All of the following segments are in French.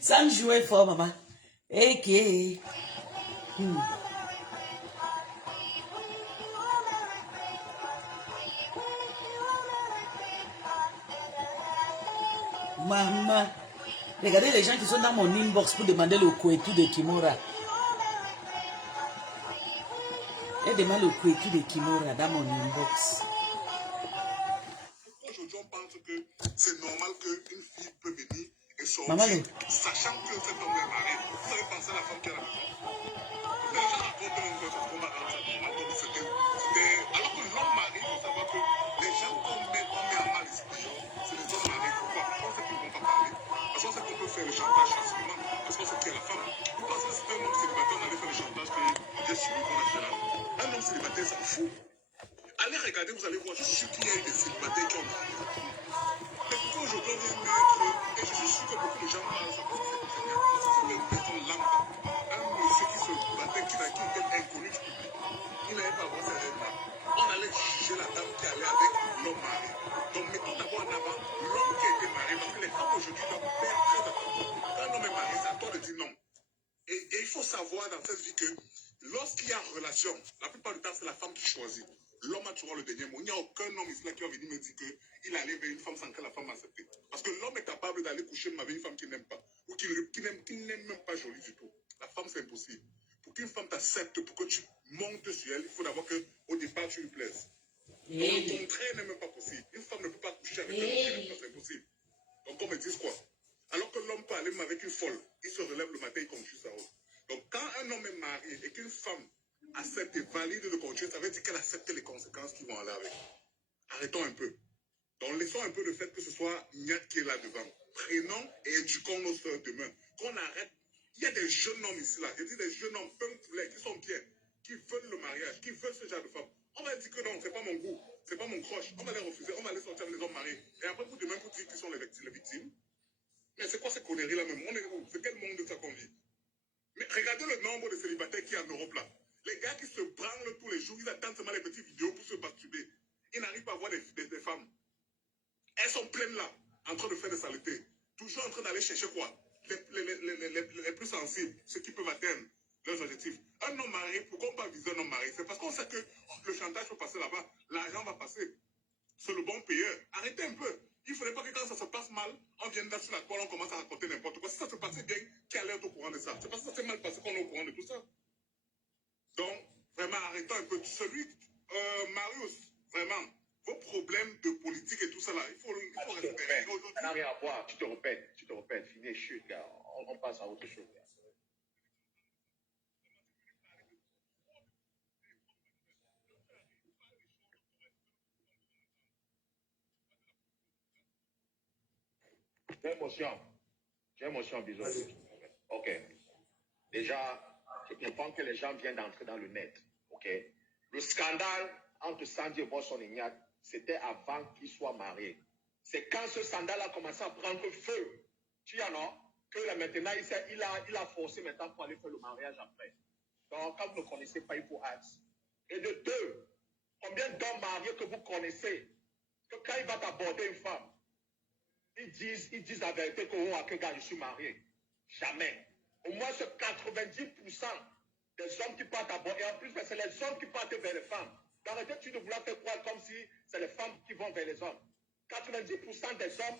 Sans jouer fort, maman. Ok. Maman. Regardez les gens qui sont dans mon inbox pour demander le Kouetou de Kimora. Elle demande le Kouetou de Kimora dans mon inbox. Aujourd'hui, on pense que c'est normal qu'une fille peut venir et sortir, sachant que cet homme est marié. Vous savez penser à la femme qui est à la maison. Les gens racontent un peu ce qu'on va rendre ça normal. Donc c'était... Alors que l'homme marié, il faut savoir que les gens qu'on met en mal ici, c'est les hommes mariés. Pourquoi? Parce qu'on sait qu'ils ne vont pas parler. Parce qu'on sait qu'on peut faire le chantage facilement. Parce qu'on sait qui est la femme. Vous pensez que c'était un homme célibataire, on allait faire le chantage que j'ai suivi qu'on a fait là. Un homme célibataire, ça fout. Allez regarder, vous allez voir, je suis sûr qu'il y a eu des célibataires qui ont marié. Mais pourquoi aujourd'hui on est maître? Et je suis sûr que beaucoup de gens parlent ça parce que c'est très bien. C'est une personne lambda. Un monsieur qui se battait, qui était inconnu du public. Il n'allait pas avoir ses rêves là. On allait juger la dame qui allait avec l'homme marié. Donc mettons d'abord en avant l'homme qui a été marié. Parce que les femmes aujourd'hui doivent faire très attention. Quand un homme est marié, c'est à toi de dire non. Et il faut savoir dans cette vie que lorsqu'il y a relation, la plupart du temps, c'est la femme qui choisit. L'homme a toujours le dernier mot. Il n'y a aucun homme ici là qui va venir me dire qu'il allait vers une femme sans que la femme accepte. Parce que l'homme est capable d'aller coucher avec une femme qu'il n'aime pas. Ou qui n'aime même pas jolie du tout. La femme, c'est impossible. Pour qu'une femme t'accepte, pour que tu montes sur elle, il faut d'abord qu'au départ, tu lui plaises. Donc le contraire n'est même pas possible. Une femme ne peut pas coucher avec un homme qui n'aime pas, c'est impossible. Donc on me dit quoi? Alors que l'homme peut aller avec une folle, il se relève le matin, il continue sa route. Donc quand un homme est marié et qu'une femme accepte et valide de continuer, ça veut dire qu'elle accepte les conséquences qui vont aller avec. Arrêtons un peu. Donc laissons un peu le fait que ce soit Niat qui est là devant. Prenons et éduquons nos soeurs demain. Qu'on arrête. Il y a des jeunes hommes ici là, je dis des jeunes hommes, plein de poulets, qui sont bien, qui veulent le mariage, qui veulent ce genre de femme. On va dire que non, c'est pas mon goût, c'est pas mon croche. On va les refuser, on va les sortir avec les hommes mariés. Et après pour demain, pour dire qu'ils sont les victimes. Mais c'est quoi ces conneries là même? On est où? C'est quel monde de ça qu'on vit? Mais regardez le nombre de célibataires qu'il y a en Europe là. Les gars qui se branlent tous les jours, ils attendent seulement les petites vidéos pour se masturber. Ils n'arrivent pas à voir des femmes. Elles sont pleines là, en train de faire des saletés. Toujours en train d'aller chercher quoi? Les plus sensibles, ceux qui peuvent atteindre leurs objectifs. Un homme marié, pourquoi on ne pas viser un homme marié? C'est parce qu'on sait que le chantage peut passer là-bas, l'argent va passer. C'est le bon payeur. Arrêtez un peu. Il ne faudrait pas que quand ça se passe mal, on vienne là sur la toile, on commence à raconter n'importe quoi. Si ça se passait bien, qui allait être au courant de ça? C'est parce que ça s'est mal passé qu'on est au courant de tout ça. Donc, vraiment, arrêtons un peu. Celui, Marius, vraiment, vos problèmes de politique et tout ça là, il faut respecter. Ça n'a rien à voir. Tu te répètes. Finis, chute, gars. On passe à autre chose. J'ai émotion, bisous. Ok. Déjà, je comprends que les gens viennent d'entrer dans le net. Ok. Le scandale entre Sandy et Bosson et Niat, c'était avant qu'il soit marié. C'est quand ce scandale a commencé à prendre feu, tu vois, non? Que là, maintenant, il a forcé maintenant pour aller faire le mariage après. Donc, quand vous ne connaissez pas, il faut hâte. Et de deux, combien d'hommes mariés que vous connaissez, que quand il va t'aborder une femme, ils disent la vérité que gars, je suis marié. Jamais. Au moins, c'est 90% des hommes qui partent aborder. Et en plus, c'est les hommes qui partent vers les femmes. Arrêtez-tu de vouloir faire croire comme si c'est les femmes qui vont vers les hommes. 90% des hommes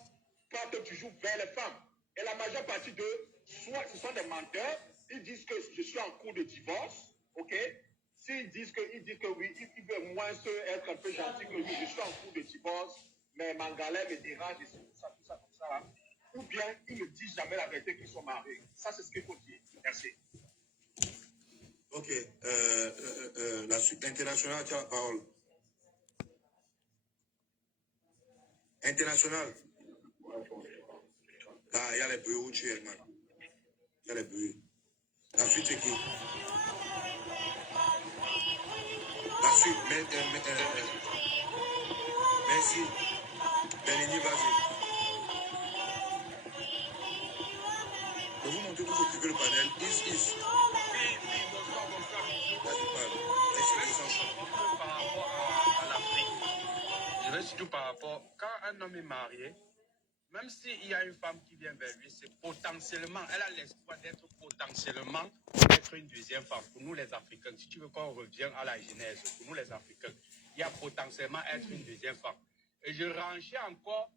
partent toujours vers les femmes. Et la majeure partie d'eux, soit ce sont des menteurs, ils disent que je suis en cours de divorce, ok? S'ils disent que oui, ils veulent moins être un peu gentils que oui, je suis en cours de divorce, mais Mangalais me dérange et tout ça, comme ça. Ou bien, ils ne disent jamais la vérité qu'ils sont mariés. Ça, c'est ce qu'il faut dire. Merci. Ok. La suite internationale, tu as la parole. International. Ah, il y a les bruits où tu es, man. Il y a les bruits. La suite, c'est qui? La suite, merci. Benigni, vas-y. Je vous montre tout ce que le panel. Is. Oui, bonsoir. Bijou, par rapport, quand un homme est marié, même s'il y a une femme qui vient vers lui, c'est potentiellement, elle a l'espoir d'être potentiellement être une deuxième femme. Pour nous les Africains, si tu veux qu'on revienne à la genèse, pour nous les Africains, il y a potentiellement être une deuxième femme. Et je rangeais encore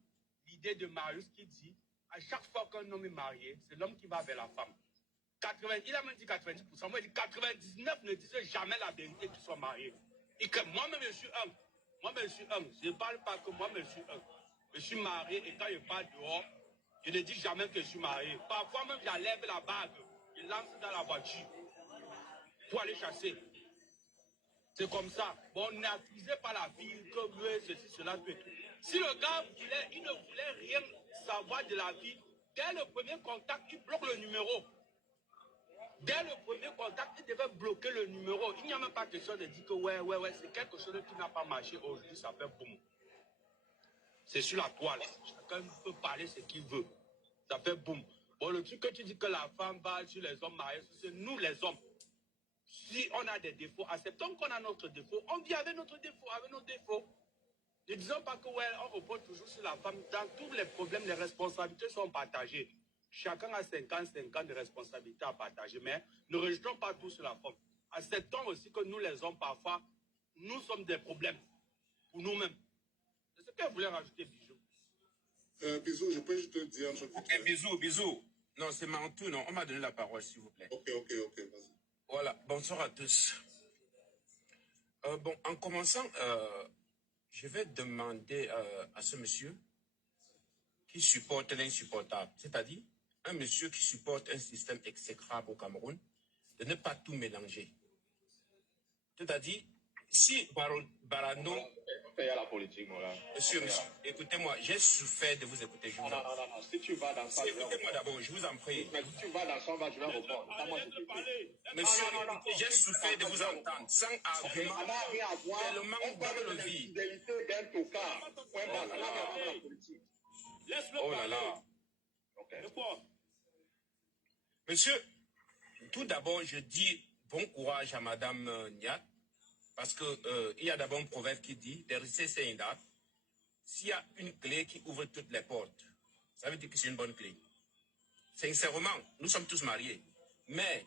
l'idée de Marius qui dit, à chaque fois qu'un homme est marié, c'est l'homme qui va vers la femme. 80, il a même dit 90%, moi il dit 99 ne disent jamais la vérité qu'ils sont mariés. Et que moi-même je suis un. Moi-même je suis un. Je ne parle pas que moi-même je suis un. Je suis marié et quand je pars dehors, je ne dis jamais que je suis marié. Parfois même j'enlève la bague, je lance dans la voiture pour aller chasser. C'est comme ça. Bon, on n'est accusé par la fille comme ceci, cela, tout et tout. Si le gars voulait, il ne voulait rien savoir de la vie, dès le premier contact, il bloque le numéro. Dès le premier contact, il devait bloquer le numéro. Il n'y a même pas question de dire que ouais, c'est quelque chose qui n'a pas marché aujourd'hui, ça fait boum. C'est sur la toile. Chacun peut parler ce qu'il veut. Ça fait boum. Bon, le truc que tu dis que la femme va sur les hommes mariés, c'est nous les hommes. Si on a des défauts, acceptons qu'on a notre défaut. On vit avec notre défaut, avec nos défauts. Ne disons pas que on repose toujours sur la femme. Dans tous les problèmes, les responsabilités sont partagées. Chacun a 50 ans de responsabilités à partager, mais ne rejetons pas tout sur la femme. Acceptons aussi que nous, les hommes, parfois, nous sommes des problèmes pour nous-mêmes. C'est ce que je voulais rajouter, Bijou. Bisous, je peux juste te dire un truc. Ok, bisous. Non, c'est Mantou, non. On m'a donné la parole, s'il vous plaît. Ok, vas-y. Voilà, bonsoir à tous. Bon, en commençant, je vais demander à ce monsieur qui supporte l'insupportable, c'est-à-dire un monsieur qui supporte un système exécrable au Cameroun, de ne pas tout mélanger. C'est-à-dire, si Barano... Il y a la politique, voilà. Monsieur, écoutez-moi, j'ai souffert de vous écouter. Non. Si tu vas dans ça, écoutez-moi d'abord, je vous en prie. Mais si tu vas dans ça, je vais répondre. Monsieur, j'ai souffert de vous entendre, sans argument, Ça n'a rien à voir. tellement On parle dans de le vide. fidélité d'un tocard. Ça n'a rien à voir avec la politique. Oh là là. Ok. Monsieur, tout d'abord, je dis bon courage à Madame Niat, parce que il y a d'abord un proverbe qui dit, s'il y a une clé qui ouvre toutes les portes, ça veut dire que c'est une bonne clé. Sincèrement, nous sommes tous mariés. Mais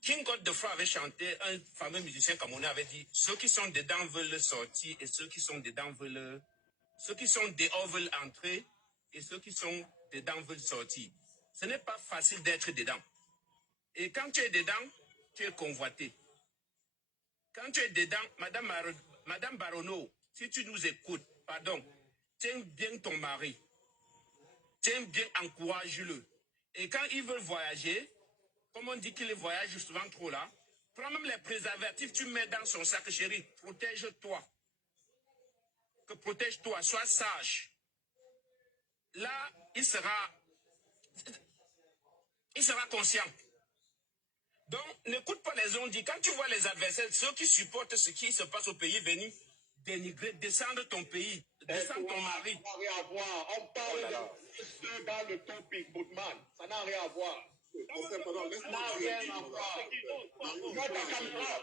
King God de Fra avait chanté, un fameux musicien camerounais avait dit, ceux qui sont dedans veulent sortir et ceux qui sont dedans veulent... Ceux qui sont dehors veulent entrer et ceux qui sont dedans veulent sortir. Ce n'est pas facile d'être dedans. Et quand tu es dedans, tu es convoité. Quand tu es dedans, Madame Baronneau, si tu nous écoutes, pardon, tiens bien ton mari. Tiens bien, encourage-le. Et quand ils veulent voyager, comme on dit qu'ils voyagent souvent trop là, prends même les préservatifs, tu mets dans son sac, chérie, protège-toi. Protège-toi, sois sage. Là, il sera conscient. Donc, n'écoute pas les on-dit. Quand tu vois les adversaires, ceux qui supportent ce qui se passe au pays, venir dénigrer, descendre ton pays, descendre ton mari. Ça n'a rien à voir. On parle de ceux dans le topic, Boutman. Ça n'a rien à voir. Ça n'a rien à voir.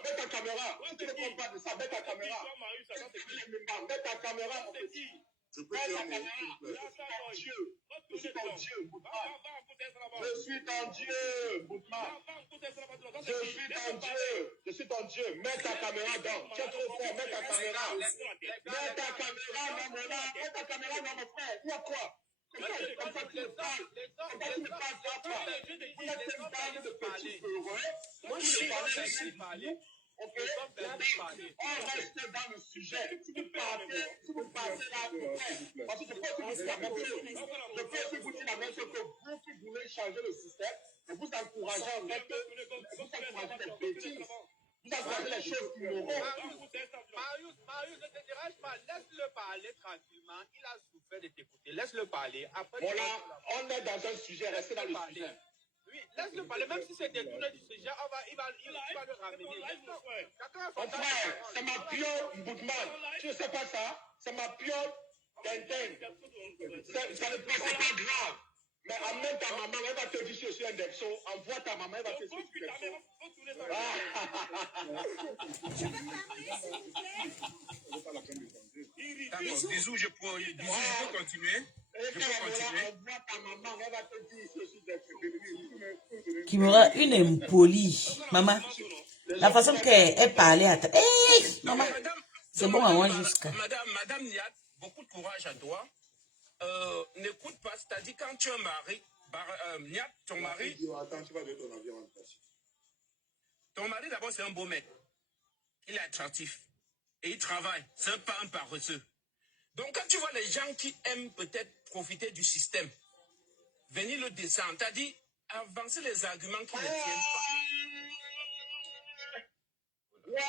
Mets ta caméra. Tu ne comprends pas de ça. Mets ta caméra. Mets ta caméra. Je peux dire mon Je suis ton Dieu, Boutman. Je suis ton Dieu, Boutman. Je suis ton Dieu. Mets ta caméra donc. Tu es trop fort. Mets ta caméra. Mets ta caméra, non, mon frère. Mets ta caméra, non, mon frère. Il y a quoi? Comme ça, tu me parles. Comme ça, tu me parles, papa. Vous êtes une bande de petits heureux. Moi, je parle. Ok, on reste dans le sujet. Si vous partez là, parce que je peux vous dire la même chose. Je peux vous dire la même chose que vous qui voulez changer le système, et vous encouragez en fait, vous encouragez les bêtises. Vous encouragez les choses immorales. Marius, ne te dérange pas. Laisse-le parler tranquillement. Il a souffert de t'écouter. Laisse-le parler. Après, voilà, on est dans un sujet. Restez dans le sujet. Oui, laisse-le parler. Même si c'est détourné du sujet, il va le ramener. Mon frère, c'est ma piole Boutman. Tu ne sais pas ça? C'est ma piole Tintin. Ça ne passe pas grave. Mais amène ta maman, elle va te dire si je suis un depso. Envoie ta maman, elle va te dire si je suis un depso. D'accord, bisous, je peux continuer. Je peux continuer. Envoie ta maman, elle va te dire si je suis depso. Kimura, une impolie. Maman, la façon qu'elle parlait à ta... Hey, maman, c'est bon à moi jusqu'à... Madame Niat, beaucoup de courage à toi. N'écoute pas, c'est-à-dire quand tu es marié, Niat, ton mari... Attends, tu vas donner ton avis avant de passer. Ton mari, d'abord, c'est un beau mec. Il est attractif. Et il travaille. C'est pas un paresseux. Donc, quand tu vois les gens qui aiment peut-être profiter du système, venir le descendre, t'as dit, avancer les arguments qui ne tiennent pas.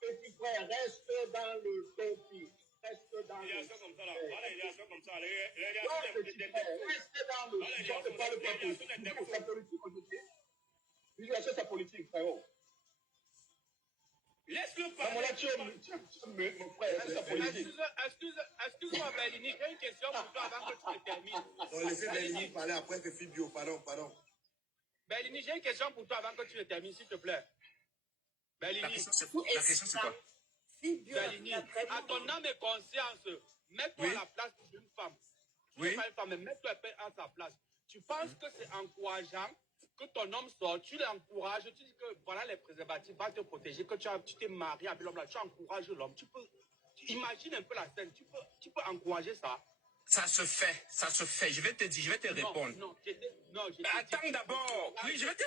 Petit frère, reste dans le topi. Reste dans le topi. Reste comme ça, là. Voilà, il est comme ça. Reste dans le topi. On ne parle pas politique. C'est politique, frérot. Laisse-le parler. Mon frère, c'est sa politique. Excuse-moi, Bellini, j'ai une question pour toi avant que tu te termines. Non, laissez Bellini parler après que Fibio. Pardon. Bellini, j'ai une question pour toi avant que tu te termines, s'il te plaît. Bellini. La question, c'est quoi? Bellini, à ton âme et conscience, mets-toi à la place d'une femme. Tu n'es pas une femme, mais mets-toi à sa place. Tu penses que c'est encourageant que ton homme sorte, tu l'encourages, tu dis que voilà les préservatifs vont te protéger, que tu t'es marié avec l'homme là, tu encourages l'homme. Tu imagine un peu la scène, tu peux encourager ça. Ça se fait. Je vais te répondre. Attends d'abord. Oui, je vais te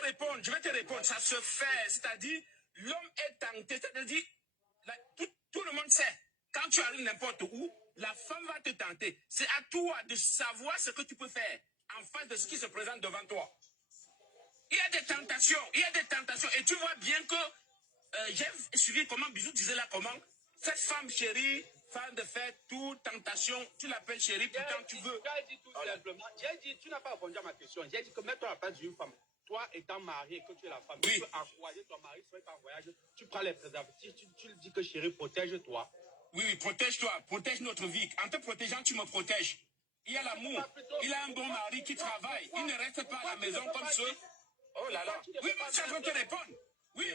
répondre. Ça se fait. C'est-à-dire, l'homme est tenté. C'est-à-dire, tout le monde sait. Quand tu arrives n'importe où, la femme va te tenter. C'est à toi de savoir ce que tu peux faire en face de ce qui se présente devant toi. Il y a des tentations. Et tu vois bien que j'ai suivi comment Bisou disait là, comment cette femme chérie, femme de fête, toute tentation, tu l'appelles chérie, pourtant tu veux. J'ai dit tout simplement, tu n'as pas répondu à ma question. J'ai dit que mets-toi à la place d'une femme. Toi étant marié et que tu es la femme, tu peux encourager ton mari, soit en voyage, tu prends les préservatifs, tu lui dis que chérie, protège-toi. Oui, protège-toi, protège notre vie. En te protégeant, tu me protèges. Il y a l'amour. Il a un bon mari qui travaille. Il ne reste pas à la maison comme ceux. Oh là là. Oui, moi, je suis en train de te répondre. Oui,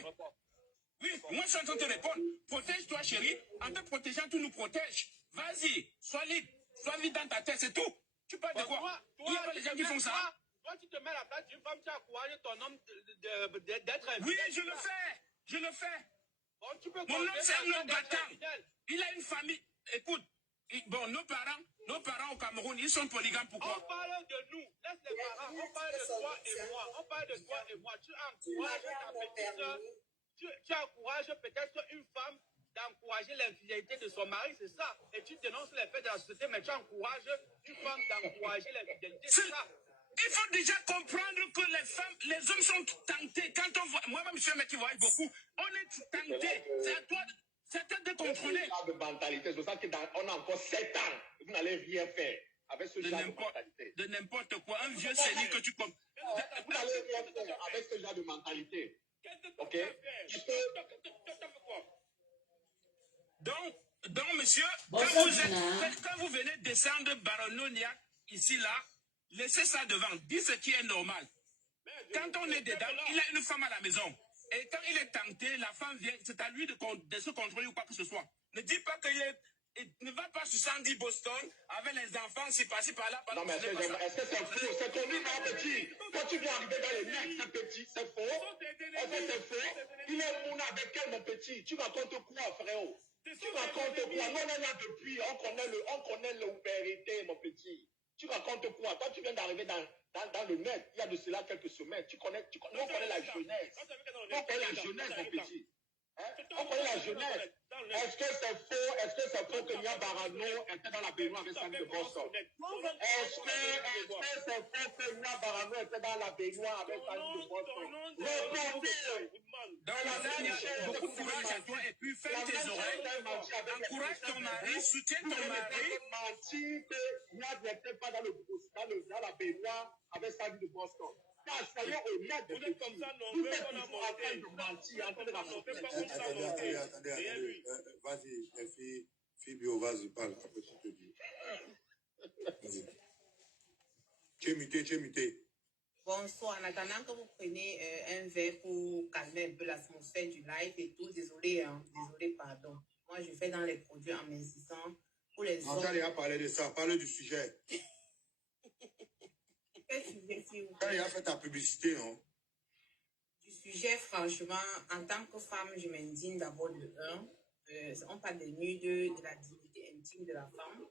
moi, je suis en train de te répondre. Protège-toi, chérie. En te protégeant, tu nous protèges. Vas-y, sois libre. Sois vite dans ta tête, c'est tout. Tu parles de quoi? Il n'y a pas les gens qui font ça. Toi, tu te mets à la place d'une femme, tu encourages ton homme d'être... Oui, je le fais. Bon, tu peux mon homme, c'est un homme battant. Il a une famille. Écoute, bon, nos parents au Cameroun, ils sont polygames. Pourquoi? On parle de nous, laisse les parents, on parle de toi et moi. Tu encourages ta petite soeur, tu encourages peut-être une femme d'encourager l'infidélité de son mari, c'est ça. Et tu dénonces les faits de la société, mais tu encourages une femme d'encourager l'infidélité, c'est ça. Il faut déjà comprendre que les hommes sont tentés. Quand on voit, moi-même, je suis un mec qui voyage beaucoup, on est tenté. C'est à toi de contrôler. De mentalité, c'est pour ça qu'on a encore 7 ans. Vous n'allez rien faire avec ce genre de mentalité. De n'importe quoi. Un vieux sénie que tu comprends. Vous n'allez rien faire avec ce genre de mentalité. Ok? Donc, monsieur, quand vous venez descendre Barononia, ici, là, laissez ça devant. Dis ce qui est normal. Quand on est dedans, il a une femme à la maison. Et quand il est tenté, la femme vient, c'est à lui de se contrôler ou quoi que ce soit. Ne dis pas qu'il ne va pas sur Sandy Boston avec les enfants, c'est passé par là. Non, mais est-ce que c'est faux? C'est ton livre, mon petit. Quand tu viens arriver dans les mecs, c'est petit, c'est faux. Est-ce que c'est faux? Il est mouna avec elle, mon petit. Tu racontes quoi, frérot? Tu racontes quoi? Nous, on est là depuis. On connaît le vérité, mon petit. Tu racontes quoi? Toi, tu viens d'arriver dans le net. Il y a de cela quelques semaines. On connaît la jeunesse. On connaît la jeunesse, mon petit. On connaît la jeunesse. Est-ce que c'est faux que Nia Barano était dans la baignoire avec Sandy de Boston? Est-ce que c'est faux que Nia Barano était dans la baignoire avec Sandy de Boston? Répondez! Beaucoup de courage à toi et puis ferme tes oreilles. Encourage ton mari, soutiens ton mari. Mentir que Nia n'était pas dans la baignoire avec Sandy de Boston. Soyons honnêtes. Vous êtes comme ça, non? Vous êtes toujours en train de mentir, en train de raconter. Attendez. Vas-y, Fibio, vas-y, parle. Après, je te dis. Vas-y. Tu es muté, tu es muté. Bonsoir, en attendant que vous preniez un verre pour calmer un peu l'atmosphère du live et tout, désolé, hein, désolé, pardon. Moi, je fais dans les produits en mincissant pour les Non, autres. tu as déjà parlé de ça, parle du sujet. Quel sujet, s'il vous Tu as plaît? déjà fait ta publicité, non? Du sujet, franchement, en tant que femme, je m'indigne d'abord de un. On parle des nudes, de la dignité intime de la femme.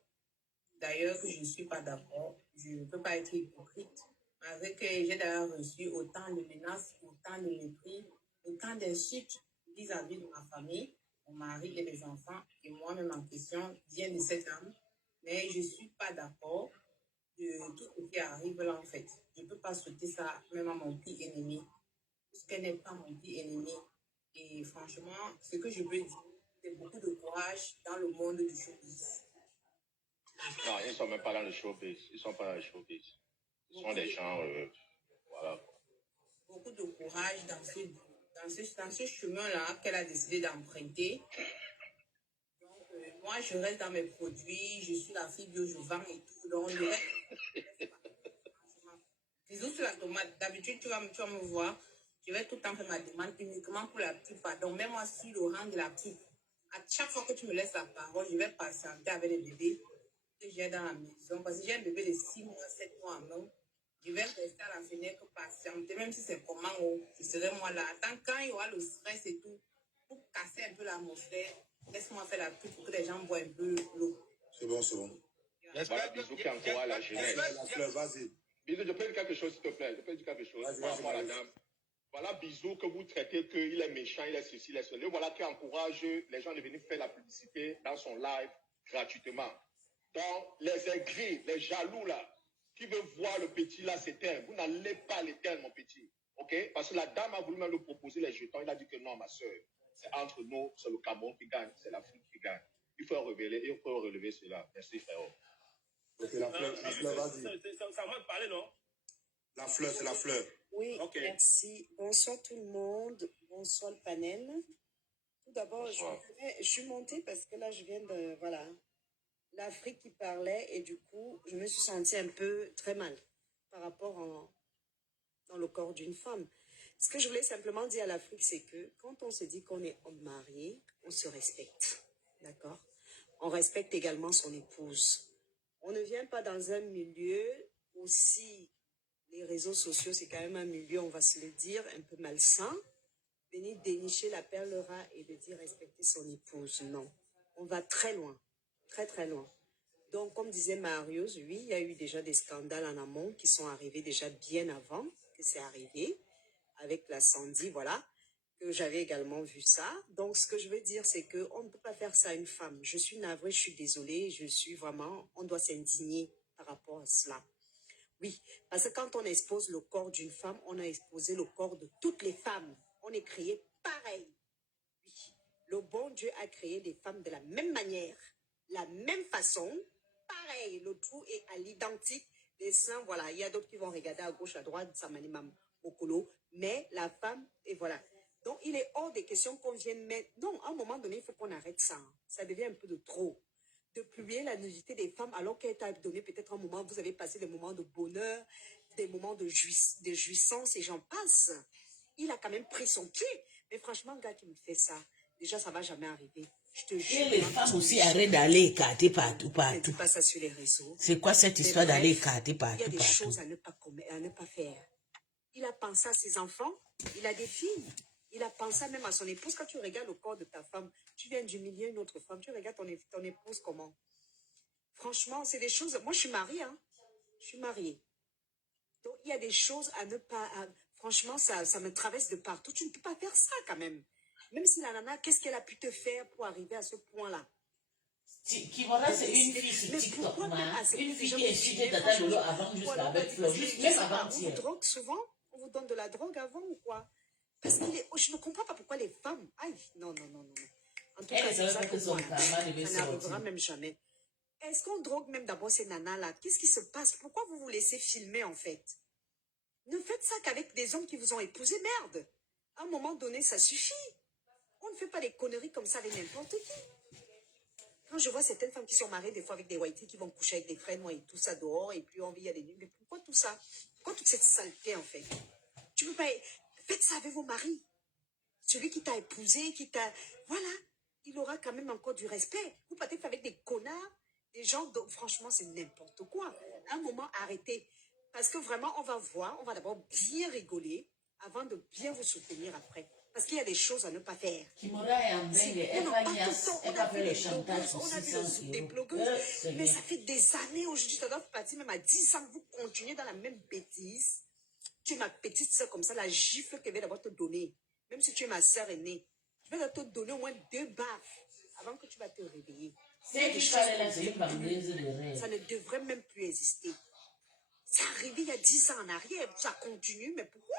D'ailleurs, que je ne suis pas d'accord. Je ne peux pas être hypocrite. Avec j'ai d'ailleurs reçu autant de menaces, autant de mépris, autant d'insultes vis-à-vis de ma famille, mon mari et les enfants, et moi-même en question, vient de cette âme. Mais je ne suis pas d'accord de tout ce qui arrive là, en fait. Je ne peux pas souhaiter ça même à mon petit ennemi, puisqu'elle n'est pas mon petit ennemi. Et franchement, ce que je peux dire, c'est beaucoup de courage dans le monde du showbiz. Non, ils ne sont même pas dans le showbiz. Ils ne sont pas dans le showbiz. Ce sont des gens, voilà. Beaucoup de courage dans ce chemin-là qu'elle a décidé d'emprunter. Donc, moi, je reste dans mes produits, je suis la fille bio, je vends et tout. Donc, je reste. Bisous sur la tomate. D'habitude, tu vas me voir. Je vais tout le temps faire ma demande uniquement pour la pub. Donc, même moi, sur le rang de la pub. À chaque fois que tu me laisses la parole, je vais patienter avec les bébés que j'ai dans la maison. Parce que j'ai un bébé de 6 mois, 7 mois en main. Je vais rester à la fenêtre patienter, même si c'est comment, je serai moi là. Tant quand il y aura le stress et tout, pour casser un peu l'atmosphère, laisse-moi faire la pub pour que les gens boivent un peu l'eau. C'est bon, c'est bon. Voilà, Bisou qui encourage la jeunesse. La fleur, vas-y. Bisou, je peux dire quelque chose, s'il te plaît. Je peux dire quelque chose par rapport à la dame. Voilà, Bisou, que vous traitez qu'il est méchant, il est ceci, il est cela. Voilà qui encourage les gens de venir faire la publicité dans son live gratuitement. Donc, les aigris, les jaloux là, qui veulent voir le petit là s'éteindre, vous n'allez pas l'éteindre, mon petit. Ok? Parce que la dame a voulu même lui proposer les jetons. Il a dit que non, ma soeur. C'est entre nous, c'est le Cameroun qui gagne, c'est l'Afrique qui gagne. Il faut relever cela. Merci, frérot. Ok, la fleur, vas-y. C'est à moi de parler, non? La fleur, c'est la fleur. Oui, Ok. merci. Bonsoir tout le monde. Bonsoir le panel. Tout d'abord, je suis montée parce que là, je viens de... Voilà. L'Afrique qui parlait et du coup, je me suis sentie un peu très mal par rapport dans le corps d'une femme. Ce que je voulais simplement dire à l'Afrique, c'est que quand on se dit qu'on est homme marié, on se respecte. D'accord? On respecte également son épouse. On ne vient pas dans un milieu aussi... Les réseaux sociaux, c'est quand même un milieu, on va se le dire, un peu malsain. Venir dénicher la perle rare et de dire respecter son épouse, non. On va très loin, très très loin. Donc, comme disait Marius, oui, il y a eu déjà des scandales en amont qui sont arrivés déjà bien avant que c'est arrivé, avec la Sandy, voilà, que j'avais également vu ça. Donc, ce que je veux dire, c'est qu'on ne peut pas faire ça à une femme. Je suis navrée, je suis désolée, je suis vraiment, on doit s'indigner par rapport à cela. Oui, parce que quand on expose le corps d'une femme, on a exposé le corps de toutes les femmes. On est créé pareil. Oui, le bon Dieu a créé les femmes de la même manière, la même façon, pareil. Le trou est à l'identique. Les seins, voilà, il y a d'autres qui vont regarder à gauche, à droite, ça m'anime au colo, mais la femme, et voilà. Donc, il est hors des questions qu'on vienne mettre. Non, à un moment donné, il faut qu'on arrête ça. Ça devient un peu de trop. De publier la nudité des femmes alors qu'elle t'a donné peut-être un moment, vous avez passé des moments de bonheur, des moments de jouissance et j'en passe. Il a quand même pris son pied. Mais franchement, le gars qui me fait ça, déjà, ça ne va jamais arriver. Je te jure. Et les femmes aussi arrêtent d'aller écarter partout, Ne partout. dis pas ça sur les réseaux. C'est quoi cette histoire d'aller écarter partout, il y a des partout? choses à ne pas faire. Il a pensé à ses enfants, il a des filles. Il a pensé même à son épouse. Quand tu regardes le corps de ta femme, tu viens d'humilier une autre femme. Tu regardes ton épouse comment? Franchement, c'est des choses... Moi, je suis mariée. Hein? Je suis mariée. Donc, il y a des choses à ne pas... Franchement, ça me traverse de partout. Tu ne peux pas faire ça quand même. Même si la nana, qu'est-ce qu'elle a pu te faire pour arriver à ce point-là? Kivora, c'est une fille sur Mais TikTok, pourquoi même hein. accepter Une fille des qui gens insultait qui Tata viennent, Lolo avant juste voilà, avec Flo, juste je même sais pas, on avant-hier. vous drogue souvent? On vous donne de la drogue avant ou quoi? Parce que je ne comprends pas pourquoi les femmes... Aïe, non, non, non, non. En tout Elle cas, ne c'est savait ça pas que pour son moi. karma devait Ça n'arrivera sortir. même jamais. Est-ce qu'on drogue même d'abord ces nanas-là? Qu'est-ce qui se passe? Pourquoi vous vous laissez filmer en fait? Ne faites ça qu'avec des hommes qui vous ont épousé, merde. À un moment donné, ça suffit. On ne fait pas des conneries comme ça avec n'importe qui. Quand je vois certaines femmes qui sont mariées des fois avec des whiteys qui vont coucher avec des frères noirs et tout ça dehors, et puis on vit à des nuits. Mais pourquoi tout ça? Pourquoi toute cette saleté en fait? Tu peux pas... Faites ça avec vos maris. Celui qui t'a épousé, qui t'a... Voilà. Il aura quand même encore du respect. Vous partez avec des connards, des gens... Donc, franchement, c'est n'importe quoi. À un moment, arrêtez. Parce que vraiment, on va voir, on va d'abord bien rigoler avant de bien vous soutenir après. Parce qu'il y a des choses à ne pas faire. Kimora et Ambeng, elle va faire le chantage pour on a vu 600 des euros. blogueuses, mais ça fait des années aujourd'hui, ça doit partir même à 10 ans, vous continuez dans la même bêtise. Tu es ma petite soeur comme ça, la gifle que je vais d'abord te donner. Même si tu es ma soeur aînée, je vais te donner au moins 2 baffes avant que tu vas te réveiller. C'est qu'il fallait la c'est une bandeuse de rêve. Ça ne devrait même plus exister. C'est arrivé il y a 10 ans en arrière, ça continue, mais pourquoi?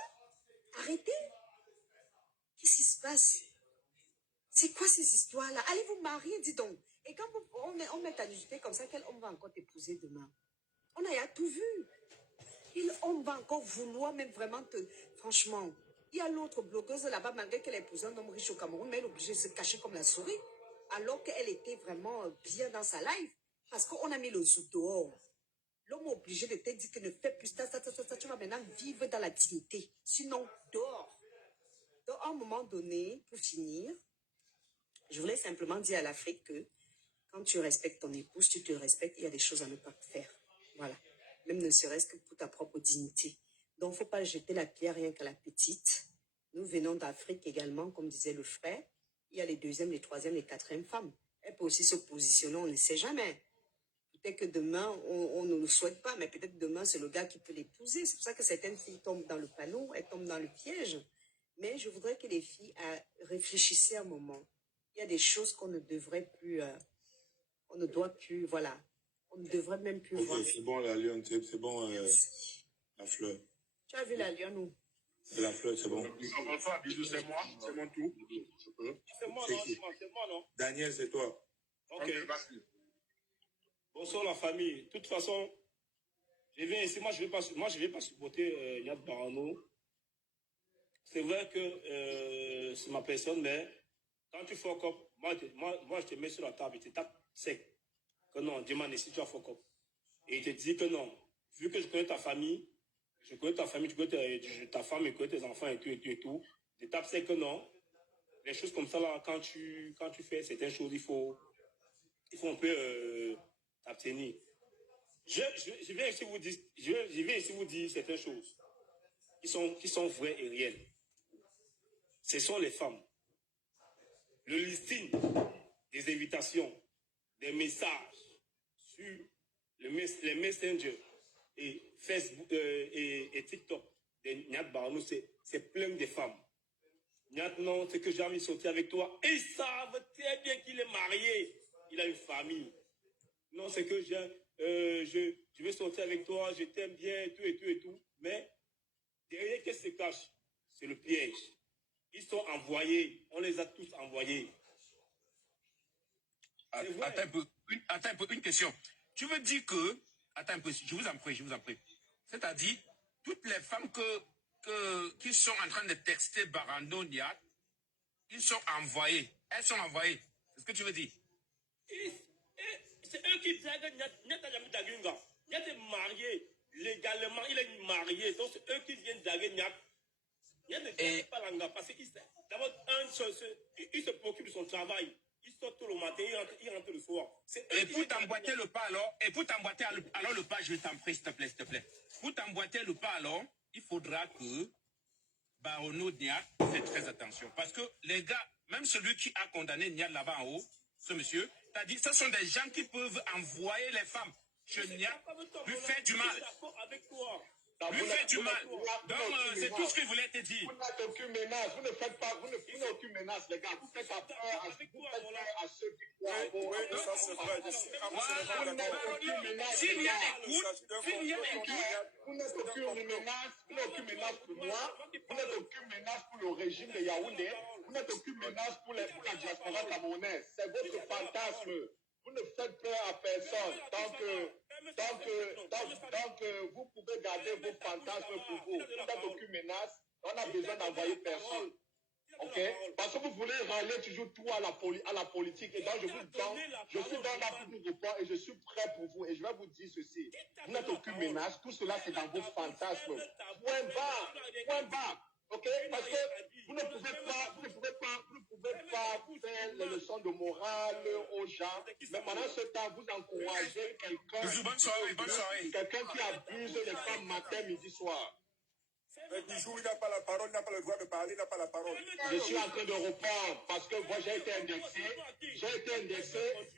Arrêtez. Qu'est-ce qui se passe? C'est quoi ces histoires-là? Allez vous marier, dis donc. Et quand on met à nudité comme ça, quel homme va encore t'épouser demain? On a tout vu. Quel homme va encore vouloir même vraiment te... Franchement, il y a l'autre blogueuse là-bas, malgré qu'elle a épousé un homme riche au Cameroun, mais elle est obligée de se cacher comme la souris, alors qu'elle était vraiment bien dans sa life, parce qu'on a mis le zouk dehors. L'homme est obligé de te dire que ne fais plus ça, tu vas maintenant vivre dans la dignité. Sinon, dehors. Donc, à un moment donné, pour finir, je voulais simplement dire à l'Afrique que quand tu respectes ton épouse, tu te respectes, il y a des choses à ne pas faire. Voilà. Même ne serait-ce que pour ta propre dignité. Donc, il ne faut pas jeter la pierre rien qu'à la petite. Nous venons d'Afrique également, comme disait le frère. Il y a les 2e, les 3e, les 4e femmes. Elle peut aussi se positionner, on ne sait jamais. Peut-être que demain, on ne le souhaite pas, mais peut-être demain, c'est le gars qui peut l'épouser. C'est pour ça que certaines filles tombent dans le panneau, elles tombent dans le piège. Mais je voudrais que les filles réfléchissent un moment. Il y a des choses qu'on ne devrait plus... on ne doit plus... Voilà. On ne devrait même plus voir. Ok, c'est bon, la lionne, c'est bon, la fleur. Tu as vu la lionne où? La fleur, c'est bon. Bonsoir, bisous, c'est moi, c'est mon tour. C'est moi, non? C'est moi, non? Daniel, c'est toi. Ok. Bonsoir, la famille. De toute façon, je viens ici, moi, je ne vais pas supporter Yad Barano. C'est vrai que c'est ma personne, mais quand tu fuck up, moi, je te mets sur la table et tu tapes sec. Que non, demande si tu as fuck up. Et il te dit que non, vu que je connais ta famille, tu connais ta femme, je connais tes enfants et tout. Je tape sec que non. Les choses comme ça, là, quand tu fais certaines choses, il faut un peu t'abstenir. Je viens ici vous dire certaines choses qui sont vraies et réelles. Ce sont les femmes. Le listing des invitations, des messages sur les messengers et Facebook et TikTok de Nyat Barano, c'est plein de femmes. Nyat, non, c'est que j'ai envie de sortir avec toi. Et ils savent très bien qu'il est marié. Il a une famille. Non, c'est que je vais sortir avec toi, je t'aime bien, et tout. Mais derrière, qu'est-ce qui se cache? C'est le piège. Ils sont envoyés. On les a tous envoyés. Attends un peu, une question. Tu veux dire que... Attends un peu, je vous en prie. C'est-à-dire, toutes les femmes qui sont en train de texter Barano Nyat, ils sont envoyés. Elles sont envoyées. C'est ce que tu veux dire? C'est eux qui draguent Nyat Ajami Dagunga. Nyat est marié. Légalement, il est marié. Donc, c'est eux qui viennent draguer Nyat. Nyat ne drague pas Langa. Parce qu'il d'abord, il se préoccupe de son travail. Il sort tout le matin, il rentre le soir. Et pour t'emboîter le pas alors, le pas, je t'en prie, s'il te plaît. Pour t'emboîter le pas alors, il faudra que Barano Nyat fait très attention. Parce que les gars, même celui qui a condamné Nyat là-bas en haut, ce monsieur, t'as dit, ce sont des gens qui peuvent envoyer les femmes chez Nyat, lui faire du mal. Lui fait du mal. Donc, c'est tout ce que je voulais te dire. Vous n'êtes aucune menace. Vous ne faites pas, vous n'êtes aucune menace, les gars. Vous faites peur à ceux qui croient. Oui, ça c'est vrai. S'il y a écoute, vous n'êtes aucune menace pour moi. Vous n'êtes aucune menace pour le régime de Yaoundé. Vous n'êtes aucune menace pour la diaspora camerounaise. C'est votre fantasme. Vous ne faites peur à personne. Donc, vous pouvez garder vos fantasmes pour vous. Vous n'êtes aucune menace. On a besoin d'envoyer personne. Ok? Parce que vous voulez râler toujours tout à la politique. Et donc, je suis dans l'Afrique et je suis prêt pour vous. Et je vais vous dire ceci. Vous n'êtes aucune menace. Tout cela, c'est dans vos fantasmes. Point barre. Point barre. Ok? Parce que vous ne pouvez pas faire les leçons de morale aux gens. Mais pendant ce temps, vous encouragez quelqu'un qui abuse les femmes matin, midi, soir. Bijou, il n'a pas la parole, il n'a pas le droit de parler, il n'a pas la parole. Je suis en train de reprendre parce que moi j'ai été indexé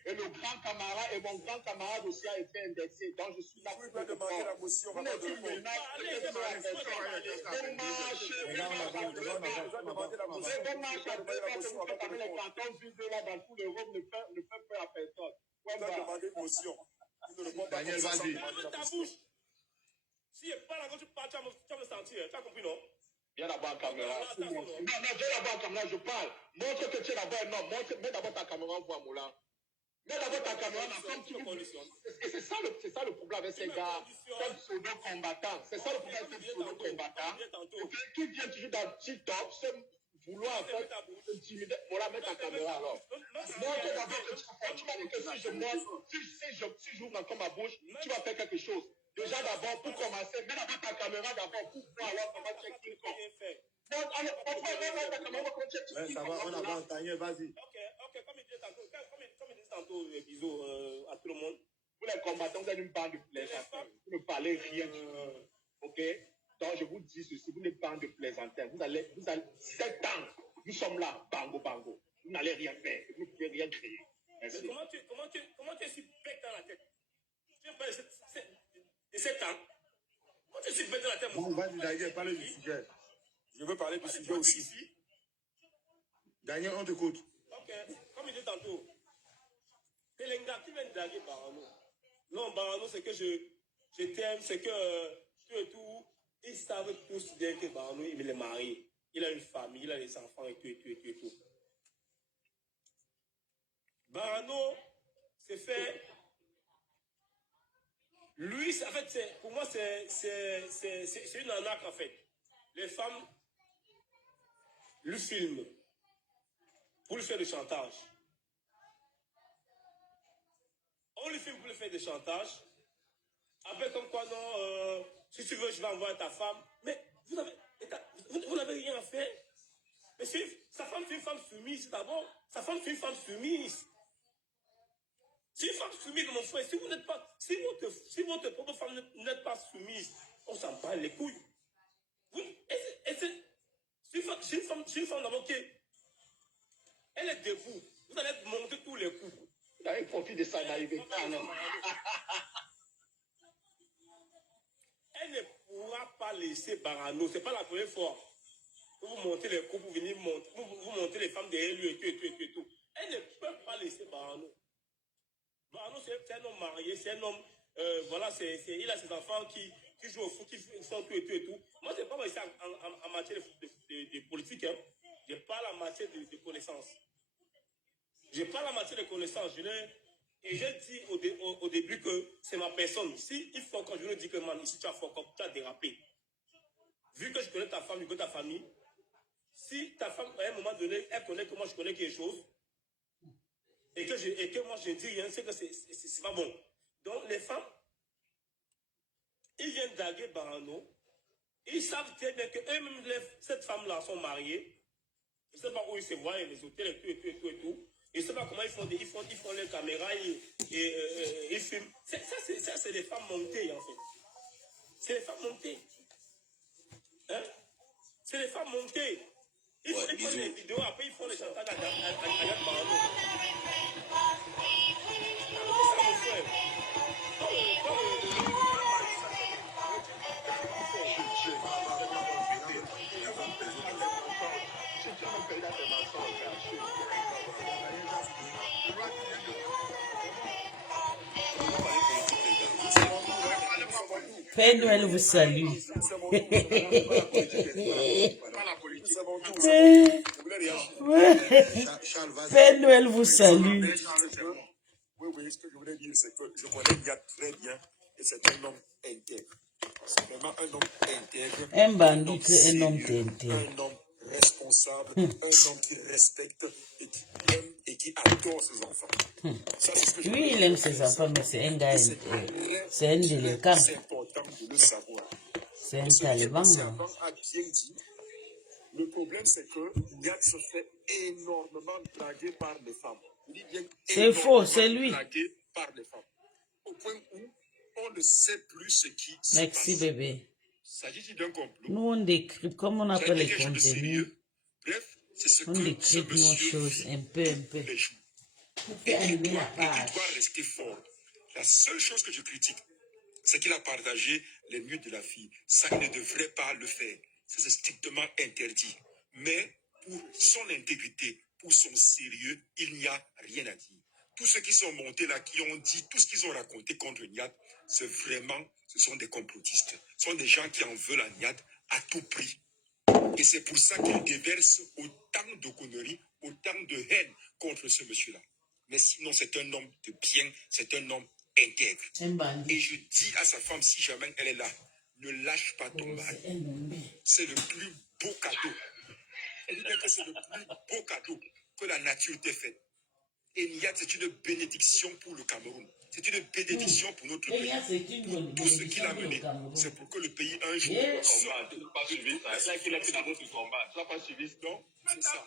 et le grand camarade et mon grand camarade aussi a été indexé. Donc je suis là pour demander la motion. Vous n'êtes plus menace. Daniel, vas-y. Si je parle quand tu parles, tu vas me sentir. Tu as compris, non? Viens d'abord en caméra. Non, viens d'abord en caméra, je parle. Montre que tu es d'abord un homme. Mets d'abord ta caméra, on voit Moula. Mets d'abord ta caméra, et c'est ça le problème avec ces gars, ces pseudo-combattants. C'est ça le problème avec ces pseudo-combattants. Qui vient toujours dans TikTok, vouloir en fait intimider. Voilà, mets ta caméra alors. Montre d'abord que tu m'as dit que si j'ouvre encore ma bouche, tu vas faire quelque chose. Déjà d'abord, pour commencer, mets d'abord ta caméra d'abord pour voir alors comment tu es King Kong. Non, alors, pourquoi mets ta caméra comment tu es King Kong? Ça va, on avance, Daniel, vas-y. Ok, comme il dit tantôt, bisous à tout le monde. Vous les combattants, vous êtes une bande de plaisantins. Vous ne parlez rien du tout. Ok? Donc je vous dis ceci, vous n'êtes pas de plaisantins. Vous allez 7 ans, nous sommes là, bango, bango. Vous n'allez rien faire, vous ne pouvez rien créer. Merci. Mais comment tu es si bête dans la tête? Tu es pas de 7 ans. Comment tu es si bête dans la tête, mon Vas-y, Daniel, parle du sujet. Je veux parler du sujet aussi. Daniel, on t'écoute. Ok, comme il dit tantôt, c'est les gars qui viennent draguer Barano. Non, Barano, c'est que je t'aime, c'est que tout et tout. Ils savent tous bien que Barano, il est marié. Il a une famille, il a des enfants et tout. Barano, c'est fait. Lui, en fait, pour moi, c'est une arnaque, en fait. Les femmes lui filment pour lui faire du chantage. On lui filme pour lui faire du chantage. Après, comme quoi, non, si tu veux, je vais envoyer ta femme. Mais vous n'avez rien fait. Mais sa femme, c'est une femme soumise d'abord. Sa femme, c'est une femme soumise. C'est une femme soumise, mon frère. Si votre propre femme n'est pas soumise, on s'en parle les couilles. C'est une femme d'abord qui elle est debout. Vous allez monter tous les coups. Vous avez profité de ça, n'arrivez pas, non? Elle ne pourra pas laisser Barano. Ce n'est pas la première fois que vous montez les coups pour venir vous montez les femmes derrière lui et tout. Elle ne peut pas laisser Barano. Barano, c'est un homme marié, c'est un homme, voilà, il a ses enfants qui jouent au foot, qui font tout et tout. Moi, je ne sais pas ici en matière de politique. Hein. Je parle en matière de connaissances. Je parle en matière de connaissances. Et j'ai dit au début que c'est ma personne. Si il faut quand je lui dis que man, ici tu as dérapé. Vu que je connais ta femme, je connais ta famille. Si ta femme, à un moment donné, elle connaît que moi je connais quelque chose, et que moi je ne dis rien, c'est que c'est pas bon. Donc les femmes, ils viennent draguer Barano. Ils savent très bien que eux-mêmes, cette femme-là sont mariées. Je ne sais pas où ils se voient, les hôtels et tout. Je ne sais pas comment ils font les caméras et ils filment. Ça, c'est des femmes montées, en fait. C'est des femmes montées. Hein? C'est des femmes montées. Ils font des vidéos, après ils font les chantages à Yann Barano. C'est ça, mon frère. Père Noël vous salue. Père Noël vous salue. Oui, ce que je voulais dire, c'est que je connais Yad très bien et c'est un homme intègre. C'est vraiment un homme intègre. Un bandit, un homme intègre. Un homme responsable. responsable, un homme qui respecte et qui aime et qui adore ses enfants. Ça, c'est ce que je Lui, il aime ses enfants, mais c'est un gars, c'est un délinquant. C'est important de le savoir. C'est un Et ce que taliban. Servan a bien dit, le problème c'est que Niat se fait énormément draguer par les femmes. C'est faux, c'est lui. Dragué par les femmes. Au point où on ne sait plus ce qui se Merci, passe. bébé. S'agit-il d'un complot? Nous, on décrypte, comme on appelle les quelque chose de contenus, sérieux? Bref, c'est ce on que ce décrypte nos monsieur choses vit un peu. tous les jours. Pour faire animer la Il page. doit rester fort. La seule chose que je critique, c'est qu'il a partagé les nudes de la fille. Ça ne devrait pas le faire. C'est strictement interdit. Mais pour son intégrité, pour son sérieux, il n'y a rien à dire. Tous ceux qui sont montés là, qui ont dit tout ce qu'ils ont raconté contre Niat, ce sont des complotistes. Ce sont des gens qui en veulent à Niat à tout prix. Et c'est pour ça qu'ils déversent autant de conneries, autant de haine contre ce monsieur-là. Mais sinon, c'est un homme de bien, c'est un homme intègre. Et je dis à sa femme, si jamais elle est là, ne lâche pas ton mari. C'est le plus beau cadeau. Elle dit que c'est le plus beau cadeau que la nature t'ait fait. Et Niat, c'est une bénédiction pour le Cameroun. C'est une bénédiction pour notre pays. Pour tout ce qu'il a mené. C'est pour que le pays, un jour, sorte. Tu n'as pas suivi ça. C'est là qu'il a fait dans notre combat. Tu n'as pas suivi ça. Donc, c'est ça.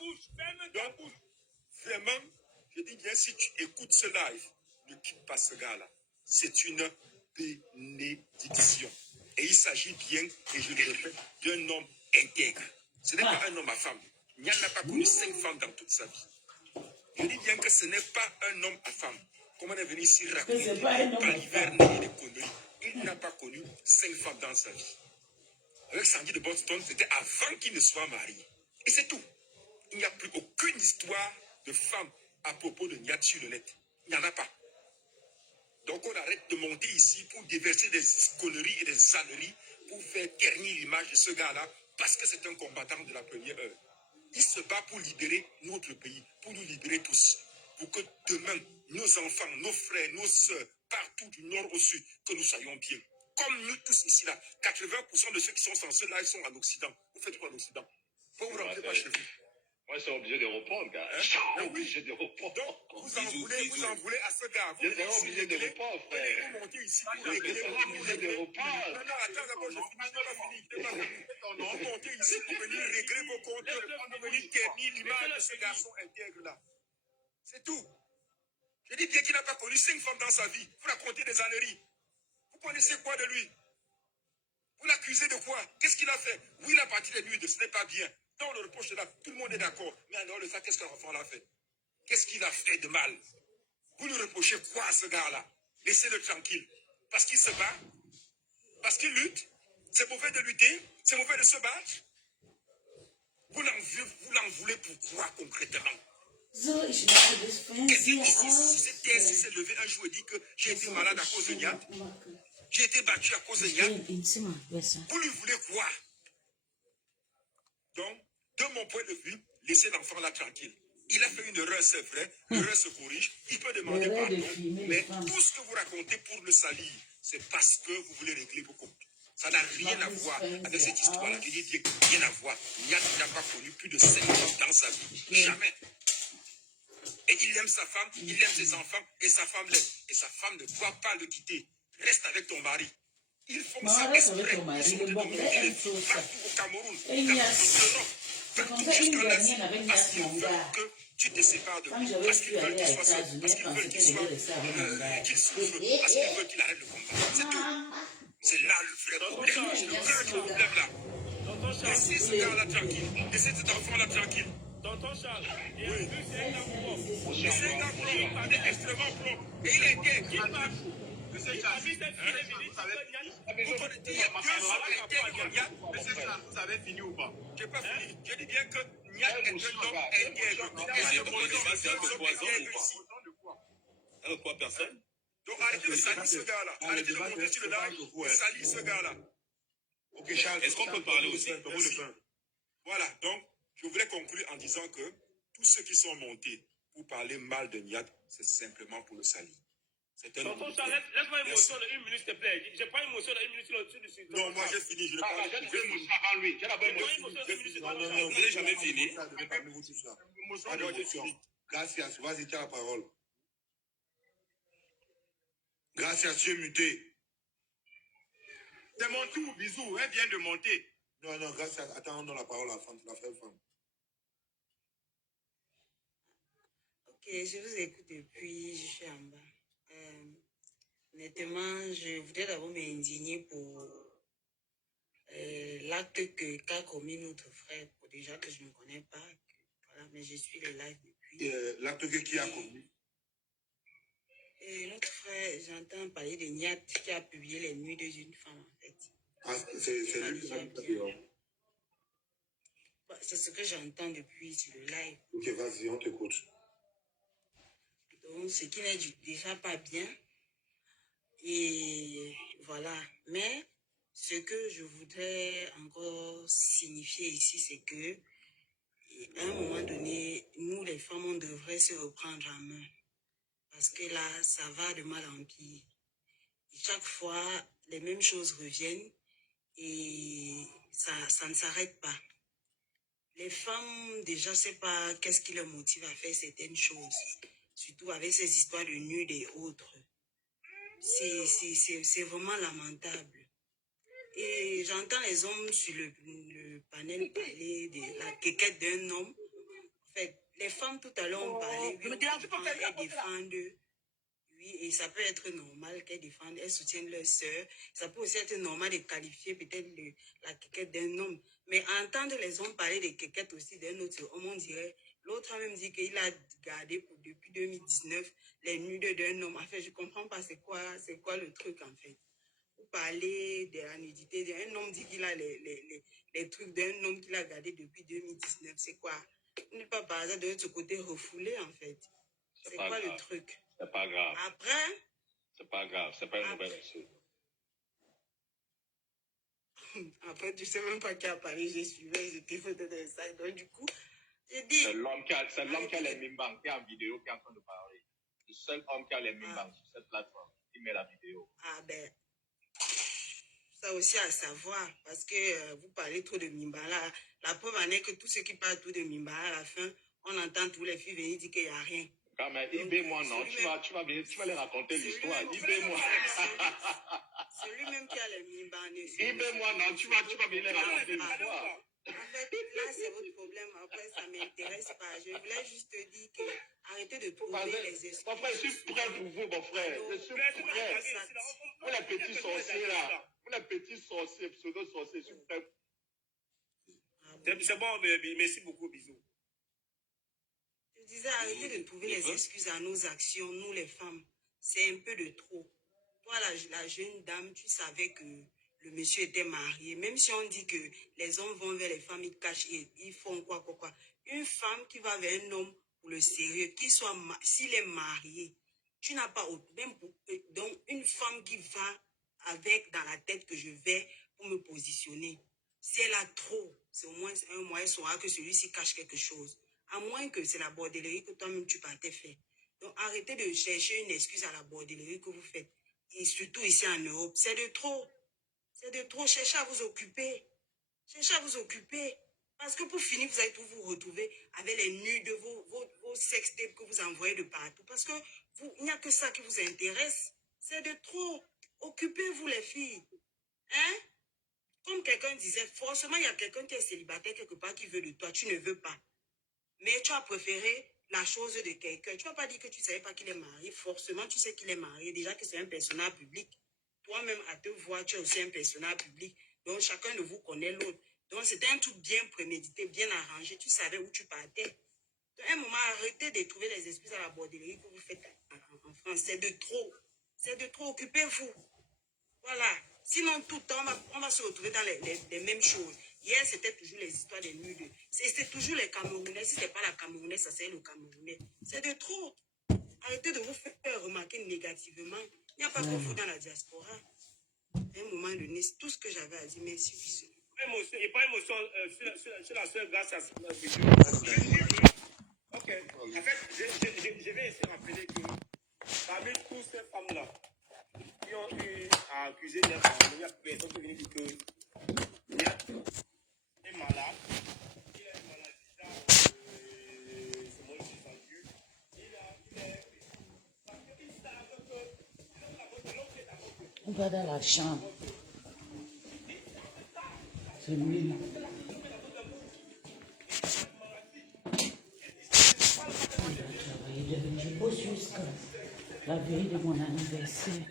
Donc, vraiment, je dis bien, si tu écoutes ce live, ne quitte pas ce gars-là. C'est une bénédiction. Et il s'agit bien, et je le répète, d'un homme intègre. Ce n'est pas un homme à femme. Niat n'a pas connu 5 femmes dans toute sa vie. Je dis bien que ce n'est pas un homme à femme. Comme on est venu ici raconter l'hiver et les conneries. Il n'a pas connu 5 femmes dans sa vie. Avec Sandy de Boston, c'était avant qu'il ne soit marié. Et c'est tout. Il n'y a plus aucune histoire de femme à propos de Niat sur le net. Il n'y en a pas. Donc on arrête de monter ici pour déverser des conneries et des âneries pour faire ternir l'image de ce gars-là parce que c'est un combattant de la première heure. Il se bat pour libérer notre pays, pour nous libérer tous. Pour que demain, nos enfants, nos frères, nos soeurs, partout du nord au sud, que nous soyons bien. Comme nous tous ici là, 80% de ceux qui sont dans ce live sont en Occident. Vous faites quoi en Occident? Pourquoi vous ne rentrez pas chez vous? Moi, je suis obligé de répondre, gars. Je suis obligé de répondre. Donc, vous en voulez à ce gars. Je suis obligé de répondre, frère. Vous montez ici pour Je régler. suis obligé de répondre. Non, attends, d'abord, je finis. Vous montez ici pour venir régler vos comptes, pour venir ternir l'image de ce garçon intègre-là. C'est tout. Je dis bien qu'il n'a pas connu 5 femmes dans sa vie. Vous racontez des âneries. Vous connaissez quoi de lui? Vous l'accusez de quoi? Qu'est-ce qu'il a fait? Oui, il a parti les nudes, ce n'est pas bien. Non, on le reproche là, tout le monde est d'accord. Mais alors, le fait, qu'est-ce que l'enfant l'a fait? Qu'est-ce qu'il a fait de mal? Vous lui reprochez quoi à ce gars-là? Laissez-le tranquille. Parce qu'il se bat? Parce qu'il lutte? C'est mauvais de lutter? C'est mauvais de se battre? Vous l'en voulez pourquoi concrètement? Quelqu'un qui s'est levé un jour et dit que j'ai été malade à cause de Niat. J'ai été battu à cause de Niat. Vous lui voulez quoi? Donc, de mon point de vue, laissez l'enfant là tranquille. Il a fait une erreur, c'est vrai. L'erreur se corrige. Il peut demander pardon. Mais tout ce que vous racontez pour le salir, c'est parce que vous voulez régler vos comptes. Ça n'a rien à voir avec cette histoire-là. Je dis rien à voir. Niat n'a pas connu plus de 5 ans dans sa vie. Jamais. Et il aime sa femme, il aime ses enfants, et sa femme l'aime. Et sa femme ne doit pas le quitter. Reste avec ton mari. Ils font ça exprès. Ils sont de monter les filles partout au Cameroun. Partout jusqu'en Asie. Parce qu'ils veulent que tu te sépares de lui. Parce qu'ils veulent qu'il soit seul. Parce qu'ils veulent qu'il souffre. Parce qu'ils veulent qu'il arrête le combat. C'est tout. C'est là le vrai problème. Le cœur du problème là. Laissez ce gars-là tranquille. Laissez cet enfant-là tranquille. Tonton Charles, Oui. C'est un gars prompt, il est extrêmement prompt. Et il est intègre. Monsieur Charles, vous avez fini ou pas? Je n'ai pas fini. Je dis bien que Niat est un homme intègre. Un quoi, personne? Donc arrêtez de salir ce gars-là. Arrêtez de monter sur le live et salir ce gars-là. Ok, Charles, est-ce qu'on peut parler aussi? Voilà, donc je voulais conclure en disant que tous ceux qui sont montés pour parler mal de Niat, c'est simplement pour le salir. C'est un Tonton Charles, laisse-moi une motion de 1 minute, s'il te plaît. J'ai pas une motion de 1 minute sur le sujet. Non, moi j'ai fini, je ne parle pas. J'ai une motion avant lui. J'ai d'abord une motion. c'est Non, pas non, comme non, ça. Vous n'avez jamais fini. Ça devait parmi vous tous là. Émotion, Pas moi, j'ai d'émotion. fini. Gracias, vas-y, tu as la parole. Gracias, tu es muté. C'est mon tour, bisous. Elle vient de monter. Non, non, gracias. Attends, on donne la parole à la femme, la frère femme. Ok, je vous écoute depuis, je suis en bas. Honnêtement, je voudrais d'abord m'indigner pour l'acte qu'a commis notre frère, pour déjà que je ne connais pas. Voilà, mais je suis les live depuis. L'acte qui a commis. Et notre frère, j'entends parler de Niat qui a publié les nuits d'une femme, en fait. Ah, c'est lui qui a dit. C'est ce que j'entends depuis sur le live. Ok, vas-y, on t'écoute. Donc, ce qui n'est déjà pas bien. Et voilà. Mais ce que je voudrais encore signifier ici, c'est que à un moment donné, nous les femmes, on devrait se reprendre en main. Parce que là, ça va de mal en pire. Chaque fois, les mêmes choses reviennent et ça ne s'arrête pas. Les femmes, déjà, je ne sais pas qu'est-ce qui les motive à faire certaines choses. Surtout avec ces histoires de nudes et autres. C'est vraiment lamentable. Et j'entends les hommes sur le panel parler de la quéquette d'un homme. En fait, les femmes tout à l'heure ont parlé, oui, elles défendent, oui, et ça peut être normal qu'elles défendent, elles soutiennent leur sœur. Ça peut aussi être normal de qualifier peut-être la quéquette d'un homme. Mais entendre les hommes parler de quéquette aussi d'un autre homme, on dirait, l'autre a même dit qu'il a gardé depuis 2019 les nudes d'un homme. En fait, je ne comprends pas c'est quoi le truc en fait. Vous parlez de la nudité, un homme dit qu'il a les trucs d'un homme qu'il a gardé depuis 2019. C'est quoi? On n'est pas par hasard de l'autre côté refoulé en fait. C'est quoi grave. le truc? C'est pas grave. Après, c'est pas grave, c'est pas une nouvelle chose. Après, tu sais même pas qui a parlé, j'ai suivi, j'étais photo de ça. Donc, du coup, j'ai dit. C'est l'homme qui a les mimbangs qui est en vidéo qui est en train de parler. Le seul homme qui a les mimbangs sur cette plateforme, il met la vidéo. Ah ben, ça aussi à savoir, parce que vous parlez trop de Mimba là. La preuve en est que tous ceux qui parlent tout de Mimba à la fin, on entend tous les filles venir dire qu'il n'y a rien. Quand même, IB-moi, non, tu vas les raconter l'histoire. IB-moi. Celui-même qui a les Mimba. IB-moi, non, tu vas venir les raconter l'histoire. En fait, là, c'est votre problème. Après, ça ne m'intéresse pas. Je voulais juste te dire que arrêtez de trouver les excuses. Mon frère, je suis prêt pour vous, mon frère. Je suis prêt. Vous les petits sorciers, là. Vous les petits sorciers, pseudo-sorciers, je suis prêt. C'est bon, merci beaucoup, bisous. Je disais, arrêtez de trouver les excuses à nos actions, nous les femmes. C'est un peu de trop. Toi, la jeune dame, tu savais que le monsieur était marié. Même si on dit que les hommes vont vers les femmes, ils cachent, ils font quoi. Une femme qui va vers un homme pour le sérieux, s'il est marié, tu n'as pas, même donc une femme qui va avec dans la tête que je vais pour me positionner. Si elle a trop, c'est au moins un moyen, saura que celui-ci cache quelque chose. À moins que c'est la bordellerie que toi-même tu partais faire. Donc arrêtez de chercher une excuse à la bordellerie que vous faites. Et surtout ici en Europe, c'est de trop. C'est de trop. Cherchez à vous occuper. Cherchez à vous occuper. Parce que pour finir, vous allez tout vous retrouver avec les nus de vos sextapes que vous envoyez de partout. Parce que il n'y a que ça qui vous intéresse. C'est de trop. Occupez-vous les filles. Hein? Comme quelqu'un disait, forcément, il y a quelqu'un qui est célibataire quelque part qui veut de toi. Tu ne veux pas. Mais tu as préféré la chose de quelqu'un. Tu ne vas pas dire que tu ne savais pas qu'il est marié. Forcément, tu sais qu'il est marié. Déjà que c'est un personnage public. Toi-même, à te voir, tu es aussi un personnage public. Donc, chacun de vous connaît l'autre. Donc, c'était un truc bien prémédité, bien arrangé. Tu savais où tu partais. À un moment, arrêtez de trouver les excuses à la bordellerie que vous faites en France. C'est de trop. C'est de trop. Occupez-vous. Voilà. Sinon, tout le temps, on va se retrouver dans les mêmes choses. Hier, c'était toujours les histoires des nudes. C'était toujours les Camerounais. Si ce n'est pas la Camerounaise, ça c'est le Camerounais. C'est de trop. Arrêtez de vous faire remarquer négativement. Il n'y a pas que vous dans la diaspora. À un moment donné, c'est tout ce que j'avais à dire. Merci. Émotion, et pas émotion sur la seule grâce à cette vidéo. Ok. En fait, je vais essayer de rappeler que parmi toutes ces femmes-là qui ont eu à accuser Niat, il y a personne qui vient dire que Niat est malade pas dans la chambre. C'est lui. Je bosse jusqu'à la veille de mon anniversaire.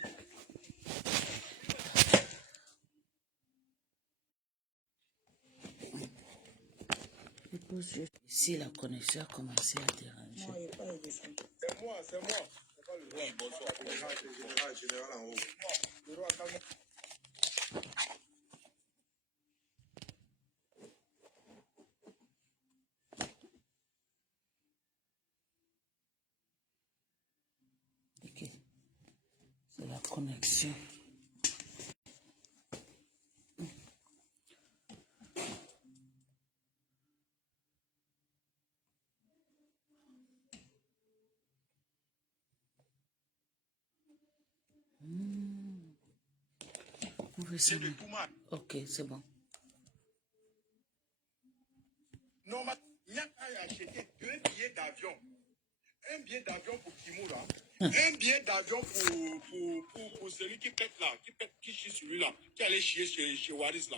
Je bosse juste. Ici, la connexion a commencé à déranger. C'est moi. C'est pas le roi. Bonsoir. Général en haut. Le roi, calme. Ok. C'est la connexion. C'est de tout mal. Ok, c'est bon. Normalement, Nyak a acheté 2 billets d'avion. Un billet d'avion pour Kimura. Un billet d'avion pour celui qui pète là, qui chie celui-là, qui allait chier chez Waris là.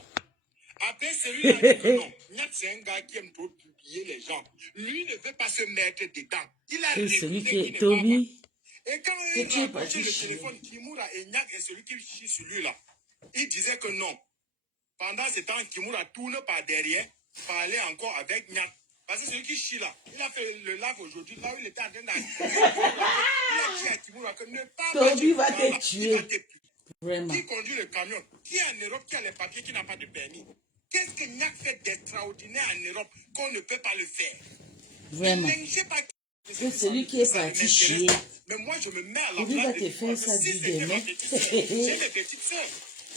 Après, celui-là dit que non. Nyak, c'est un gars qui aime trop publier les gens. Lui ne veut pas se mettre dedans. Il a refusé Celui qui qu'il est ne Toby. Et quand Que il tu es rapprochait parti le chier. téléphone, Kimura et Nyak est celui qui chie celui-là. Il disait que non. Pendant ce temps, Kimura tourne par derrière, parlait encore avec Nyak. Parce que celui qui chie là, il a fait le live aujourd'hui, là où il était en train d'aller. Il a dit à Kimura que ne pas Toby va te il va tuer. te tuer. Vraiment. Qui conduit le camion? Qui est en Europe, qui a les papiers, qui n'a pas de permis? Qu'est-ce que Nyak fait d'extraordinaire en Europe qu'on ne peut pas le faire? Vraiment. Ne lynchez pas. C'est celui qui est Ça ne parti m'intéresse chier. pas. Mais moi, je me mets à la Toby place va de te faire Kimura, ça que si du c'était ma demain. petite sœur, j'ai mes petites sœurs.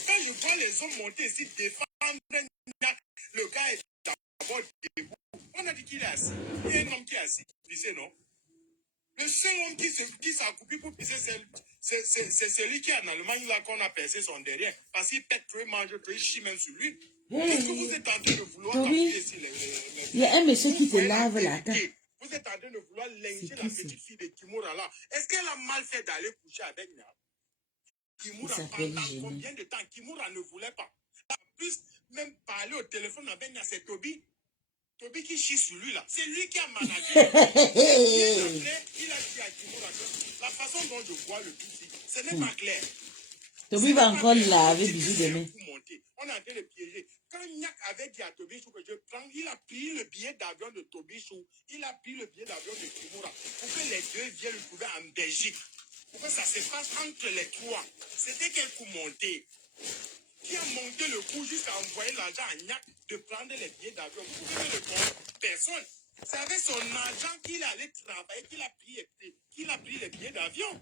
Quand je vois les hommes monter ici, défendre Nyak, le gars est d'abord debout. On a dit qu'il est assis. Il y a un homme qui est assis. Pisser, non? Le seul homme qui s'accroupit pour pisser, c'est celui qui est en Allemagne, là, qu'on a percé son derrière. Parce qu'il pète trop, il mange trop, il chie même sur lui. Qu'est-ce que vous êtes en train de vouloir Toby, taper ici, il y a un monsieur qui te voyez la lave la vérité. tête. Vous êtes en train de vouloir lyncher C'est la qui, ça? petite fille de Kimura là. Est-ce qu'elle a mal fait d'aller coucher avec Nia? Il Kimura, s'appelle pendant Génie. combien de temps Kimura ne voulait pas? En plus, même parler au téléphone avec Nia, c'est Toby. Toby qui chie sur lui là. C'est lui qui a managé. Bien après, il a dit à Kimura que la façon dont je vois le tout, ce n'est pas clair. Toby va encore laver bisous demain. On est en train de piéger. Quand Nyak avait dit à Toby Chou que je prends, il a pris le billet d'avion de Toby Chou, il a pris le billet d'avion de Kimura pour que les deux viennent le trouver en Belgique. Pour que ça se passe entre les trois. C'était quel coup monté? Qui a monté le coup jusqu'à envoyer l'argent à Nyak de prendre les billets d'avion? Vous pouvez le compte? Personne. C'est avec son argent qu'il allait travailler, qu'il a pris les billets d'avion.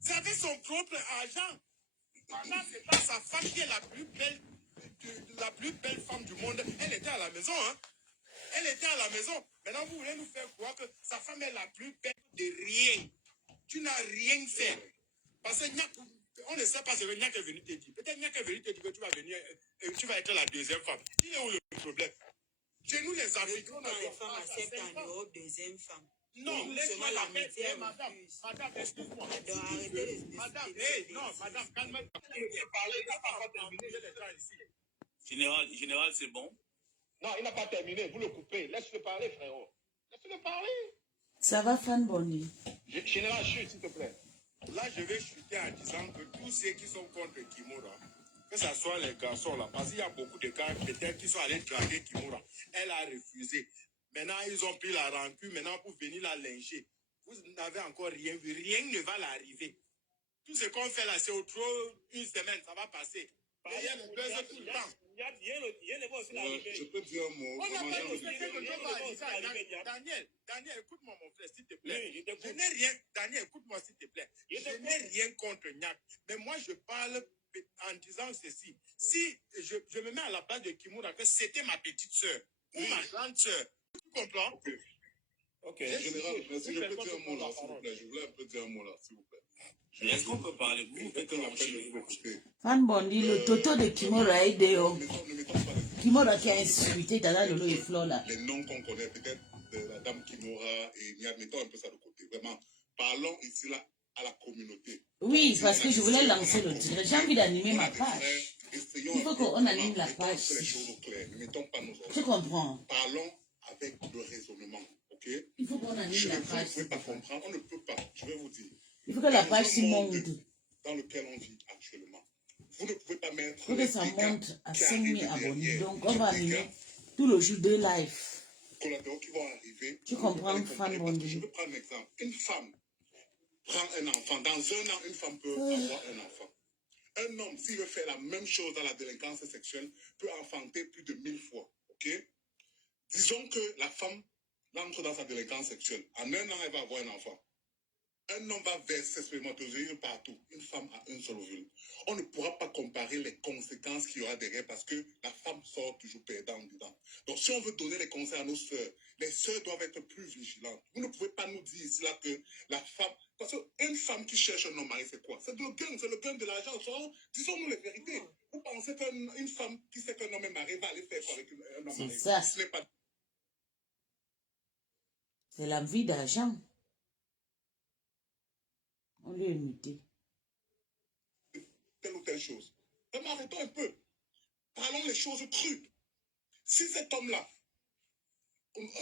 C'est avec son propre argent. Pendant ce temps, sa femme qui est la plus belle femme du monde, elle était à la maison, hein. Elle était à la maison. Maintenant, vous voulez nous faire croire que sa femme est la plus belle de rien. Tu n'as rien fait. Parce que Nyak, on ne sait pas ce que Nyak est venu te dire. Peut-être Nyak est venu te dire que tu vas venir, tu vas être la deuxième femme. Il est où le problème? Chez nous, les Africains, on a Les femmes acceptent en Europe deuxième femme. non, laisse-moi la paix. Madame, excuse-moi. Madame, non, madame, calme-toi. Général, c'est bon. Non, il n'a pas terminé. Vous le coupez. Laisse-le parler, frérot. Laisse-le parler. Ça va, Fan Bondi? Général, chute, s'il te plaît. Là, je vais chuter en disant que tous ceux qui sont contre Kimura, que ce soit les garçons là, parce qu'il y a beaucoup de gars peut-être qui sont allés draguer Kimura. Elle a refusé. Maintenant, ils ont pris la rancune maintenant pour venir la lyncher. Vous n'avez encore rien vu. Rien ne va l'arriver. Tout ce qu'on fait là, c'est au trop une semaine, ça va passer. Il y a le buzz tout le temps. Je peux dire un mot. On n'a Vraiment, pas j'ai dit envie de dire- quelque chose à dire. Daniel, écoute-moi mon frère, s'il te plaît. Je n'ai rien, Daniel, écoute-moi s'il te plaît. Je n'ai rien contre Nyak. Mais moi, je parle en disant ceci. Si je me mets à la place de Kimura, que c'était ma petite soeur ou ma grande soeur. Tu comprends? Ok, général, merci. Je peux dire un mot là, s'il vous plaît. Je voulais un peu dire un mot là, s'il vous plaît. Est-ce qu'on peut parler? Vous faites Quelqu'un un l'appelle, je vais couper. Fan Bondi, le toto de Kimura est dehors. Ne mettons pas les- Kimura qui a insulté Tata Lolo et Flo là. les noms qu'on connaît, peut-être de la dame Kimura et Niad, mettons un peu ça de côté. Vraiment, parlons ici là à la communauté. Oui, parce que je voulais lancer le direct. J'ai envie d'animer ma page. Il faut qu'on anime la page. Mettons les choses au clair. Ne mettons pas nos ordres. Tu comprends? Parlons avec le raisonnement. Ok? Il faut qu'on anime la page. Vous ne pouvez pas comprendre. On ne peut pas. Je vais vous dire. Il faut que la page s'y monte. Dans lequel on vit actuellement. Vous ne pouvez pas mettre. Il faut que ça monte à 5000 abonnés. Donc, on va animer tout le jour de live. Collatéraux qui vont arriver. Tu comprends, fan bondée. Je vais prendre un exemple. Une femme prend un enfant. Dans un an, une femme peut avoir un enfant. Un homme, s'il veut faire la même chose dans la délinquance sexuelle, peut enfanter plus de 1000 fois. Ok? Disons que la femme entre dans sa délinquance sexuelle. En un an, elle va avoir un enfant. Un homme va verser ses spermatozoïdes partout. Une femme a un seul ovule. On ne pourra pas comparer les conséquences qu'il y aura derrière parce que la femme sort toujours perdante dedans. Donc, si on veut donner les conseils à nos sœurs, les sœurs doivent être plus vigilantes. Vous ne pouvez pas nous dire ici là que la femme... Parce qu'une femme qui cherche un homme marié, c'est quoi? C'est le gain de l'argent. Disons-nous les vérités. Vous pensez qu'une femme qui sait qu'un homme est marié va aller faire quoi avec un homme marié? C'est ça. Ce n'est pas... C'est la vie d'argent. On lui est muté. Telle ou telle chose. Mais arrêtons un peu. Parlons les choses crues. Si cet homme-là...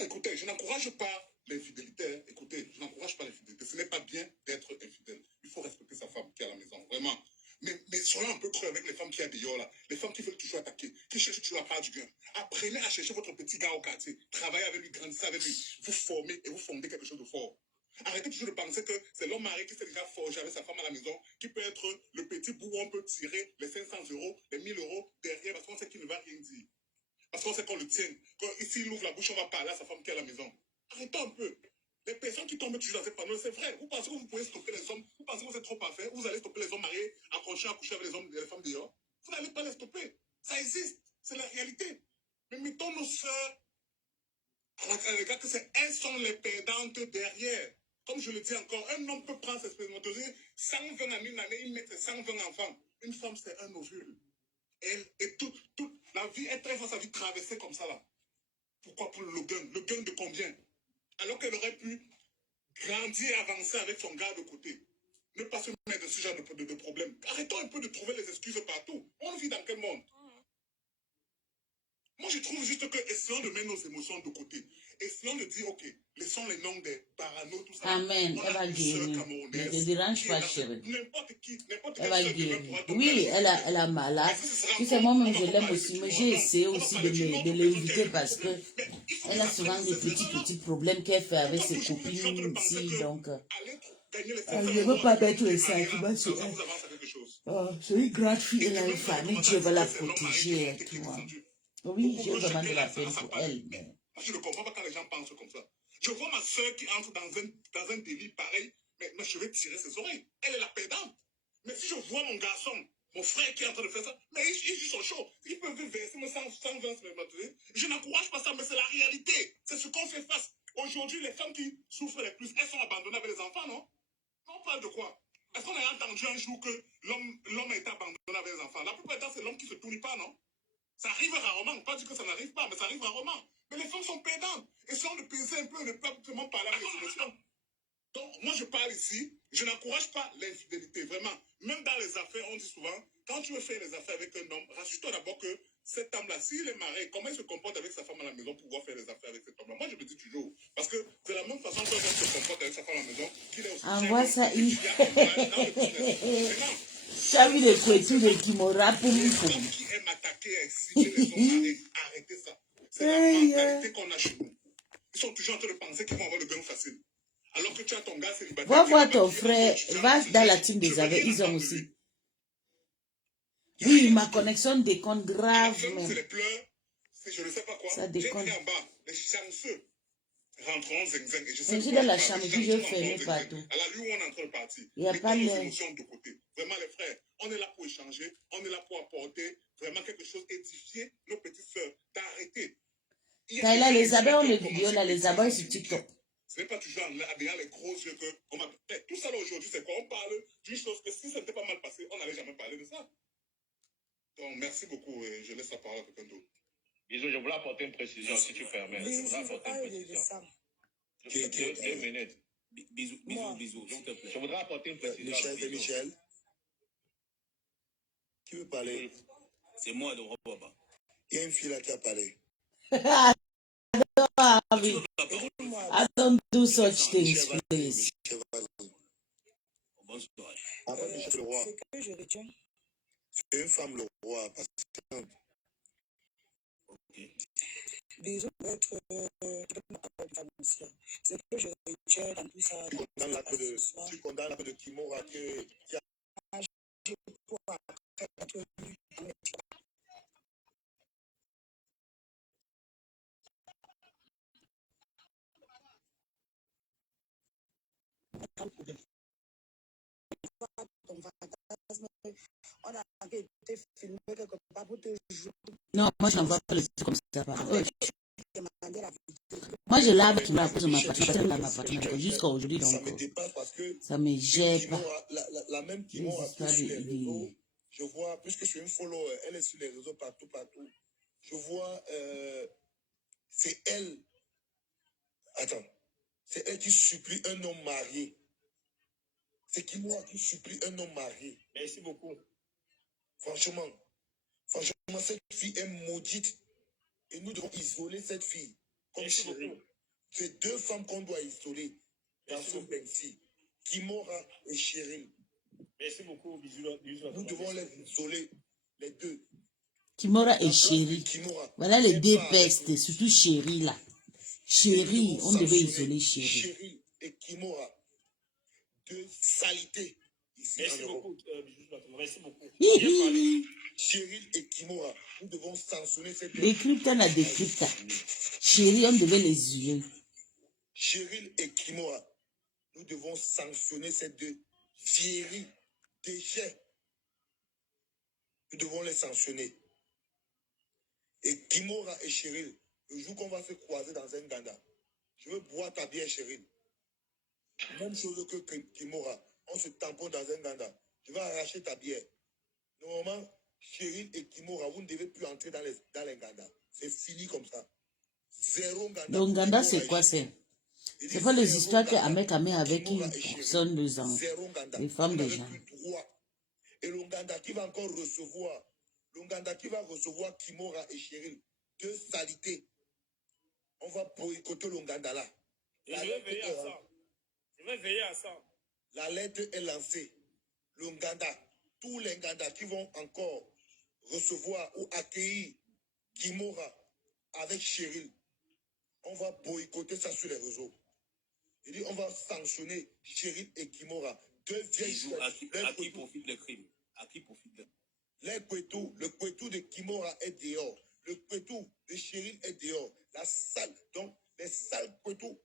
Écoutez, je n'encourage pas l'infidélité. Écoutez, je n'encourage pas l'infidélité. Ce n'est pas bien d'être infidèle. Il faut respecter sa femme qui est à la maison. Vraiment. Mais soyons un peu creux avec les femmes qui sont dehors là. Les femmes qui veulent toujours attaquer, qui cherchent toujours la part du gain. Apprenez à chercher votre petit gars au quartier. Travaillez avec lui, grandissez avec lui. Vous formez et vous fondez quelque chose de fort. Arrêtez toujours de penser que c'est l'homme marié qui s'est déjà forgé avec sa femme à la maison, qui peut être le petit bout où on peut tirer les 500 €, les 1000 € derrière parce qu'on sait qu'il ne va rien dire. Parce qu'on sait qu'on le tient. Quand ici il ouvre la bouche, on va parler à sa femme qui est à la maison. Arrêtons un peu. Les personnes qui tombent toujours dans cette panneau, c'est vrai. Vous pensez que vous pouvez stopper les hommes? Vous pensez que vous êtes trop parfait? Vous allez stopper les hommes mariés à coucher avec les hommes et les femmes dehors? Vous n'allez pas les stopper. Ça existe. C'est la réalité. Mais mettons nos sœurs à l'égard que elles sont les perdantes derrière. Comme je le dis encore, un homme peut prendre ses spermatozoïdes, 120 en une année, il met ses 120 enfants. Une femme, c'est un ovule. Et toute la vie, elle traverse sa vie traversée comme ça là. Pourquoi pour le gain? Le gain de combien? Alors qu'elle aurait pu grandir et avancer avec son gars de côté. Ne pas se mettre dans ce genre de problème. Arrêtons un peu de trouver les excuses partout. On vit dans quel monde? Moi, je trouve juste que essayons de mettre nos émotions de côté. Essayons de dire, ok, laissons les noms des parano, tout ça. Amen. Elle va guérir. Ne te dérange pas, chérie. Elle va guérir. Oui, elle a malade. Tu sais, moi-même, je l'aime aussi. Mais j'ai essayé aussi de l'éviter parce que elle a souvent des petits problèmes qu'elle fait avec ses copines ici. Donc, elle ne veut pas mettre les sentiments sur elle. Oh, c'est une grande fille. Elle a une famille. Dieu va la protéger. Tu vois. Oui, j'ai vraiment de la peine pour elle. Mais... Je ne comprends pas quand les gens pensent comme ça. Je vois ma soeur qui entre dans un délit pareil, mais je vais tirer ses oreilles. Elle est la perdante. Mais si je vois mon garçon, mon frère qui est en train de faire ça, mais ils sont chauds. Ils peuvent verser 120 spermatozoïdes. Je n'encourage pas ça, mais c'est la réalité. C'est ce qu'on fait face. Aujourd'hui, les femmes qui souffrent les plus, elles sont abandonnées avec les enfants, non? On parle de quoi? Est-ce qu'on a entendu un jour que l'homme a été abandonné avec les enfants? La plupart du temps, c'est l'homme qui ne se tourne pas, non? Ça arrive rarement, pas dire que ça n'arrive pas, mais ça arrive rarement. Mais les femmes sont perdantes. Essayons de peser un peu, ne pas seulement parler avec les émotions. Donc, moi, je parle ici, je n'encourage pas l'infidélité, vraiment. Même dans les affaires, on dit souvent, quand tu veux faire les affaires avec un homme, rassure-toi d'abord que cet homme-là, s'il est marié, comment il se comporte avec sa femme à la maison pour pouvoir faire les affaires avec cet homme-là? Moi, je me dis toujours, parce que c'est la même façon qu'un homme se comporte avec sa femme à la maison, qu'il est aussi... Envoie ça, il... Ça vu les couettus de Kimora pour lui. Qui aime attaquer et cibler les hommes mariés, arrêtez ça. C'est la mentalité qu'on a chez nous. Ils sont toujours en train de penser qu'ils vont avoir le gain facile. Alors que tu as ton gars célibataire. Va voir ton frère, va dans la team des avis, ils ont aussi. Oui, ma connexion déconne grave. C'est les pleurs, c'est je ne sais pas quoi. Ça déconne. J'ai écrit en bas, les chanceux rentreront zing-zing. Et je sais pas. Dans la chambre, je ferme partout. À la nuit où on est en train de partir. Il n'y a pas de... émotions de côté. Vraiment, les frères, on est là pour échanger, on est là pour apporter vraiment quelque chose, édifier nos petites sœurs, d'arrêter. Kaila, les abeilles ont les vidéos là, les abeilles sur TikTok. Ce n'est pas toujours derrière les gros yeux qu'on va... Tout ça là aujourd'hui, c'est quoi? On parle d'une chose que si ça n'était pas mal passé, on n'allait jamais parler de ça. Donc, merci beaucoup et je laisse la parole à quelqu'un d'autre. Bisous, je voulais apporter une précision si tu permets. Je voulais apporter une précision. 2 minutes. Bisous, Moi. bisous, s'il te plaît. Je voudrais apporter une précision. Michel, c'est Michel. Qui veut parler? C'est moi, le roi Baba. Il y a une fille là qui a parlé. I don't do such things, please. Michel, vas-y. Bonsoir. Après Michel, le roi. C'est que je retiens. C'est une femme, le roi. Patiente. Bisous, votre c'est que je retiens dans tout ça. Tu condamnes l'acte de Kimora qui a... On a été filmé quelque part pour te jouer. Non, moi, je n'envoie pas le truc comme ça. Moi, je lave tout à cause de ma patronne. Jusqu'à aujourd'hui, donc. Ça me dépasse parce que... Ça me gère pas. La même Kimora sur les réseaux. Je vois, puisque je suis une follower, elle est sur les réseaux partout. Je vois, c'est elle. Attends. C'est elle qui supplie un homme marié. C'est Kimora qui supplie un homme marié. Merci beaucoup. Franchement, cette fille est maudite. Et nous devons isoler cette fille. Comme Chérie. C'est deux femmes qu'on doit isoler dans ce pays-ci. Kimora et Cheryl. Merci beaucoup. Bisous. Nous devons les isoler, les deux. Kimora et Chéri. Voilà les deux pestes, surtout Chéri là. Chéri, on devait isoler Chéri. Chéri et Kimora. Deux saletés. Ici Merci en Europe. beaucoup. Merci beaucoup. Cheryl et Kimora, nous devons sanctionner cette deux. Décrypta la décrypta. Chéri, on devait les isoler. Cheryl et Kimora, nous devons sanctionner ces deux vieilleries, déchets. Nous devons les sanctionner. Et Kimora et Cheryl, le jour qu'on va se croiser dans un ganda, je veux boire ta bière, Cheryl. Même chose que Kimora, on se tamponne dans un ganda. Je vais arracher ta bière. Normalement, Cheryl et Kimora, vous ne devez plus entrer dans les gandas. C'est fini comme ça. Zéro ganda. Donc, ganda, c'est quoi, c'est? C'est pas les histoires qu'Ahmed Amé avec une personne de ans. Les femmes des gens. Et l'Onganda qui va encore recevoir, l'Onganda qui va recevoir Kimora et Cheryl, deux saletés. On va boycotter l'Onganda là. Et je vais veiller à ça. Je vais veiller à ça. La lettre est lancée. L'Onganda, tous les Nganda qui vont encore recevoir ou accueillir Kimora avec Cheryl, on va boycotter ça sur les réseaux. Il dit on va sanctionner Cheryl et Kimora. Deux vieilles. À qui profite le crime? À qui profite le crime? Le Kwetou de Kimora est dehors. Le Kwetou de Cheryl est dehors. La salle, donc les salles Kwetou.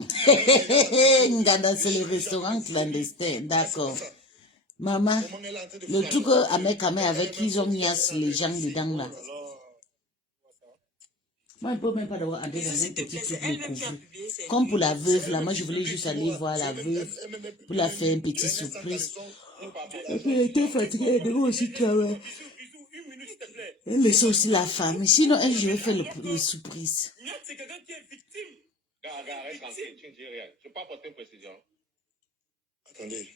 Nganda, c'est le restaurant clandestin. D'accord. Maman, le truc avec Amé, avec ils ont mis les gens dedans là. Moi, je ne peux même pas devoir entrer dans un petit truc découvert. Comme pour la veuve, là, moi, je voulais juste aller voir la veuve pour la faire une petite surprise. Et puis, elle était fatiguée, elle devait aussi travailler. Elle laisse aussi la femme. Sinon, elle, je vais faire le surprise. C'est quelqu'un qui est victime. Reste tranquille, tu ne dis rien. Je peux apporter une précision. Attendez.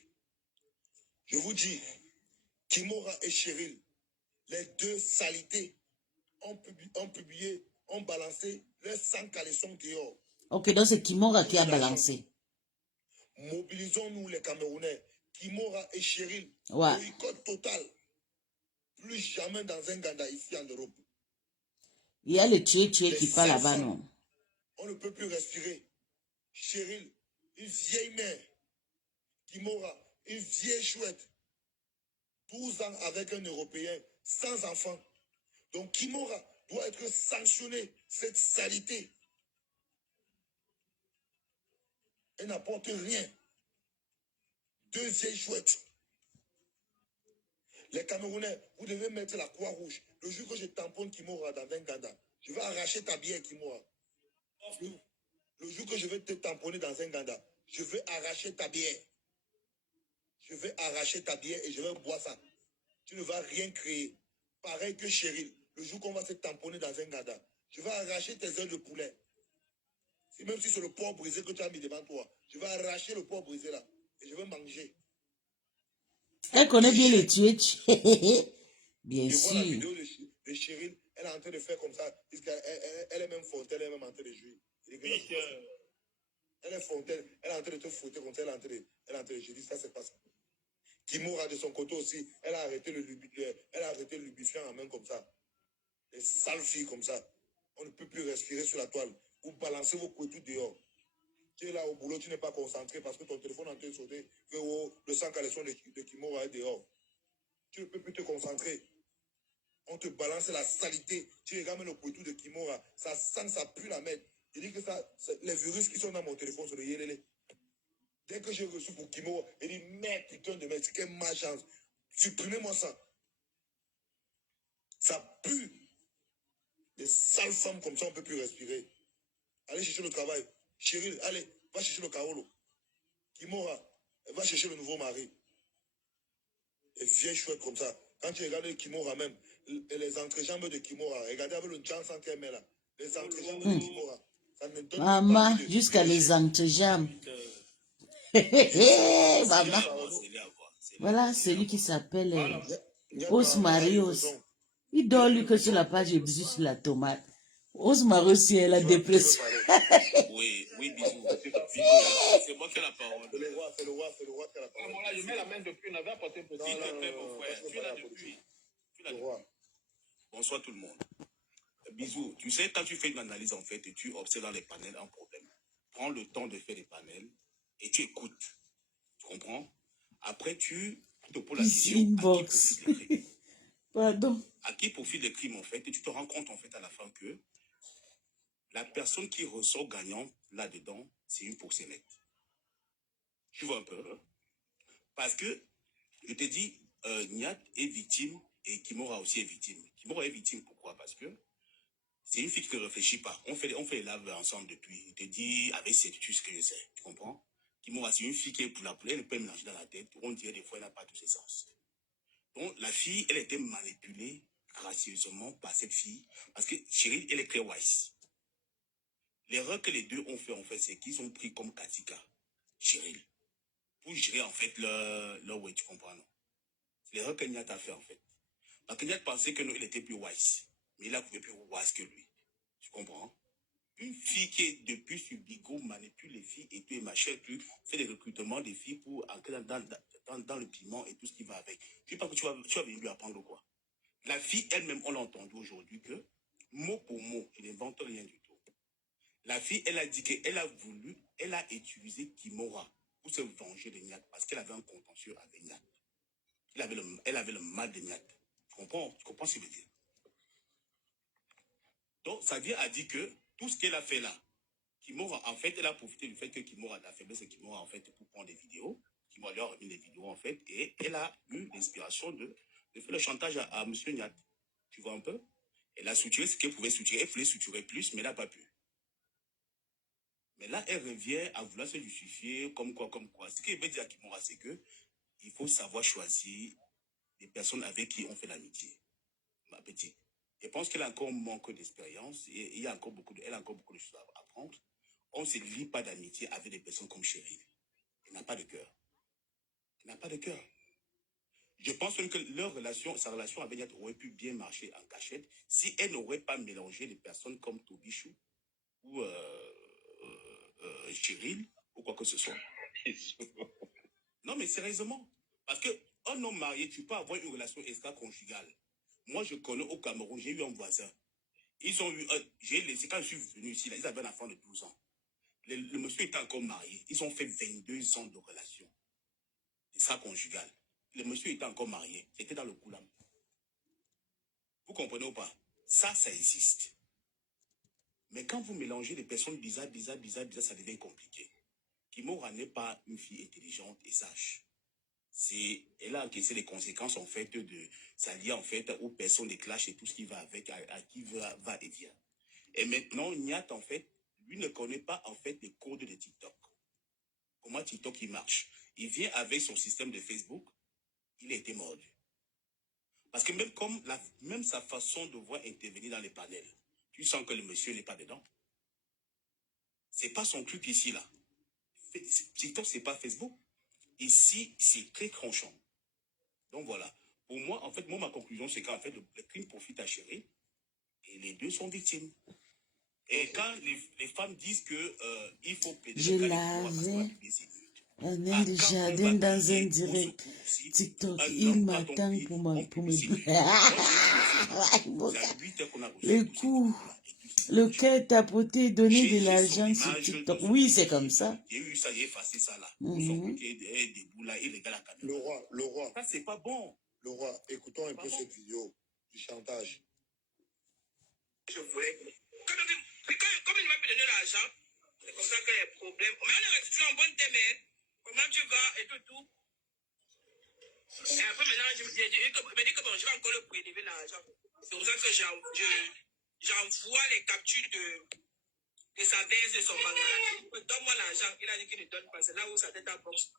Je vous dis, Kimora et Cheryl, les deux saletés, ont publié, ont balancé leurs 100 caleçons dehors. Ok, donc c'est Kimora qui a balancé. Mobilisons-nous les Camerounais. Kimora et Cheryl, ouais. Boycott total. Plus jamais dans un ganda ici en Europe. Il y a le tué qui parle là-bas, non? On ne peut plus respirer. Cheryl, une vieille mère. Kimora, une vieille chouette. 12 ans avec un Européen, sans enfant. Donc Kimora doit être sanctionné. Cette saleté. Elle n'apporte rien. Deux vieilles chouettes. Les Camerounais, vous devez mettre la croix rouge. Le jour que je tamponne Kimora dans un ganda, je vais arracher ta bière, Kimora. Le jour que je vais te tamponner dans un ganda, je vais arracher ta bière. Je vais arracher ta bière et je vais boire ça. Tu ne vas rien créer. Pareil que Cheryl, le jour qu'on va se tamponner dans un ganda, je vais arracher tes ailes de poulet. même si c'est le porc brisé que tu as mis devant toi, je vais arracher le porc brisé là et je vais manger. Elle connaît bien les tuer. Bien Je vois la sûr. vidéo de Cheryl, elle est en train de faire comme ça, elle est même fontaine, elle est même en train de jouer. Elle est fontaine, elle est en train de te fouetter comme ça, elle est en train de je dis ça, c'est pas ça. Kimora de son côté aussi, elle a arrêté le lubrifiant en main comme ça. Les sales filles comme ça. On ne peut plus respirer sur la toile. Vous balancez vos coups tout dehors. Tu es là au boulot, tu n'es pas concentré parce que ton téléphone est en train de sauter, que le sang caleçon de Kimora est dehors. Tu ne peux plus te concentrer. On te balance la saleté. Tu regardes le couteau de Kimora. Ça sent, ça pue la merde. Je dis que les virus qui sont dans mon téléphone sur le Yélélé. Dès que j'ai reçu pour Kimora, il dit merde, putain de merde, c'est quelle malchance. Supprimez-moi ça. Ça pue. Des sales femmes comme ça, on ne peut plus respirer. Allez chercher le travail. Chérie, allez, va chercher le Carolo. Kimora, va chercher le nouveau mari. Et vieille chouette comme ça. Quand tu regardes Kimora même, les entrejambes de Kimora, regardez avec le Johnson qu'elle met là. Les entrejambes de Kimora. Ça ne donne Maman, pas jusqu'à les entrejambes. Maman. Voilà celui qui s'appelle Osmarios. Il dort lui que sur la page et bisous sur la tomate. Osmarios, c'est la dépression. Oui, bisous. C'est moi qui ai la parole. C'est le roi qui a la parole. Moi là, je mets la main depuis, on avait apporté un peu. S'il te plaît, mon frère, tu es là depuis. Le roi. Bonsoir tout le monde. Bisous. Tu sais, quand tu fais une analyse, en fait, et tu observes dans les panels un problème, prends le temps de faire des panels et tu écoutes. Tu comprends? Après, tu te poses la question Pardon. à qui profite les crimes, en fait, et tu te rends compte, en fait, à la fin que la personne qui ressort gagnante là-dedans, c'est une proxénète. Tu vois un peu? Parce que, je te dis, Niat est victime et Kimora aussi est victime. Kimora est victime, pourquoi? Parce que c'est une fille qui ne réfléchit pas. On fait les laves ensemble depuis. Il te dit, avec certitude ce que je sais. Tu comprends? Kimora, c'est une fille qui est pour la poulet, elle peut mélanger dans la tête. On dirait des fois, elle n'a pas tous ses sens. Donc, la fille, elle était manipulée gracieusement par cette fille. Parce que Cheryl, elle est très wise. L'erreur que les deux ont fait, en fait, c'est qu'ils ont pris comme Katika, Cheryl, pour gérer, en fait, leur way, tu comprends, non? C'est l'erreur que Niat a fait, en fait. Parce que Niat pensait que non, il était plus wise. Mais il a trouvé plus wise que lui. Tu comprends? Une fille qui est depuis sur Bigo manipule les filles et tout, et machin, tu fait des recrutements des filles pour entrer dans le piment et tout ce qui va avec. Tu penses que tu vas venir lui apprendre quoi? La fille elle-même, on l'a entendu aujourd'hui que, mot pour mot, il n'invente rien du tout. La fille, elle a dit qu'elle a utilisé Kimora pour se venger de Niat parce qu'elle avait un contentieux avec Niat. Elle avait le mal de Niat. Tu comprends ce que je veux dire? Donc, ça vient à dire que tout ce qu'elle a fait là, Kimora, en fait, elle a profité du fait que Kimora a la faiblesse de Kimora, en fait, pour prendre des vidéos. Kimora lui a remis des vidéos, en fait, et elle a eu l'inspiration de faire le chantage à M. Niat. Tu vois un peu? Elle a souturé ce qu'elle pouvait souturer. Elle voulait souturer plus, mais elle n'a pas pu. Mais là, elle revient à vouloir se justifier comme quoi. Ce qu'elle veut dire à Kimora, c'est que il faut savoir choisir les personnes avec qui on fait l'amitié. Ma petite. Je pense qu'elle a encore un manque d'expérience et elle a encore beaucoup de choses à apprendre. On ne se lie pas d'amitié avec des personnes comme Cheryl. Elle n'a pas de cœur. Elle n'a pas de cœur. Je pense même que sa relation avec Niat aurait pu bien marcher en cachette si elle n'aurait pas mélangé des personnes comme Tobichou ou Cheryl ou quoi que ce soit. Non, mais sérieusement. Parce qu'un homme marié, tu peux avoir une relation extra-conjugale. Moi, je connais au Cameroun, j'ai eu un voisin. Ils ont eu, c'est quand je suis venu ici, là, ils avaient un enfant de 12 ans. Le monsieur était encore marié. Ils ont fait 22 ans de relation extra-conjugale. Le monsieur était encore marié. C'était dans le Koulam. Vous comprenez ou pas? Ça existe. Mais quand vous mélangez des personnes bizarres, ça devient compliqué. Kimora n'est pas une fille intelligente et sage. Elle a encaissé les conséquences, en fait, de s'allier, en fait, aux personnes des clashs et tout ce qui va avec, à qui va et vient. Et maintenant, Niat, en fait, lui ne connaît pas, en fait, les codes de TikTok. Comment TikTok, il marche. Il vient avec son système de Facebook, il a été mordu. Parce que même sa façon de voir intervenir dans les panels, tu sens que le monsieur n'est pas dedans. c'est pas son truc ici, là. TikTok, c'est pas Facebook. Ici, c'est très tranchant. Donc voilà. Pour moi, en fait, ma conclusion, c'est qu'en fait, le crime profite à Chéri et les deux sont victimes. Et quand les femmes disent que il faut pédaler, Je l'avais un nain de jardin dans un direct TikTok. Il m'attend pour le cœur tapoté, donner de l'argent sur TikTok. Oui, c'est comme ça. J'ai eu ça, j'ai effacé ça là. Le roi, ça c'est pas bon. Le roi, écoutons un peu cette vidéo du chantage. Je voulais. Comme il m'a donné l'argent, c'est comme ça qu'il y a des problèmes. Mais on est resté en bonne thème. Comment tu vas et tout. Et après maintenant, je me dis que bon, je vais encore le prélever l'argent. C'est pour ça que j'envoie les captures de sa baisse de son magasin. Donne-moi l'argent. Il a dit qu'il ne donne pas. C'est là où ça tête à boxe.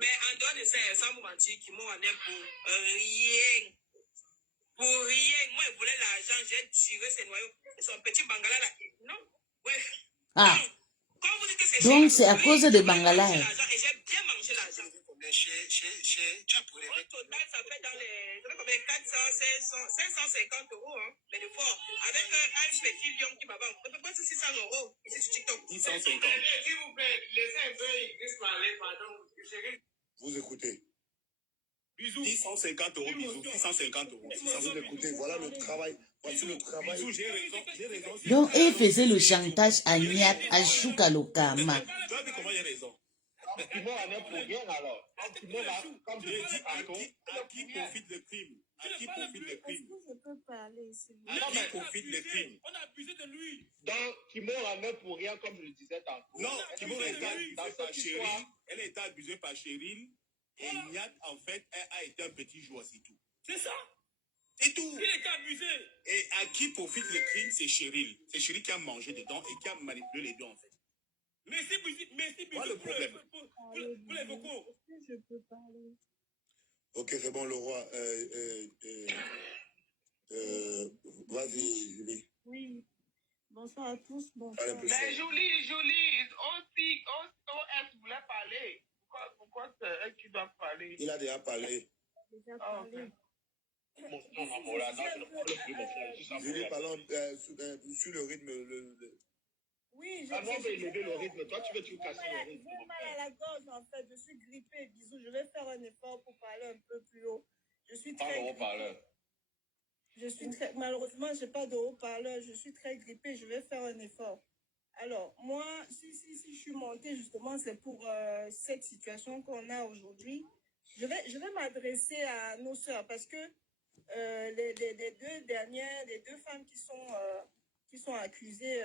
Mais en dehors de ça, sans vous mentir, qui m'ont amené pour rien. Pour rien. Moi, il voulait l'argent. J'ai tiré ses noyaux. Et son petit bangala là. Non. Bref. Ah. Quand vous dites que c'est Donc, c'est à cause de Bangala. Et j'ai bien mangé l'argent. Tu as prélevé. Au total, ça fait dans les 400, 550 euros. Hein. Mais de fort. Avec un petit lion qui m'a vendu. On peut pas 600 euros. Ici sur TikTok. 650. S'il vous plaît, laissez un peu Idriss parler, pardon. Vous écoutez. Bisous. 650 euros, bisous. 650 euros. Vous écoutez, voilà le travail. Voici le travail. Bisous, j'ai raison. Donc, il faisait le chantage à Niat, à Choukalokama. Tu as vu comment j'ai raison? Timon en est pour rien alors. Timon là, comme je dis, à qui profite le crime? À qui profite le crime? Est-ce que je peux parler, s'il vous plaît? À qui profite le crime? On a abusé de lui. Donc, Timon en est pour rien, comme je le disais tantôt. Non, Timon a été abusé par Cheryl. Elle a été abusée par Cheryl. Et Niat, en fait, a été un petit joueur, c'est tout. C'est ça. C'est tout. Il était abusé. Et à qui profite le crime, c'est Cheryl. C'est Cheryl qui a mangé dedans et qui a manipulé les deux, en fait. Merci, Voilà le problème. Pour les vocaux. Est-ce que je peux parler? Ok, c'est bon, le roi. Vas-y, Julie. Oui. Bonsoir à tous. Bonsoir. Mais Julie, OS voulait parler. Pourquoi c'est elle qui doit parler? Il a déjà parlé. Déjà parlé. Julie, parlons sur le rythme. Oui, on veut élever le rythme. Toi, tu veux tout casser le rythme. J'ai mal à la gorge, en fait. Je suis grippée. Bisous. Je vais faire un effort pour parler un peu plus haut. Je suis très grippée. Malheureusement, je n'ai pas de haut-parleur. Je suis très grippée. Je vais faire un effort. Alors, moi, si je suis montée, justement, c'est pour cette situation qu'on a aujourd'hui. Je vais m'adresser à nos sœurs parce que les deux femmes qui sont accusées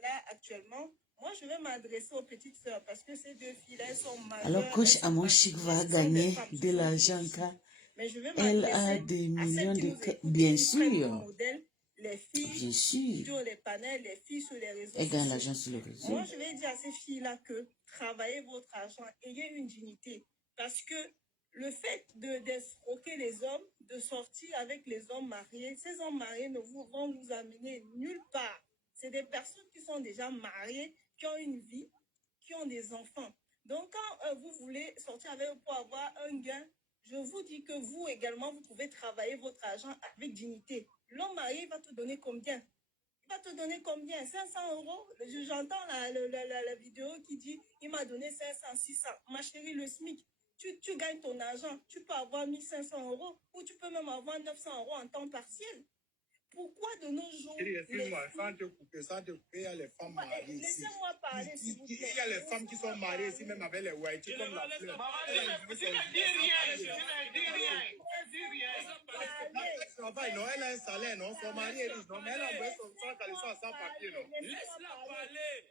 là actuellement, moi, je vais m'adresser aux petites sœurs parce que ces deux filles-là, elles sont majeures. Alors, coach Amonchik va gagner de l'argent car elle a des millions de... Bien sûr. Les filles bien sûr. Sur les panels, les filles sur les réseaux sociaux. Elle gagne l'argent sur les réseaux. Moi, je vais dire à ces filles-là que travaillez votre argent, ayez une dignité. Parce que le fait d'escroquer les hommes, de sortir avec les hommes mariés, ces hommes mariés ne vont vous amener nulle part. C'est des personnes qui sont déjà mariées, qui ont une vie, qui ont des enfants. Donc, quand vous voulez sortir avec eux pour avoir un gain, je vous dis que vous également, vous pouvez travailler votre argent avec dignité. L'homme marié, il va te donner combien? Il va te donner combien? 500 euros? J'entends la vidéo qui dit, il m'a donné 500, 600. Ma chérie, le SMIC, tu gagnes ton argent. Tu peux avoir 1500 euros ou tu peux même avoir 900 euros en temps partiel. Pourquoi de nos jours... Excuse-moi, sans te couper, il y a les femmes mariées ici. Laissez-moi parler, s'il vous plaît. Il y a les femmes qui sont mariées ici, même avec les whites, comme la fleur. Maman, tu ne dis rien. Non, elle a un salaire, non? Son mari est riche, non? Mais elle a envoyé son sang qu'elle soit sans papier, non? Laisse-la parler.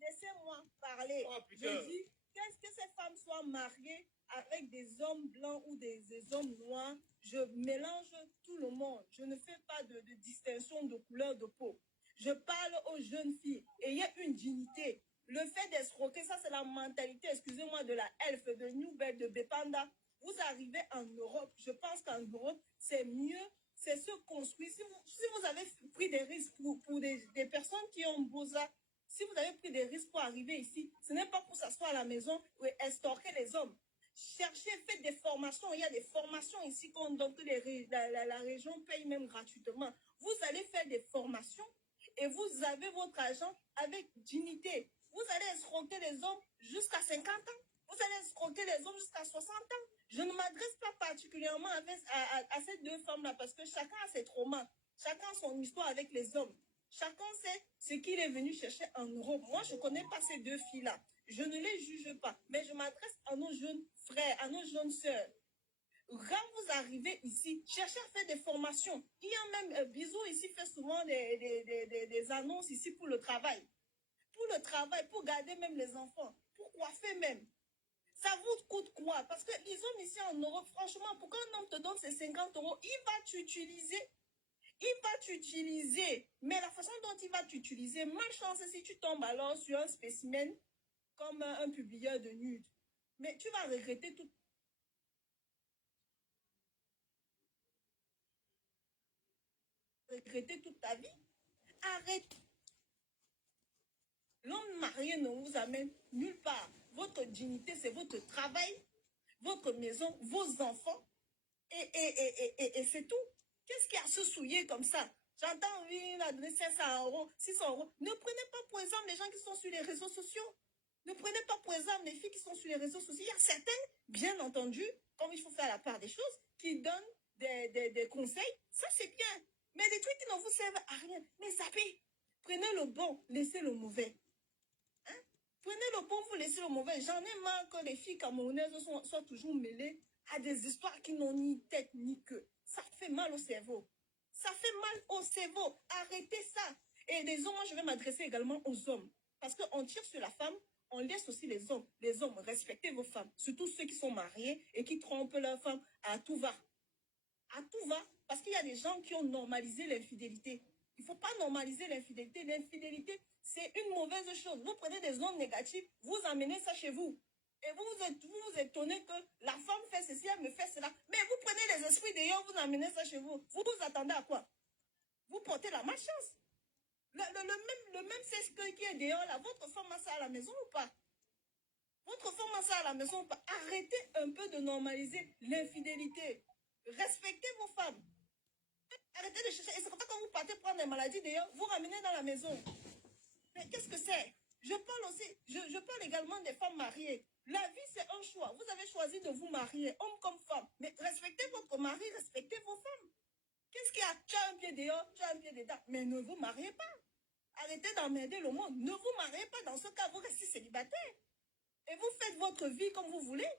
Laissez-moi parler. Je dis, qu'est-ce que ces femmes soient mariées avec des hommes blancs ou des hommes noirs, je mélange tout le monde. Je ne fais pas de distinction de couleur de peau. Je parle aux jeunes filles. Ayez une dignité. Le fait d'escroquer, ça c'est la mentalité, excusez-moi, de la elfe, de New Bed, de Bepanda. Vous arrivez en Europe. Je pense qu'en Europe, c'est mieux, c'est se construire. Si vous avez pris des risques pour des personnes qui ont besoin, Si vous avez pris des risques pour arriver ici, ce n'est pas pour s'asseoir à la maison ou estorquer les hommes. Cherchez, faites des formations. Il y a des formations ici donc la région paye même gratuitement. Vous allez faire des formations et vous avez votre argent avec dignité. Vous allez escroquer les hommes jusqu'à 50 ans. Vous allez escroquer les hommes jusqu'à 60 ans. Je ne m'adresse pas particulièrement à ces deux femmes-là parce que chacun a ses traumas. Chacun a son histoire avec les hommes. Chacun sait ce qu'il est venu chercher en Europe. Moi, je ne connais pas ces deux filles-là. Je ne les juge pas. Mais je m'adresse à nos jeunes frères, à nos jeunes sœurs. Quand vous arrivez ici, cherchez à faire des formations. Il y a même Bisou ici fait souvent des annonces ici pour le travail. Pour le travail, pour garder même les enfants. Pour coiffer même. Ça vous coûte quoi? Parce que les hommes ici en Europe, franchement, pour qu'un homme te donne ses 50 €, il va t'utiliser. Il va t'utiliser. Mais la façon dont il va t'utiliser, malchance si tu tombes alors sur un spécimen comme un publieur de nudes. Mais tu vas regretter toute ta vie. Arrête. L'homme marié ne vous amène nulle part. Votre dignité, c'est votre travail, votre maison, vos enfants. Et c'est tout. Qu'est-ce qu'il y a à se souiller comme ça? J'entends, oui, il a donné 500 €, 600 €. Ne prenez pas pour exemple les gens qui sont sur les réseaux sociaux. Ne prenez pas pour exemple les filles qui sont sur les réseaux sociaux. Il y a certaines, bien entendu, comme il faut faire la part des choses, qui donnent des conseils. Ça, c'est bien. Mais des trucs qui ne vous servent à rien. Mais zappez. Prenez le bon, laissez le mauvais. Hein? Prenez le bon, vous laissez le mauvais. J'en ai marre que les filles camerounaises soient toujours mêlées à des histoires qui n'ont ni tête ni queue. Ça fait mal au cerveau. Ça fait mal au cerveau. Arrêtez ça. Et les hommes, moi, je vais m'adresser également aux hommes. Parce qu'on tire sur la femme, on laisse aussi les hommes. Les hommes, respectez vos femmes. Surtout ceux qui sont mariés et qui trompent leurs femmes à tout va. À tout va. Parce qu'il y a des gens qui ont normalisé l'infidélité. Il ne faut pas normaliser l'infidélité. L'infidélité, c'est une mauvaise chose. Vous prenez des ondes négatives, vous amenez ça chez vous. Et vous vous étonnez que la femme fait ceci, elle me fait cela. Mais vous prenez les esprits d'ailleurs, vous amenez ça chez vous. Vous vous attendez à quoi? Vous portez la malchance. Le même c'est ce qui est dehors là. Votre femme a ça à la maison ou pas? Votre femme a ça à la maison ou pas? Arrêtez un peu de normaliser l'infidélité. Respectez vos femmes. Arrêtez de chercher. Et c'est comme ça que quand vous partez prendre des maladies d'ailleurs, vous ramenez dans la maison. Mais qu'est-ce que c'est? Je parle aussi, je parle également des femmes mariées. La vie, c'est un choix. Vous avez choisi de vous marier, homme comme femme. Mais respectez votre mari, respectez vos femmes. Qu'est-ce qu'il y a? Tu as un pied dehors, tu as un pied dedans. Mais ne vous mariez pas. Arrêtez d'emmerder le monde. Ne vous mariez pas. Dans ce cas, vous restez célibataire. Et vous faites votre vie comme vous voulez.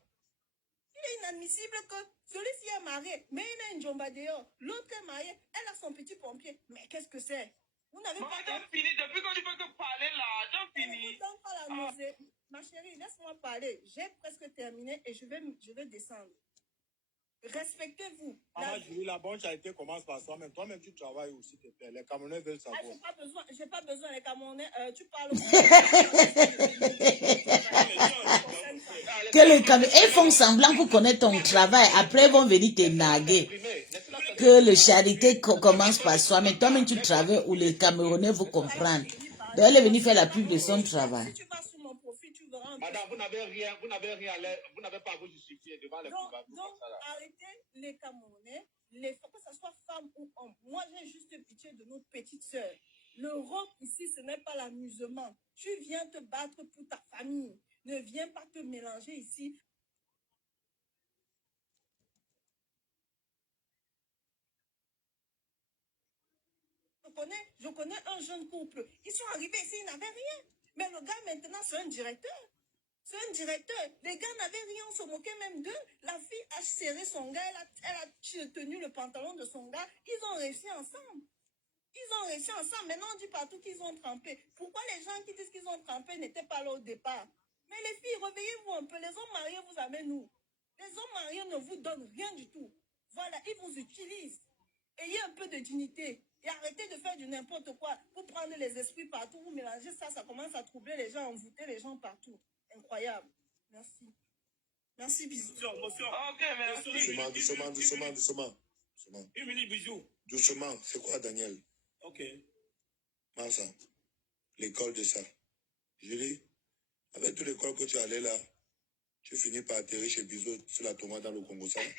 Il est inadmissible que celui-ci est marié, mais il a une jomba dehors. L'autre est mariée, elle a son petit pompier. Mais qu'est-ce que c'est? Vous n'avez pas... fini. Depuis quand tu peux te parler là, j'ai fini. Pas la nausée. Ma chérie, laisse-moi parler. J'ai presque terminé et je vais descendre. Respectez-vous. Maman Julie, la bonne charité commence par soi-même. Toi-même, tu travailles aussi, s'il te plaît. Les Camerounais veulent savoir. J'ai pas besoin, les Camerounais. Tu parles. Que les Camerounais, ils font semblant pour connaître ton travail. Après, ils vont venir te naguer. Que le charité commence par soi. Mais toi-même, tu travailles où les Camerounais vont comprendre. Donc, elle est venue faire la pub de son travail. Madame, vous n'avez pas à vous justifier devant les privations. Donc, arrêtez les Camerounais, que ce soit femme ou homme. Moi, j'ai juste pitié de nos petites sœurs. L'Europe, ici, ce n'est pas l'amusement. Tu viens te battre pour ta famille. Ne viens pas te mélanger ici. Je connais un jeune couple. Ils sont arrivés ici, ils n'avaient rien. Mais le gars, maintenant, c'est un directeur. C'est un directeur. Les gars n'avaient rien, on se moquait même d'eux. La fille a serré son gars, elle a tenu le pantalon de son gars. Ils ont réussi ensemble. Maintenant, on dit partout qu'ils ont trempé. Pourquoi les gens qui disent qu'ils ont trempé n'étaient pas là au départ? Mais les filles, réveillez-vous un peu. Les hommes mariés vous amènent où? Les hommes mariés ne vous donnent rien du tout. Voilà, ils vous utilisent. Ayez un peu de dignité. Et arrêtez de faire du n'importe quoi. Vous prenez les esprits partout, vous mélangez ça, ça commence à troubler les gens, envoûter les gens partout. Incroyable. Merci. Merci, bisous. Ok, merci. Doucement. Une minute, bisous. Doucement, c'est quoi, Daniel? Ok. Marsa, l'école de ça. Julie, avec toute l'école que tu allais là, tu finis par atterrir chez Bizot sur la tomate dans le Congo, ça? Non,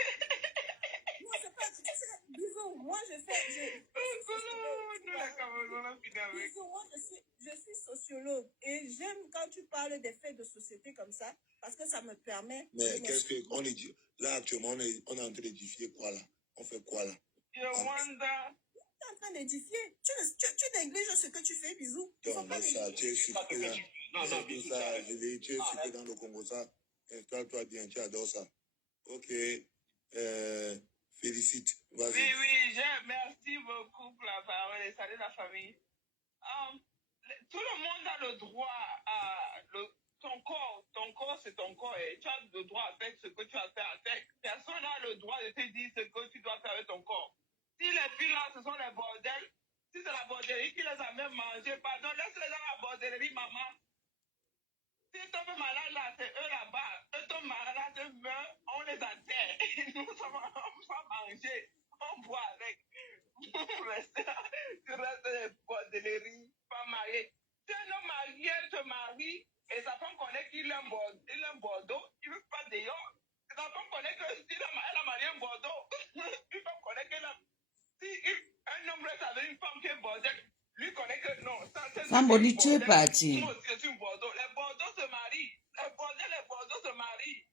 c'est pas... Tu sais, disons, moi, je fais... Disons, moi, je suis sociologue et j'aime quand tu parles des faits de société comme ça parce que ça me permet... Mais qu'est-ce qu'on est dit? Là, actuellement, on est en train d'édifier quoi là? On fait quoi là? Je wonder. Tu es en train d'édifier. Tu négliges ce que tu fais, bisous. Donc, ça, tu es super là. Non, ça, Julie, tu es super dans le Congo, ça. Installe-toi bien, tu adores ça. Ok. Félicite. Vas-y. Oui, merci beaucoup pour la parole et salut la famille. Tout le monde a le droit à ton corps c'est ton corps et tu as le droit à faire ce que tu as fait avec. Personne n'a le droit de te dire ce que tu dois faire avec ton corps. Si les filles là, ce sont les bordels, si c'est la bordellerie qui les a même mangés, pardon, laisse-les dans la bordellerie, maman. Si tu tombes malade là, c'est eux là-bas. Eux tombent malades, meurent, on les enterre. Nous sommes pas manger, on boit avec. Tu restes des bordelleries, pas marié. Si un homme marié se marie et sa femme connaît qu'il est un Bordeaux, il ne veut pas dehors. Sa femme connaît qu'elle a marié un Bordeaux. Une femme connaît qu'elle a. Si un homme reste avec une femme qui est Bordeaux, lui connaît que non. Somebody, tu es parti. Moi aussi, je suis Bordeaux. Les Bordeaux se marient. Les Bordeaux se marient.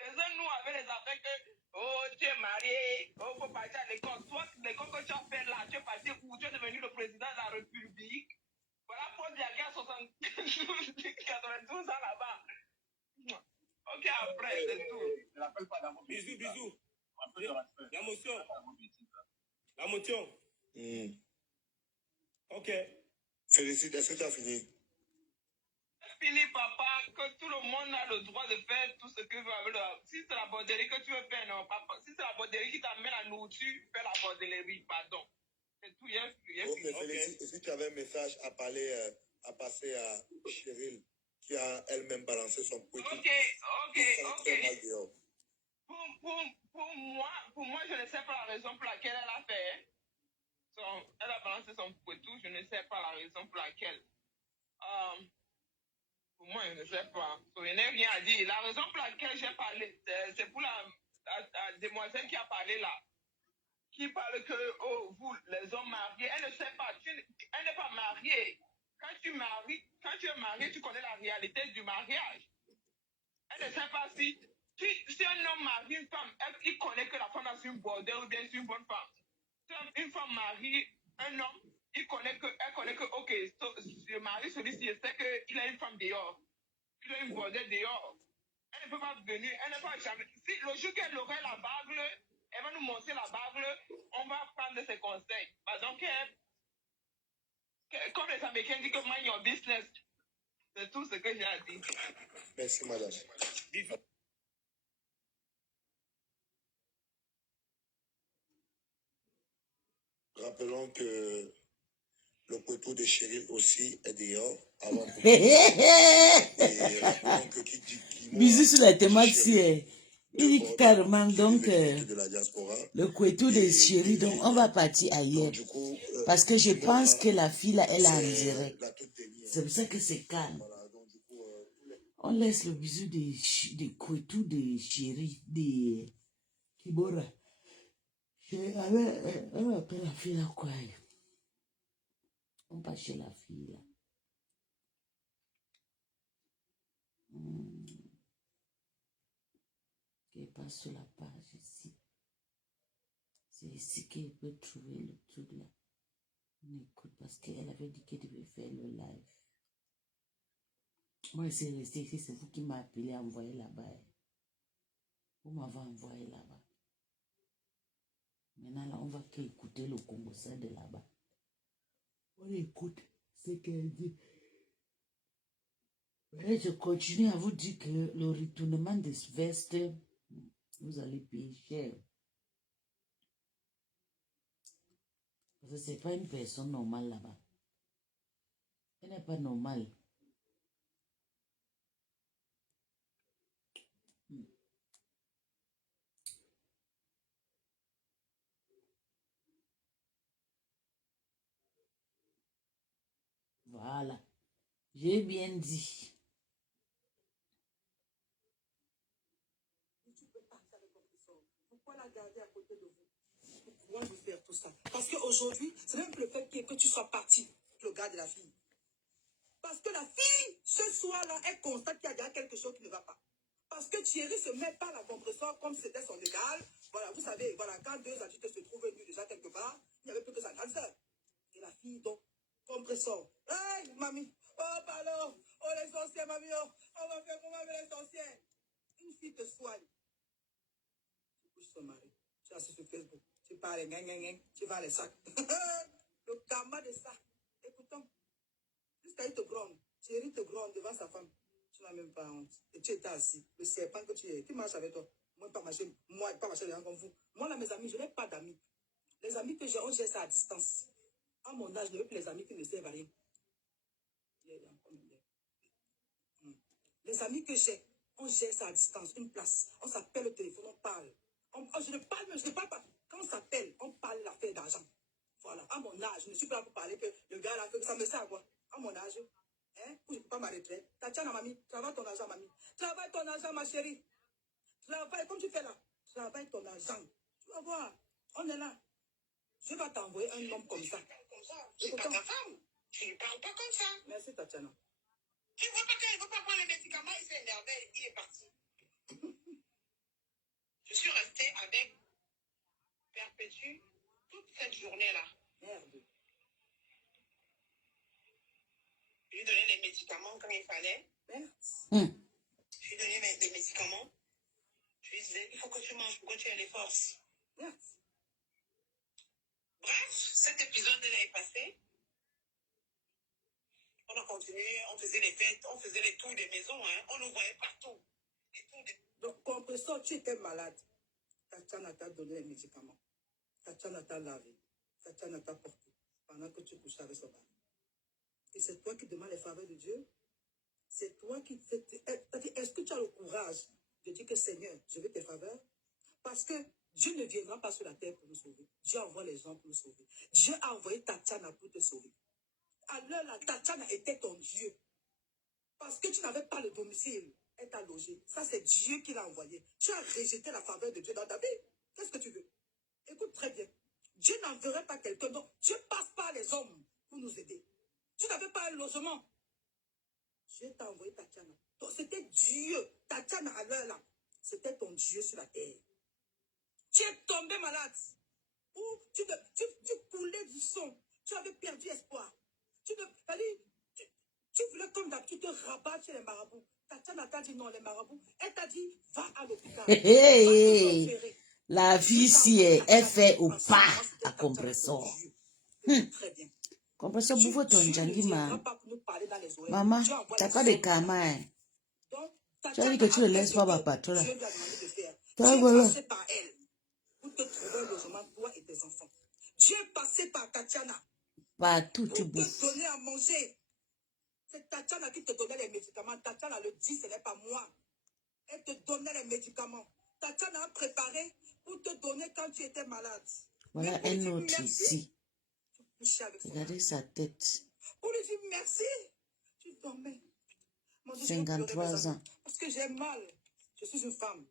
Les uns, nous, avec les affaires que, oh, tu es marié, oh, faut partir à l'école. Toi, l'école que tu as fait là, tu es parti où? Tu es devenu le président de la République. Voilà, Paul Diaga, 92 ans là-bas. Ok, après, c'est tout. Bisous. La motion. Ok. Félicite, est-ce que tu as fini? Fini, papa, que tout le monde a le droit de faire tout ce qu'il veut avec si c'est la bordellerie que tu veux faire, non, papa. Si c'est la bordellerie qui t'amène la nourriture, fais la bordellerie, pardon. C'est tout, Ok, Félicite, est-ce que tu avais un message à passer à Cheryl, qui a elle-même balancé son petit? Ok. Pour moi, je ne sais pas la raison pour laquelle elle a fait. Elle a balancé son poitou, je ne sais pas la raison pour laquelle. Pour moi, je ne sais pas. Je n'ai rien à dire. La raison pour laquelle j'ai parlé, c'est pour la demoiselle qui a parlé là. Qui parle que, oh, vous, les hommes mariés, elle ne sait pas. Elle n'est pas mariée. Quand tu es marié, tu connais la réalité du mariage. Elle ne sait pas si un homme marie une femme, il connaît que la femme est une bordelle ou bien c'est une bonne femme. Si une femme marie un homme, elle connaît que, ok, je marie celui-ci, je sais qu'il a une femme dehors. Il a une bordelle dehors. Elle ne peut pas venir, elle ne peut pas jamais. Si le jour qu'elle aurait la bague, elle va nous montrer la bague, on va prendre ses conseils. Donc, comme les Américains disent que mind your business, c'est tout ce que j'ai à dire. Merci, madame. Rappelons que le poteau de Cheryl aussi est dehors avant de... Et rappelons que qui dit Bisous sur la thématique. Il dit carrément donc le couteau de Chéri, donc on va partir ailleurs. Parce que je pense que la fille là, elle a en direct. C'est pour ça que c'est calme. On laisse le bisou de couteau de Chéri, de Kibora. On va appeler la fille là quoi. On passe chez la fille là. Elle passe sur la page ici. C'est ici qu'elle peut trouver le truc là. On écoute parce qu'elle avait dit qu'elle devait faire le live. Moi, c'est resté ici. C'est vous qui m'avez appelé à envoyer là-bas. Vous m'avez envoyé là-bas. Maintenant, là, on va écouter le Congo ça de là-bas. On écoute ce qu'elle dit. Et je continue à vous dire que le retournement des vestes, vous allez payer cher. Parce que ce n'est pas une personne normale là-bas. Elle n'est pas normale. Voilà. J'ai bien dit. Tu peux partir avec votre soeur. Pourquoi la garder à côté de vous? Pourquoi vous faire tout ça? Parce qu'aujourd'hui, c'est même le fait que tu sois parti, le gars de la fille. Parce que la fille, ce soir-là, elle constate qu'il y a déjà quelque chose qui ne va pas. Parce que Thierry se met pas la compresseur comme c'était son égal. Voilà, vous savez, voilà, quand deux adultes se trouvaient nus déjà quelque part, il n'y avait plus que sa grande sœur. Et la fille, donc, compresseur. Hey, mamie, oh, pardon, oh, les sorcières, mamie, oh, on va faire comment avec les sorcières? Une fille te soigne. Tu couches son mari. Tu es assis sur Facebook. Tu parles, tu vas à les sacs. Le karma de ça. Écoutons. Jusqu'à il te gronde. Thierry te gronde devant sa femme. Tu n'as même pas honte. Et tu étais assis. Le serpent que tu es. Qui marche avec toi? Moi, pas marcher. Moi, pas marcher avec gens comme vous. Moi, là, mes amis, je n'ai pas d'amis. Les amis que j'ai, on gère ça à distance. À mon âge, je n'ai plus les amis qui ne servent à rien. Les amis que j'ai, on gère ça à distance. Une place. On s'appelle au téléphone, on parle. Je ne parle pas. Quand on s'appelle, on parle l'affaire d'argent. Voilà. À mon âge, je ne suis pas là pour parler que le gars là, ça me sert à quoi? À mon âge, hein, je ne peux pas m'arrêter. Tatiana, mamie, travaille ton argent, mamie. Travaille ton argent, ma chérie. Travaille comme tu fais là. Travaille ton argent. Tu vas voir. On est là. Je vais t'envoyer un homme comme ça. C'est pas ta femme. Tu ne parles pas comme ça. Merci, Tatiana. Tu ne vois pas qu'il ne veut pas prendre les médicaments, il s'est énervé, il est parti. Je suis restée avec Perpétue toute cette journée-là. Merde. Je lui donnais les médicaments comme il fallait. Merde. Je lui donnais les médicaments. Je lui disais, il faut que tu manges pour que tu aies les forces. Merde. Bref, cet épisode-là est passé. On a continué, on faisait les fêtes, on faisait les tours des maisons, hein. On nous voyait partout. Donc, compresseur, tu étais malade. Tatiana t'a donné les médicaments. Tatiana t'a lavé. Tatiana t'a porté. Pendant que tu couchais avec son mari. Et c'est toi qui demandes les faveurs de Dieu. C'est toi qui... Est-ce que tu as le courage de dire que Seigneur, je veux tes faveurs? Parce que Dieu ne viendra pas sur la terre pour nous sauver. Dieu envoie les gens pour nous sauver. Dieu a envoyé Tatiana pour te sauver. Alors là, Tatiana était ton Dieu. Parce que tu n'avais pas le domicile. Elle t'a logé. Ça, c'est Dieu qui l'a envoyé. Tu as rejeté la faveur de Dieu dans ta vie. Qu'est-ce que tu veux? Écoute très bien. Dieu n'enverrait pas quelqu'un. Donc, Dieu passe par les hommes pour nous aider. Tu n'avais pas un logement. Dieu t'a envoyé Tatiana. Donc, c'était Dieu. Tatiana, à l'heure là, c'était ton Dieu sur la terre. Tu es tombé malade. Ou tu coulais du sang. Tu avais perdu espoir. Tu voulais comme d'habitude te rabattre chez les marabouts. Tatiana t'a dit non, les marabouts. Elle t'a dit, va à l'hôpital. La vie, si elle fait au pas à compresseur. Compresseur, bouffe ton jangima. Maman, t'as pas de karma. Hein. Tu as dit que tu ne laisses pas ma patron. Dieu est passé par elle pour te trouver un logement, toi et tes enfants. Dieu est passé par Tatiana partout tu pour te donner à manger. C'est Tatiana qui te donnait les médicaments. Tatiana le dit, ce n'est pas moi. Elle te donnait les médicaments. Tatiana a préparé pour te donner quand tu étais malade. Voilà un autre ici. Regardez sa tête. Pour lui dire merci. Tu dormais. 53 ans. Parce que j'ai mal. Je suis une femme.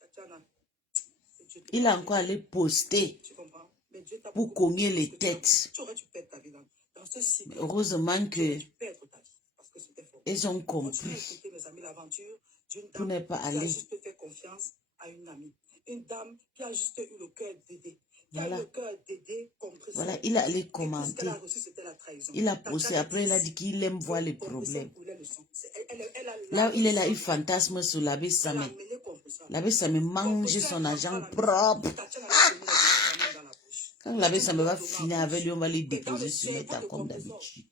Tatiana. Il a encore allé poster pour cogner les têtes. Mais heureusement que ils ont compris. Tout n'est pas allé. Une dame qui a juste eu le cœur d'aider. Voilà, il a allé commenter. Il a posé. Après, il a dit qu'il aime voir les problèmes. Là, il est là, il fantasme sur l'abbé Samé. L'abbé Samé mange son argent propre. Quand l'abbé Samé va finir avec lui, on va lui déposer sur l'état comme d'habitude.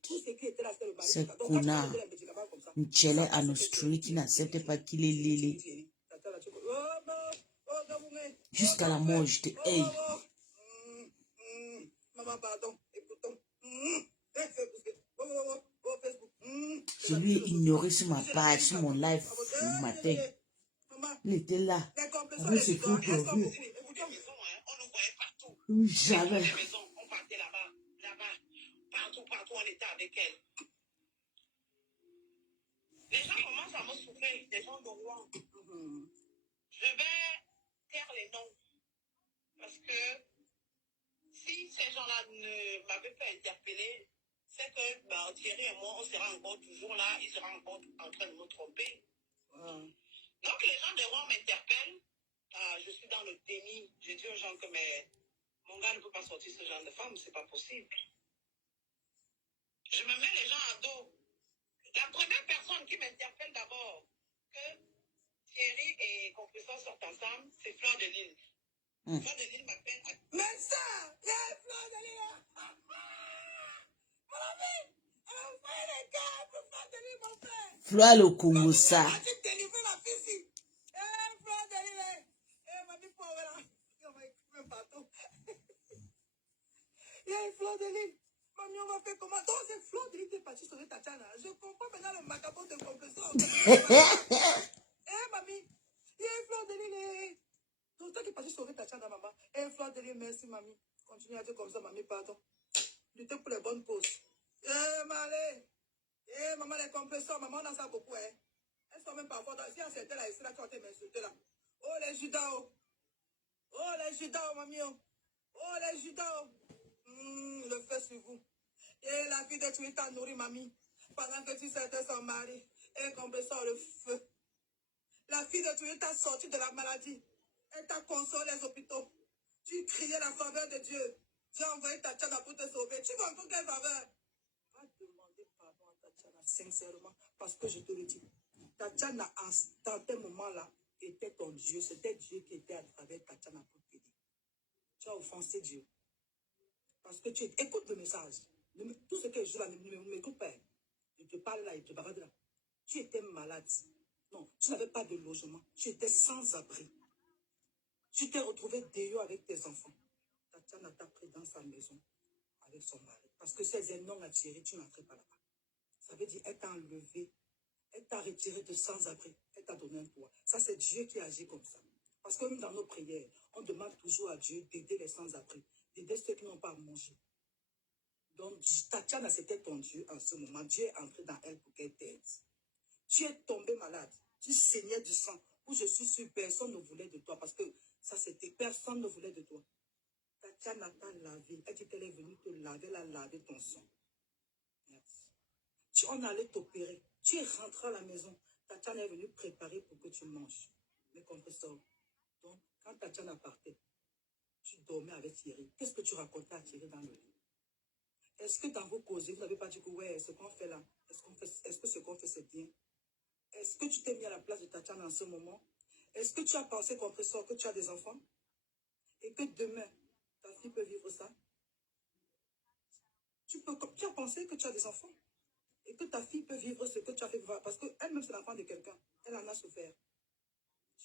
C'est connard. Michele à nos streets, qui n'accepte pas qu'il est lélé. Jusqu'à la mort, je te haïs. Maman, pardon, écoutons. Je lui ai ignoré sur ma page, sur mon live le matin. Il était là. Avec ses faux profils. Jamais. On partait là-bas. Partout, on était avec elle. armée des gens de Rouen. Je vais taire les noms. Parce que si ces gens-là ne m'avaient pas interpellé, c'est que bah, Thierry et moi, on sera encore toujours là, ils seront encore en train de nous tromper. Donc les gens de Rouen m'interpellent. Je suis dans le déni. Je dis aux gens que mon gars ne peut pas sortir ce genre de femme, c'est pas possible. Je me mets les gens à dos. La première personne qui m'interpelle d'abord que Thierry et Compresseur sortent ensemble, c'est Fleur de Lille. Fleur de Lille m'appelle. Mais ça, il y a Fleur de Lille. Mon frère, les gars, Fleur de Lille, mon frère. Fleur le Congo, ça. Tu délivres la fille. Fleur de Lille. Mamie pauvre là. On va écrire un bateau. Il y a une Fleur de Lille. Mamie, on va faire comment? Donc, c'est Fleur de Lille qui est partie sur Tatiana. Je comprends maintenant le macabon de Compresseur. Mamie, il y a une Fleur de Lille. Donc, toi qui es partie sur Tatiana, maman. Fleur de Lille, merci, mamie. Continue à dire comme ça, mamie, pardon. Luttez pour les bonnes pauses. Malé. Maman, les compresseurs, maman, on a ça beaucoup, hein. Elles sont même parfois dans. Si on s'était là, ici, là, tu vas m'insulter là. Oh, les judas. Oh, les judas, mamie. Oh, les judas. Le feu sur vous. Et la fille de tu t'a nourri, mamie. Pendant que tu sortais son mari. Et compresseur, le feu. La fille de tu t'a sorti de la maladie. Elle t'a consolé les hôpitaux. Tu criais la faveur de Dieu. Tu as envoyé Tatiana pour te sauver. Tu vas encore quelle faveur? Va demander pardon à Tatiana, sincèrement, parce que je te le dis. Tatiana, dans tes moments-là, était ton Dieu. C'était Dieu qui était à travers Tatiana pour t'aider. Tu as offensé Dieu. Parce que tu écoutes le message. Tout ce que je dis là, ne m'écoute pas. Je te parle là et je te parle là. Tu étais malade. Non, tu n'avais pas de logement. Tu étais sans abri. Tu t'es retrouvé dehors avec tes enfants. Tatiana t'a pris dans sa maison avec son mari. Parce que c'est un non à Thierry, tu n'entrais pas là-bas. Ça veut dire elle t'a enlevé, elle t'a retiré de sans-abri, elle t'a donné un toit. Ça, c'est Dieu qui agit comme ça. Parce que nous, dans nos prières, on demande toujours à Dieu d'aider les sans-abri, d'aider ceux qui n'ont pas à manger. Donc, Tatiana, c'était ton Dieu en ce moment. Dieu est entré dans elle pour qu'elle t'aide. Tu es tombé malade, tu saignais du sang. Où je suis sûr, personne ne voulait de toi. Parce que ça, c'était personne ne voulait de toi. Tatiana t'a lavé. Elle dit qu'elle est venue te laver, elle a lavé ton sang. On allait t'opérer. Tu es rentré à la maison. Tatiana est venue préparer pour que tu manges. Mais compresseur. Donc, quand Tatiana partait, tu dormais avec Thierry. Qu'est-ce que tu racontais à Thierry dans le lit? Est-ce que dans vos causes, vous n'avez pas dit que ouais, ce qu'on fait là, est-ce que ce qu'on fait c'est bien? Est-ce que tu t'es mis à la place de Tatiana en ce moment? Est-ce que tu as pensé, compresseur, que tu as des enfants? Et que demain, ta fille peut vivre ça? Tu as pensé que tu as des enfants? Et que ta fille peut vivre ce que tu as fait vivre? Parce qu'elle-même, c'est l'enfant de quelqu'un. Elle en a souffert.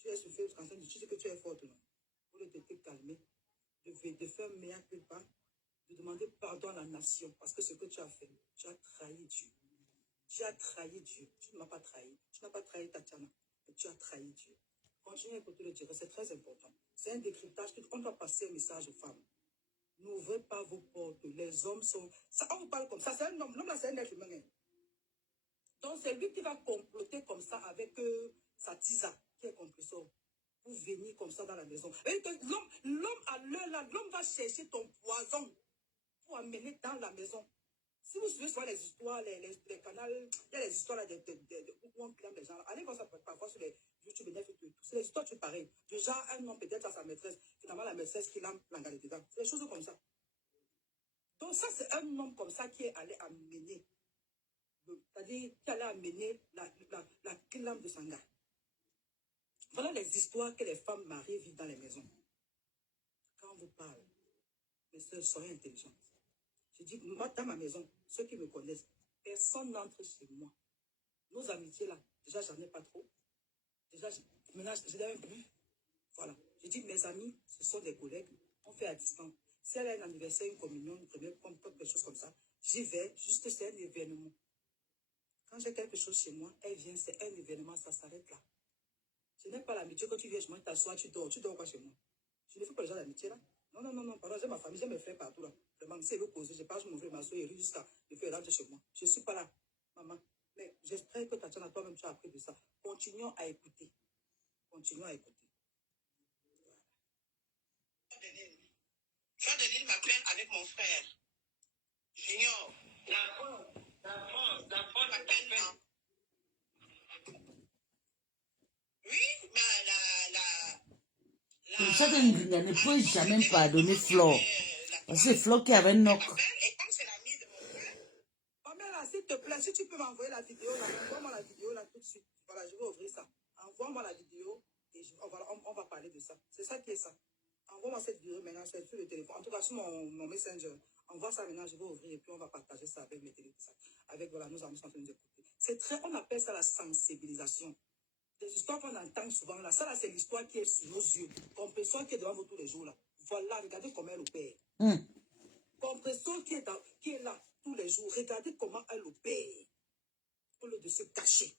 Tu as souffert, tu sais que tu es forte, non? Pour te calmer, de faire meilleur culpa, de demander pardon à la nation. Parce que ce que tu as fait, tu as trahi Dieu. Tu as trahi Dieu. Tu ne m'as pas trahi. Tu n'as pas trahi Tatiana. Mais tu as trahi Dieu. Continuez à écouter le dire. C'est très important. C'est un décryptage. On doit passer un message aux femmes. N'ouvrez pas vos portes. Les hommes sont... Ça, on vous parle comme ça. C'est un homme. L'homme là, c'est un être humain. Donc, c'est lui qui va comploter comme ça avec sa tisa, qui est compresseur, pour venir comme ça dans la maison. L'homme à l'heure là, l'homme va chercher ton poison pour amener dans la maison. Si vous suivez souvent les histoires, les canaux, il y a les histoires là où on clame les gens. Allez voir ça parfois sur les YouTube et tout. C'est les histoires, tu pareil. Du genre, un homme peut-être à sa maîtresse, finalement la maîtresse qui l'a l'engalé dedans. C'est des choses comme ça. Donc ça, c'est un homme comme ça qui est allé amener, c'est-à-dire qui allait amener la clame de Sanga. Voilà les histoires que les femmes mariées vivent dans les maisons. Quand on vous parle, mes soeurs, soyez intelligentes. Je dis, moi, dans ma maison, ceux qui me connaissent, personne n'entre chez moi. Nos amitiés là, déjà, j'en ai pas trop. Déjà, maintenant, je n'ai même plus. Voilà. Je dis, mes amis, ce sont des collègues. On fait à distance. Si elle a un anniversaire, une communion, une première, quelque chose comme ça, j'y vais, juste c'est un événement. Quand j'ai quelque chose chez moi, elle vient, c'est un événement, ça s'arrête là. Je n'ai pas l'amitié que tu viens chez moi, tu t'assois, tu dors quoi chez moi? Je ne fais pas les gens d'amitié là. Non, pardon, j'ai ma famille, j'ai mes frères partout là. Vraiment, si elle veut causer, je passe mon frère, ma soeur, et jusqu'à me faire rentrer chez moi. Je ne suis pas là, maman. Mais j'espère que Tatiana, toi-même, tu as appris de ça. Continuons à écouter. Continuons à écouter. Fleur de Lille m'appelle avec mon frère. Junior. La France m'appelle. Oui, mais C'est pour ça que Ngringa ne peut jamais pardonner Flo. Parce que c'est Flo qui avait knock. Et comme c'est l'ami de mon frère. Pamela, s'il te plaît, si tu peux m'envoyer la vidéo, là, envoie-moi la vidéo là tout de suite. Voilà, je vais ouvrir ça. Envoie-moi la vidéo et on va parler de ça. C'est ça qui est ça. Envoie-moi cette vidéo maintenant, c'est sur le téléphone. En tout cas, sur mon messenger. Envoie ça maintenant, je vais ouvrir et puis on va partager ça avec mes téléphones. Avec voilà, nos amis sont en train de nous écouter. C'est très, on appelle ça la sensibilisation. Des histoires qu'on entend souvent là. Ça là, c'est l'histoire qui est sur nos yeux. Compression qui est devant vous tous les jours là. Voilà, regardez comment elle opère. Compression qui est là tous les jours. Regardez comment elle opère. Au lieu de se cacher.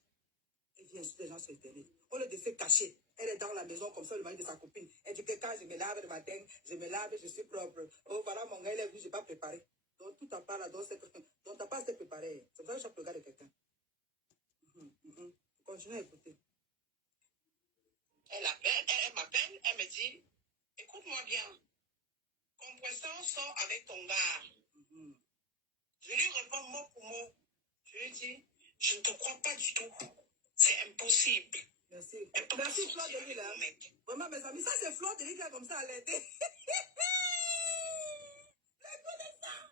Elle vient sur les gens sur Internet. Au lieu de se cacher, elle est dans la maison comme ça, le mari de sa copine. Elle dit que quand je me lave le matin, je me lave, je suis propre. Oh, voilà, mon gars, il est venu, je n'ai pas préparé. Donc, tout à part là, donc tu n'as pas assez préparé. C'est pour ça que je chaque regard de quelqu'un. Continuez à écouter. Elle m'appelle, elle me dit, écoute-moi bien. Compresseur sort avec ton gars. Je lui réponds mot pour mot. Je lui dis, je ne te crois pas du tout. C'est impossible. Merci. Merci, Fleur de Lille. Vraiment, mes amis, ça c'est Fleur de Lille qui a comme ça à l'aider. Les connaissants.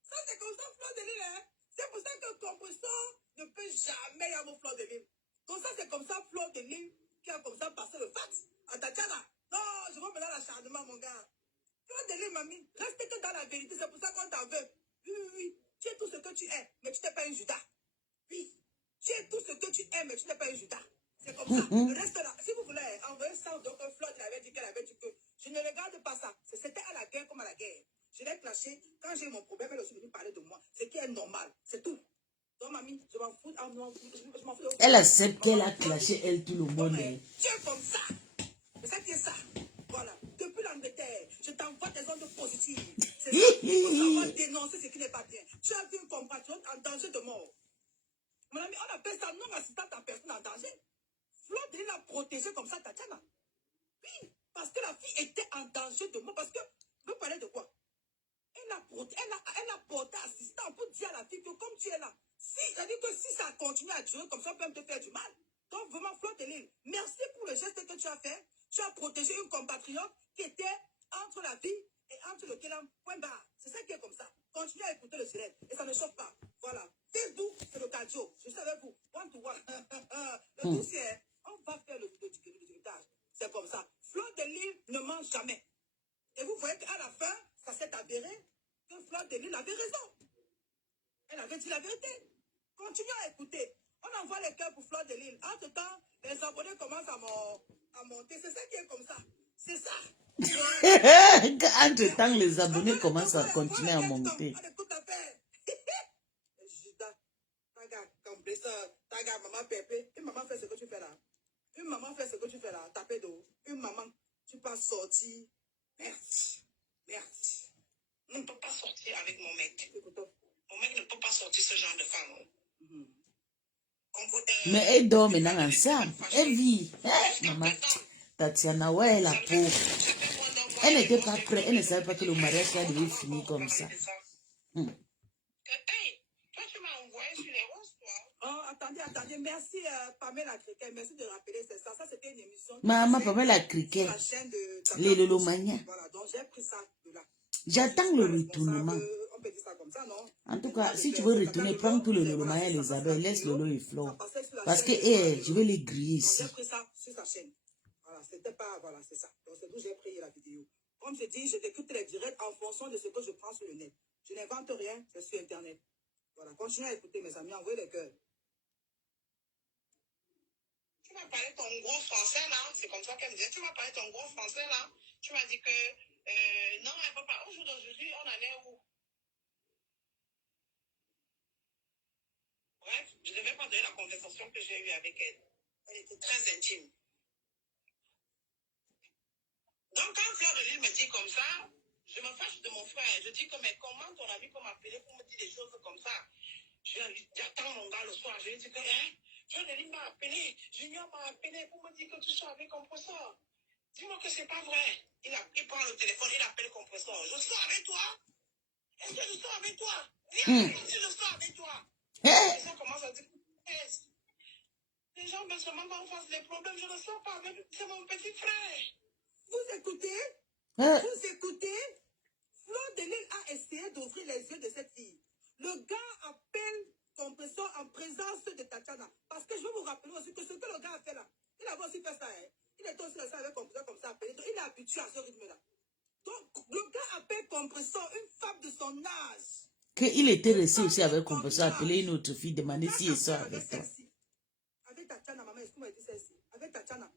Ça c'est comme ça, Fleur de Lille. Hein? C'est pour ça que le compresseur ne peut jamais y avoir Fleur de Lille. Comme ça, c'est comme ça, Fleur de Lille qui a comme ça passé le fax à Tatiana. Non, je vois maintenant l'acharnement, mon gars. Fleur de Lille, mamie, reste que dans la vérité, c'est pour ça qu'on t'en veut. Oui. Tu es tout ce que tu es, mais tu n'es pas un Judas. Oui. Tu es tout ce que tu es, mais tu n'es pas un Judas. C'est comme ça. Le reste là, si vous voulez envoyer ça, donc Fleur avait dit qu'elle avait dit que je ne regarde pas ça. C'était à la guerre comme à la guerre. Je l'ai clashé. Quand j'ai eu mon problème, elle est aussi venue parler de moi. Ce qui est normal. C'est tout. Donc, mamie, je m'en fous. Je m'en fous. Elle accepte qu'elle a clashé, elle, tout le monde. Tu es comme ça. C'est ça qui est ça. Voilà. Depuis l'Angleterre, je t'envoie des ondes positives. C'est ça. On va dénoncer ce qui n'est pas bien. Tu as vu une compatriote en danger de mort. Mon ami, on appelle ça non-assistante à personne en danger. Flo de l'a protégée comme ça, Tatiana. Oui, parce que la fille était en danger de mort. Parce que, vous parlez de quoi? Elle a porté assistant pour dire à la fille que comme tu es là, c'est-à-dire que si ça continue à durer comme ça, on peut te faire du mal. Donc vraiment, Fleur de Lille, merci pour le geste que tu as fait. Tu as protégé une compatriote qui était entre la vie et entre le Kélam. Point barre. C'est ça qui est comme ça. Continuez à écouter le silence et ça ne choque pas. Voilà. Facebook, c'est le cardio. Je suis avec vous. One to one. Le dossier, on va faire le héritage. C'est comme ça. Fleur de Lille ne mange jamais. Et vous voyez qu'à la fin, ça s'est avéré que Fleur de Lille avait raison. Elle avait dit la vérité. Continuez à écouter. On envoie les cœurs pour Fleur de Lille. Entre-temps, les abonnés commencent à monter. C'est ça qui est comme ça. C'est ça. Entre-temps, les abonnés commencent à continuer à monter. Écoute l'affaire. Taga, maman Pépé. Une maman fait ce que tu fais là. Une maman fait ce que tu fais là. Taper d'eau. Une maman, tu peux sortir. Merci. Je ne peux pas sortir avec mon mec. Mon mec ne peut pas sortir ce genre de femme. Mais elle dort maintenant ensemble. Elle vit. Maman, Tatiana, ouais, la peau. Elle n'était pas prête. Elle ne savait pas que le mariage devait finir comme ça. Hey, toi, tu m'as envoyé sur les roses, toi. Oh, attendez. Merci, Pamela Criquet. Merci de rappeler ça. Ça, c'était une émission. Maman, Pamela Criquet. Les Lolomania. Voilà, donc j'ai pris ça de là. J'attends le retournement. On peut dire ça comme ça, non? En tout cas, si tu veux retourner, prends tous les Lolomania, Elisabeth, laisse Lolo et Flo. Parce que, je vais les griller ici. J'ai pris ça sur sa chaîne. Voilà, c'était pas, voilà, c'est ça. Donc c'est d'où j'ai pris la vidéo. Comme je dis, je décrypte les directs en fonction de ce que je prends sur le net. Je n'invente rien, c'est sur Internet. Voilà, continuez à écouter, mes amis, envoyez les cœurs. Tu m'as parlé de ton gros français, là. C'est comme ça qu'elle me disait. Tu m'as parlé de ton gros français, là. Tu m'as dit que, non, elle ne peut pas. Aujourd'hui, on en est où? Bref, je ne vais pas donner la conversation que j'ai eue avec elle. Elle était très intime. Donc, quand Fleur de Lille me dit comme ça, je me fâche de mon frère. Je dis que, mais comment ton ami peut m'appeler pour me dire des choses comme ça? J'attends mon gars le soir, je lui dis que, hein, John m'a appelé, Junior m'a appelé pour me dire que tu sors avec compresseur. Dis-moi que c'est pas vrai. Il prend le téléphone, il appelle compresseur. Je sors avec toi? Est-ce que je sors avec toi? Viens, si je sors avec toi. Et ça commence à dire, les gens veulent seulement qu'on fasse des problèmes, je ne sors pas avec, c'est mon petit frère. Vous écoutez? Vous écoutez? Flo Delisle a essayé d'ouvrir les yeux de cette fille. Le gars appelle compresseur en présence de Tatiana. Parce que je veux vous rappeler aussi que ce que le gars a fait là, il avait aussi fait ça. Hein? Il était aussi resté avec compresseur comme ça appelé. Donc, il est habitué à ce rythme-là. Donc, le gars appelle compresseur, une femme de son âge. Qu'il était resté aussi avec compresseur, appelé une autre fille, demander si elle sort avec toi. Avec Tatiana, maman, est-ce qu'on m'a dit celle-ci? Avec Tatiana.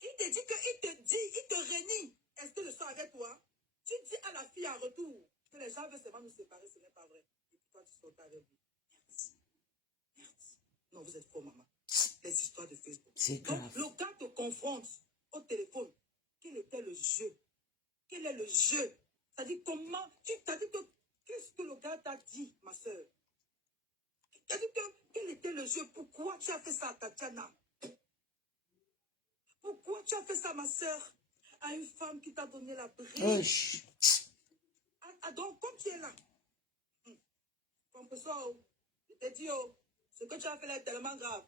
Il te dit que, il te renie. Est-ce que je sors avec toi? Tu dis à la fille en retour que les gens veulent seulement nous séparer, ce n'est pas vrai. Et puis toi, tu sors avec lui. Merde. Non, vous êtes faux, maman. Les histoires de Facebook. C'est grave. Donc, le gars te confronte au téléphone. Quel était le jeu? Quel est le jeu? C'est-à-dire comment? Tu t'as dit que, qu'est-ce que le gars t'a dit, ma soeur? T'as dit que, quel était le jeu? Pourquoi tu as fait ça à Tatiana? Pourquoi tu as fait ça, ma soeur, à une femme qui t'a donné la brise? Donc, comme tu es là, compresseur, je te dis, ce que tu as fait là est tellement grave.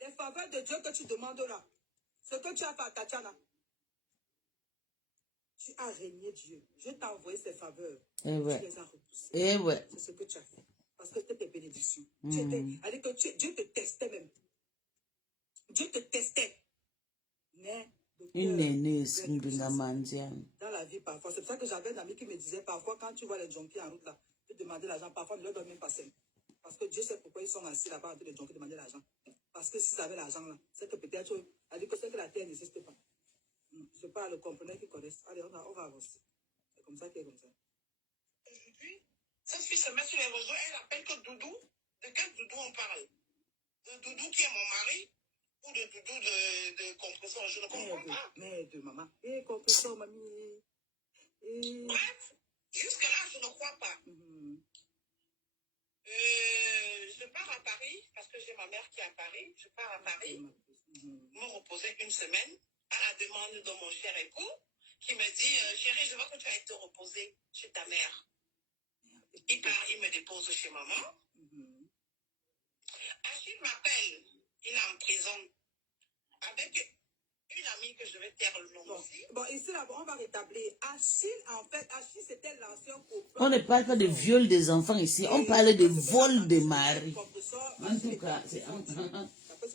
Les faveurs de Dieu que tu demandes là, ce que tu as fait à Tatiana, tu as régné Dieu. Je t'ai envoyé ces faveurs. Tu les as repoussées. C'est ce que tu as fait. Parce que c'était tes bénédictions. Dieu te testait même. Dieu te testait. Mais une aînée, dans la vie, parfois. C'est pour ça que j'avais un ami qui me disait, parfois, quand tu vois les junkies en route là, tu demandes l'argent, parfois, ne leur donne même pas 5. Parce que Dieu sait pourquoi ils sont assis là-bas en train de junkies demander l'argent. Parce que s'ils avaient l'argent là, c'est que peut-être, elle dit que c'est que la terre n'existe pas. Je parle, le compreneur qui connaissent. Allez, on va avancer. C'est comme ça qu'il est comme ça. Aujourd'hui, cette fille se met sur les réseaux, elle appelle que Doudou. De quel Doudou on parle? De Doudou qui est mon mari? Ou de Doudou de compresseur? Je ne comprends pas. Mais de maman. Compresseur, mamie. Bref, jusque-là, je ne crois pas. Je pars à Paris, parce que j'ai ma mère qui est à Paris. Je pars à Paris, me reposer une semaine, à la demande de mon cher époux, qui me dit, chérie, je veux que tu ailles te reposer chez ta mère. Il part, il me dépose chez maman. Achille m'appelle, il est en prison, avec une amie que je vais taire le nom aussi. Bon, ici, là, on va rétablir. Achille, en fait, Achille, c'était l'ancien copain. On ne parle pas de viol des enfants ici, on parle de vol des maris. En tout cas, c'est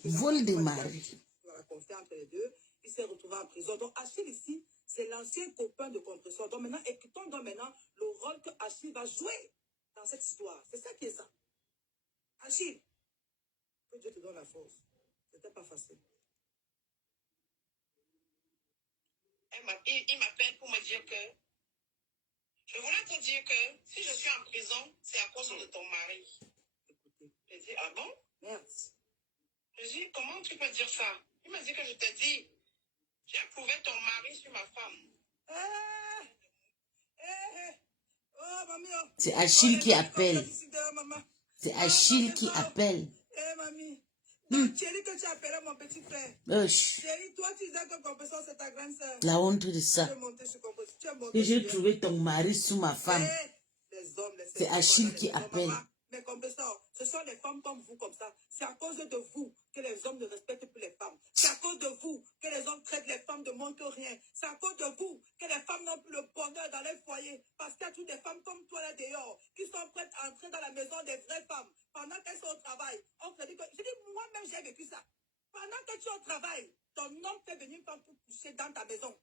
vol des maris. Voilà, conflit entre les deux. Il s'est retrouvé en prison. Donc, Achille, ici, c'est l'ancien copain de compresseur. Donc, maintenant, écoutons donc maintenant le rôle que Achille va jouer dans cette histoire. C'est ça qui est ça. Achille, que Dieu te donne la force. C'était pas facile. Il m'appelle pour me dire que je voulais te dire que si je suis en prison, c'est à cause de ton mari. Je dis, ah bon? Merde. Je dis, comment tu peux dire ça? Il m'a dit que je te dis, j'ai prouvé ton mari sur ma femme. C'est Achille qui appelle. C'est Achille qui appelle. Mamie. Donc, Thierry, que tu appelais mon petit frère. Thierry, toi, tu disais que compresseur, c'est ta grande sœur. La honte de ça. Et j'ai trouvé ton mari sous ma femme. C'est Achille qui appelle. Mais compresseur, ce sont les femmes comme vous, comme ça. C'est à cause de vous que les hommes ne respectent plus les femmes. C'est à cause de vous que les hommes traitent les femmes de moins que rien. C'est à cause de vous que les femmes n'ont plus le bonheur dans les foyers. Parce qu'il y a toutes des femmes comme toi là dehors qui sont prêtes à entrer dans la maison des vraies femmes. Pendant qu'elles sont au travail, on te dit que... Je dis, moi-même, j'ai vécu ça. Pendant que tu es au travail, ton homme fait venir une femme pour coucher dans ta maison.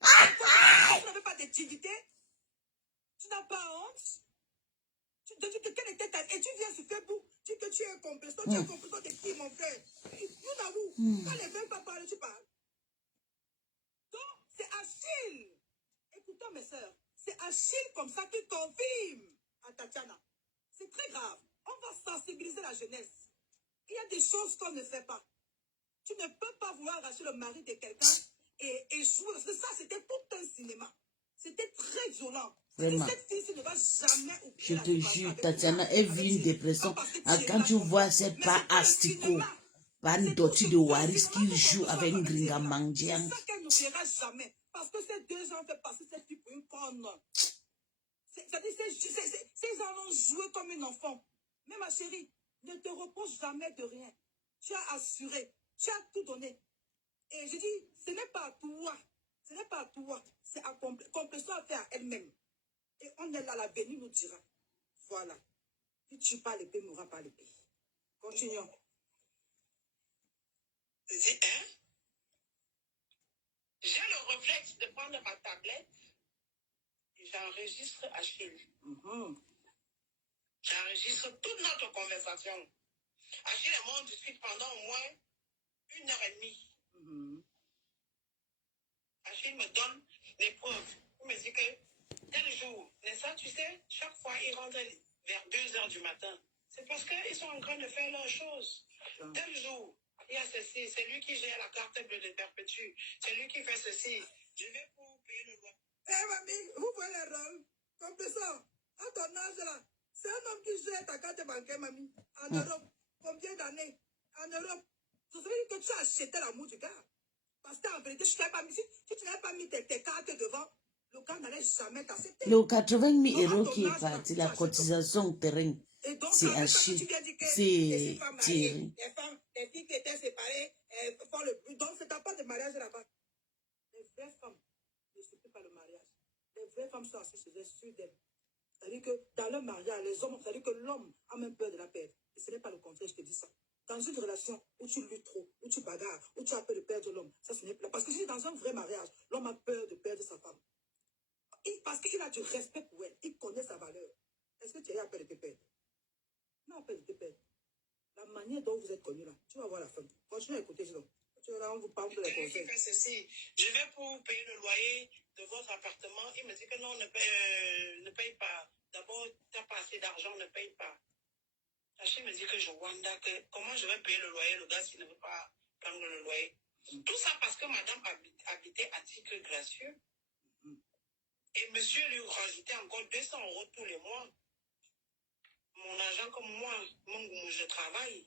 Tu n'avais pas de dignité. Tu n'as pas honte. Et tu viens sur Facebook, tu dis que tu es un compresseur, tu es un compresseur de qui, mon frère? Quand les mêmes pas parlent, tu parles. Donc, c'est Achille. Écoutons, mes soeurs, c'est Achille comme ça qui confirme à Tatiana. C'est très grave. On va sensibiliser la jeunesse. Il y a des choses qu'on ne fait pas. Tu ne peux pas vouloir arracher le mari de quelqu'un et échouer. Parce que ça, c'était tout un cinéma. C'était très violent. Vraiment. Cette fille ne va jamais oublier Je la te différence jure, avec Tatiana, elle vit une dépression. Quand tu vois cette pas astico, pas doti de Waris qui joue avec Gringa c'est Mangian. ça qu'elle n'oubliera jamais. Parce que ces deux gens ont fait passer cette fille pour une conne. C'est-à-dire, ces gens ont joué comme une enfant. Mais ma chérie, ne te repose jamais de rien. Tu as assuré, tu as tout donné. Et je dis, ce n'est pas à toi. Ce n'est pas à toi. C'est à Compression à faire à elle-même. Et on est là, l'avenir nous dira. Voilà. Si tu tue pas l'épée, mourra pas l'épée. Continuons. Hein? J'ai le réflexe de prendre ma tablette et j'enregistre Achille. J'enregistre toute notre conversation. Achille et moi, on discute pendant au moins 1h30. Achille me donne les preuves. Il me dit que tel jour, n'est-ce pas, tu sais, chaque fois, il rentre vers 2h du matin. C'est parce qu'ils sont en train de faire leurs choses. Tel jour, il y a ceci, c'est lui qui gère la carte bleue de perpétue. C'est lui qui fait ceci. Je vais pour payer le loyer. Eh, mamie, vous voyez le rôle. Compression, à ton âge là, c'est un homme qui gère ta carte bancaire, mamie. En Europe, combien d'années? En Europe, ça veut dire que tu as acheté l'amour du gars. Parce qu'en vérité, si tu n'avais pas mis tes cartes devant, le gars n'allait jamais t'accepter. Le 80 000 euros qui est parti, la cotisation terrain, c'est Achille. C'est Thierry. Les filles qui étaient séparées font le plus. Donc, c'est un pas de mariage là-bas. Les vraies femmes ne s'occupent pas le mariage. Les vraies femmes sont assises sur d'elles. C'est-à-dire que dans le mariage, les hommes, c'est-à-dire que l'homme a même peur de la perdre. Et ce n'est pas le contraire, je te dis ça. Dans une relation où tu luttes trop, où tu bagarres, où tu as peur de perdre l'homme, ça ce n'est pas. Parce que si dans un vrai mariage, l'homme a peur de perdre sa femme. Parce qu'il a du respect pour elle, il connaît sa valeur. Est-ce que tu as peur de te perdre? Non, peur de te perdre. La manière dont vous êtes connus là, tu vas voir la femme. Continue à écouter, sinon. Là, on vous parle de la conseils. Je vais pour payer le loyer de votre appartement. Il me dit que non, ne paye pas. D'abord, tu n'as pas assez d'argent, ne paye pas. Achille me dit que je wonder que comment je vais payer le loyer, le gars s'il ne veut pas prendre le loyer. Tout ça parce que madame habitait à titre gracieux. Et monsieur lui rajoutait encore 200 € tous les mois. Mon argent comme moi, je travaille.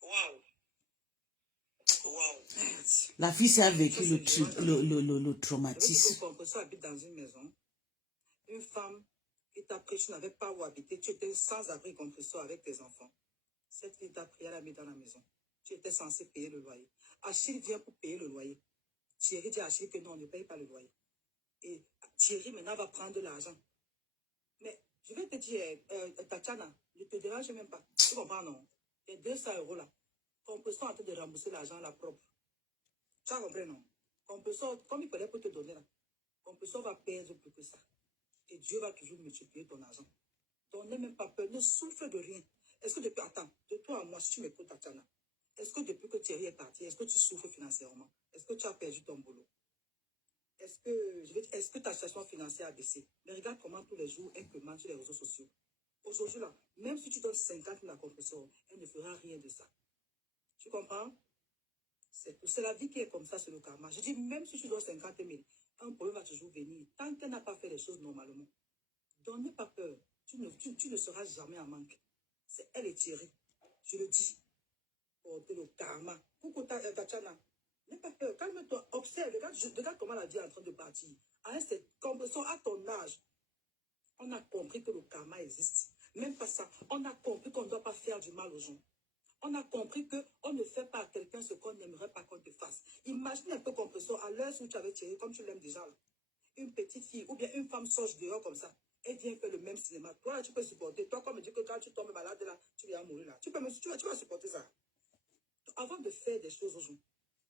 Waouh. Wow. La fille a vécu le traumatisme. Compression habite dans une maison. Une femme qui t'a pris, tu n'avais pas où habiter, tu étais sans abri Compression avec tes enfants. Cette fille t'a pris, elle a mis dans la maison. Tu étais censé payer le loyer. Achille vient pour payer le loyer. Thierry dit à Achille que non, on ne paye pas le loyer. Et Thierry maintenant va prendre l'argent. Mais je vais te dire, Tatiana, ne te dérange même pas. Tu comprends, non? Les 200 € là. Compression en train de rembourser l'argent là propre. Tu as compris, non? Compression, comme il fallait pour te donner là, Compression va perdre plus que ça. Et Dieu va toujours multiplier ton argent. Donc n'aie même pas peur, ne souffre de rien. Est-ce que depuis, attends, de toi à moi, si tu m'écoutes, Tatiana, est-ce que depuis que Thierry est parti, est-ce que tu souffres financièrement? Est-ce que tu as perdu ton boulot? Est-ce que ta situation financière a baissé? Mais regarde comment tous les jours elle commente sur les réseaux sociaux. Aujourd'hui là, même si tu donnes 50 000 à Compression, elle ne fera rien de ça. Tu comprends? C'est la vie qui est comme ça, c'est le karma. Je dis, même si tu donnes 50 000, un problème va toujours venir. Tant qu'elle n'a pas fait les choses normalement. Donc n'aie pas peur. Tu ne seras jamais en manque. C'est elle et Thierry. Je le dis. Porter le karma. Coucou Tatiana. N'aie pas peur. Calme-toi. Observe. Regarde comment la vie est en train de partir. À ton âge, on a compris que le karma existe. Même pas ça. On a compris qu'on ne doit pas faire du mal aux gens. On a compris qu'on ne fait pas à quelqu'un ce qu'on n'aimerait pas qu'on te fasse. Imagine un peu Compression à l'heure où tu avais Thierry, comme tu l'aimes déjà là. Une petite fille ou bien une femme sort dehors comme ça. Elle vient faire le même cinéma. Toi, là, tu peux supporter. Toi, comme me dit que quand tu tombes malade là, tu vas mourir là. Tu vas supporter ça. Avant de faire des choses aux gens,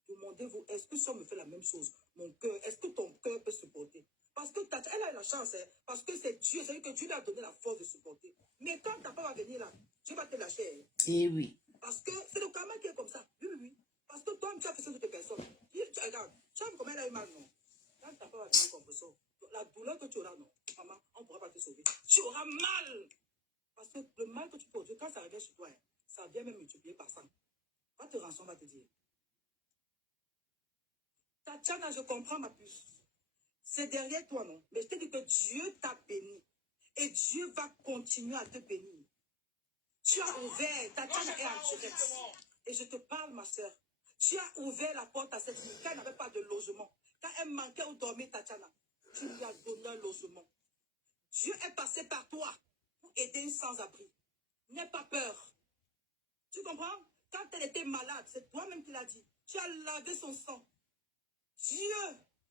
demandez-vous, est-ce que si on me fait la même chose, mon cœur, est-ce que ton cœur peut supporter? Parce que elle a la chance, hein, parce que c'est Dieu, c'est-à-dire que Dieu lui a donné la force de supporter. Mais quand ta femme va venir là, Dieu va te lâcher. Hein. Eh oui. Parce que c'est le karma qui est comme ça. Oui. Parce que toi, tu as fait ça de tes personnes. Regarde, tu as vu comment elle a eu mal, non? Quand ta femme va venir comme ça, la douleur que tu auras, non, maman, on ne pourra pas te sauver. Tu auras mal. Parce que le mal que tu produis, quand ça revient chez toi, hein, ça vient même multiplier par 100. Va te rançon, va te dire. Tatiana, je comprends ma puce. C'est derrière toi, non? Mais je te dis que Dieu t'a béni. Et Dieu va continuer à te bénir. Tu as ouvert, Tatiana est en direct. Et je te parle, ma soeur. Tu as ouvert la porte à cette fille quand elle n'avait pas de logement. Quand elle manquait où dormir, Tatiana, tu lui as donné un logement. Dieu est passé par toi pour aider une sans-abri. N'aie pas peur. Tu comprends? Quand elle était malade, c'est toi-même qui l'as dit. Tu as lavé son sang. Dieu,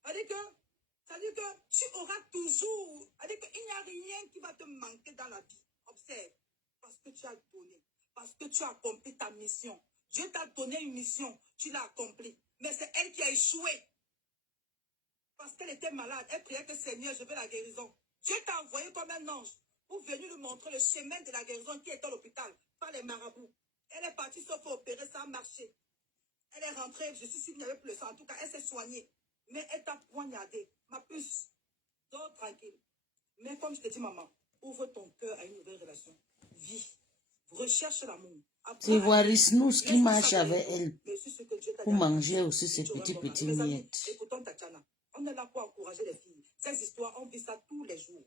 ça dit que tu auras toujours, qu'il n'y a rien qui va te manquer dans la vie. Observe. Parce que tu as donné. Parce que tu as accompli ta mission. Dieu t'a donné une mission. Tu l'as accomplie. Mais c'est elle qui a échoué. Parce qu'elle était malade. Elle priait que Seigneur, je veux la guérison. Dieu t'a envoyé comme un ange pour venir lui montrer le chemin de la guérison qui est à l'hôpital, par les marabouts. Elle est partie sauf pour opérer, ça a marché. Elle est rentrée, je suis sûre qu'il n'y avait plus le sang. En tout cas, elle s'est soignée. Mais elle t'a poignardé. Ma puce, dors tranquille. Mais comme je te dis, maman, ouvre ton cœur à une nouvelle relation. Vis. Recherche l'amour. C'est Warisnous qui marche avec elle pour manger aussi ces petits miettes. Écoutons Tatiana. On est là pour encourager les filles. Ces histoires, on vit ça tous les jours.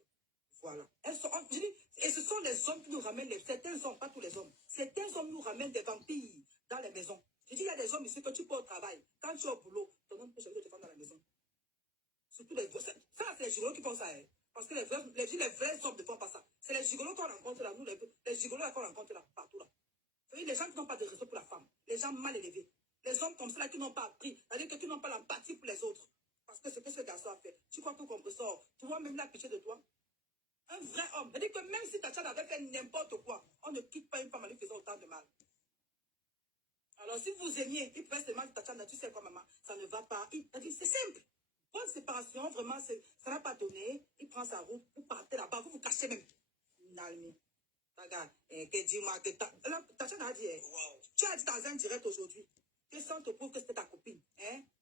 Voilà. Et ce sont les hommes qui nous ramènent, certains hommes, pas tous les hommes, certains hommes nous ramènent des vampires dans les maisons. Je dis, il y a des hommes ici que tu peux au travail. Quand tu es au boulot, ton homme peut jamais te faire dans la maison. Surtout les vrais. Ça, c'est les gigolos qui font ça. Hein. Parce que les vrais hommes ne font pas ça. C'est les gigolos qu'on rencontre là. Nous, les gigolos qu'on rencontre là, partout là. Les gens qui n'ont pas de respect pour la femme. Les gens mal élevés. Les hommes comme ça qui n'ont pas appris. C'est-à-dire qui n'ont pas l'empathie pour les autres. Parce que c'est ce que ce garçon a fait. Tu crois tout compresseur. Tu vois même la pitié de toi. Un vrai homme. C'est-à-dire que même si Tatiana avait fait n'importe quoi, on ne quitte pas une femme en lui faisant autant de mal. Alors si vous aimiez, il peut seulement dire Tatiana, tu sais quoi maman, ça ne va pas. C'est simple. Bonne séparation, vraiment, ça n'a pas donné. Il prend sa route, vous partez là-bas, vous vous cachez même. Nalmi. Regarde, dis-moi que Tatiana a dit, tu as dit dans un direct aujourd'hui, que sans te prouve que c'était ta copine,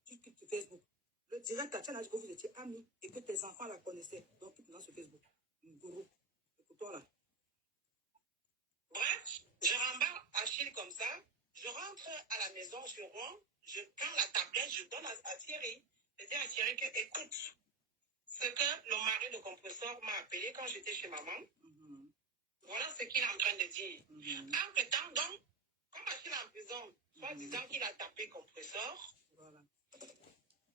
tu quittes sur Facebook. Le direct, Tatiana a dit que vous étiez amis et que tes enfants la connaissaient. Donc, quitte dans sur Facebook. Gourou. Écoutons là. Bref, je rembarre Achille comme ça. Je rentre à la maison, je rentre, je prends la tablette, je donne à Thierry. Je dis à Thierry que, écoute, ce que le mari de compresseur m'a appelé quand j'étais chez maman, voilà ce qu'il est en train de dire. Entre-temps, donc, comme Achille est en prison, soit disant qu'il a tapé compresseur, voilà.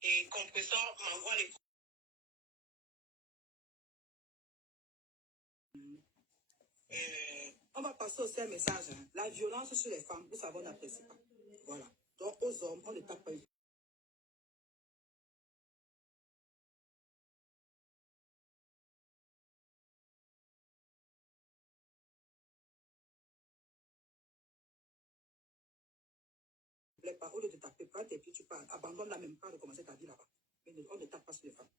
Et compresseur m'envoie les on va passer aussi un message. Hein. La violence sur les femmes, vous savez, on n'apprécie pas. Voilà. Donc, aux hommes, on ne tape pas. Au lieu de taper, prends tes pieds, tu pars. Abandonne-la même pas de commencer ta vie là-bas. Mais on ne tape pas sur les femmes.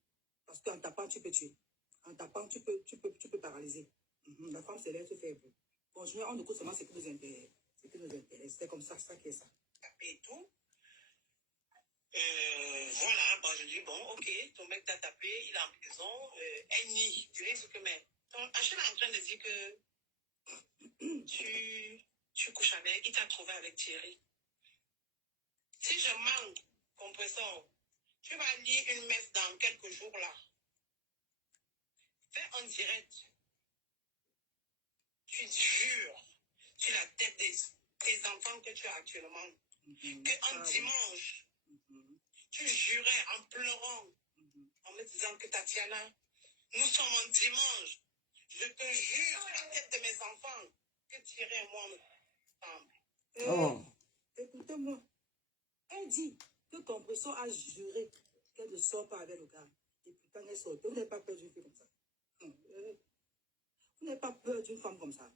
Parce qu'en tapant, tu peux tuer. En tapant, tu peux paralyser. La femme, c'est l'air, tu fais. Continuez, on écoute seulement ce qui nous intéresse. C'est comme ça, ça qui est ça. Et tout. Voilà, bon, je dis, bon, ok, ton mec t'a tapé, il est en prison, elle nie. Tu dis ce que, mais ton Achille est en train de dire que tu couches avec, il t'a trouvé avec Thierry. Si je manque, compresseur, tu vas lire une messe dans quelques jours là. Fais en direct. Tu jures sur la tête des enfants que tu as actuellement. Qu'un dimanche, tu jurais en pleurant, en me disant que Tatiana, nous sommes en dimanche. Je te jure sur la tête de mes enfants que Thierry et moi nous sommes. Écoutez-moi. Elle dit que compresseur a juré qu'elle ne sort pas avec le gars. Et puis quand elle sort, vous n'avez pas peur d'une fille comme ça. Vous n'avez pas peur d'une femme comme ça.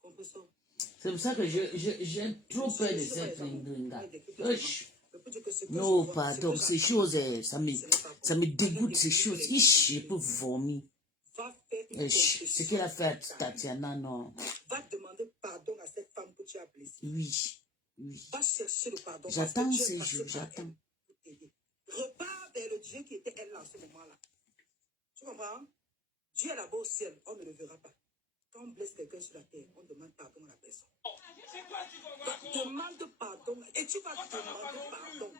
Compresseur. C'est pour ça que j'ai trop peur de cette Linda. Non, pardon, ces choses, ça me dégoûte, ces choses. Je peux vomir. Ce qu'elle a fait à Tatiana, non. Va demander pardon à cette femme que tu as blessée. Oui. Va chercher le pardon. J'attends ces jours, j'attends. Repars vers le Dieu qui était elle là en ce moment-là. Tu comprends? Dieu est là-bas au ciel, on ne le verra pas. Quand on blesse quelqu'un sur la terre, on demande pardon à la personne. Demande pardon et tu vas demander pardon.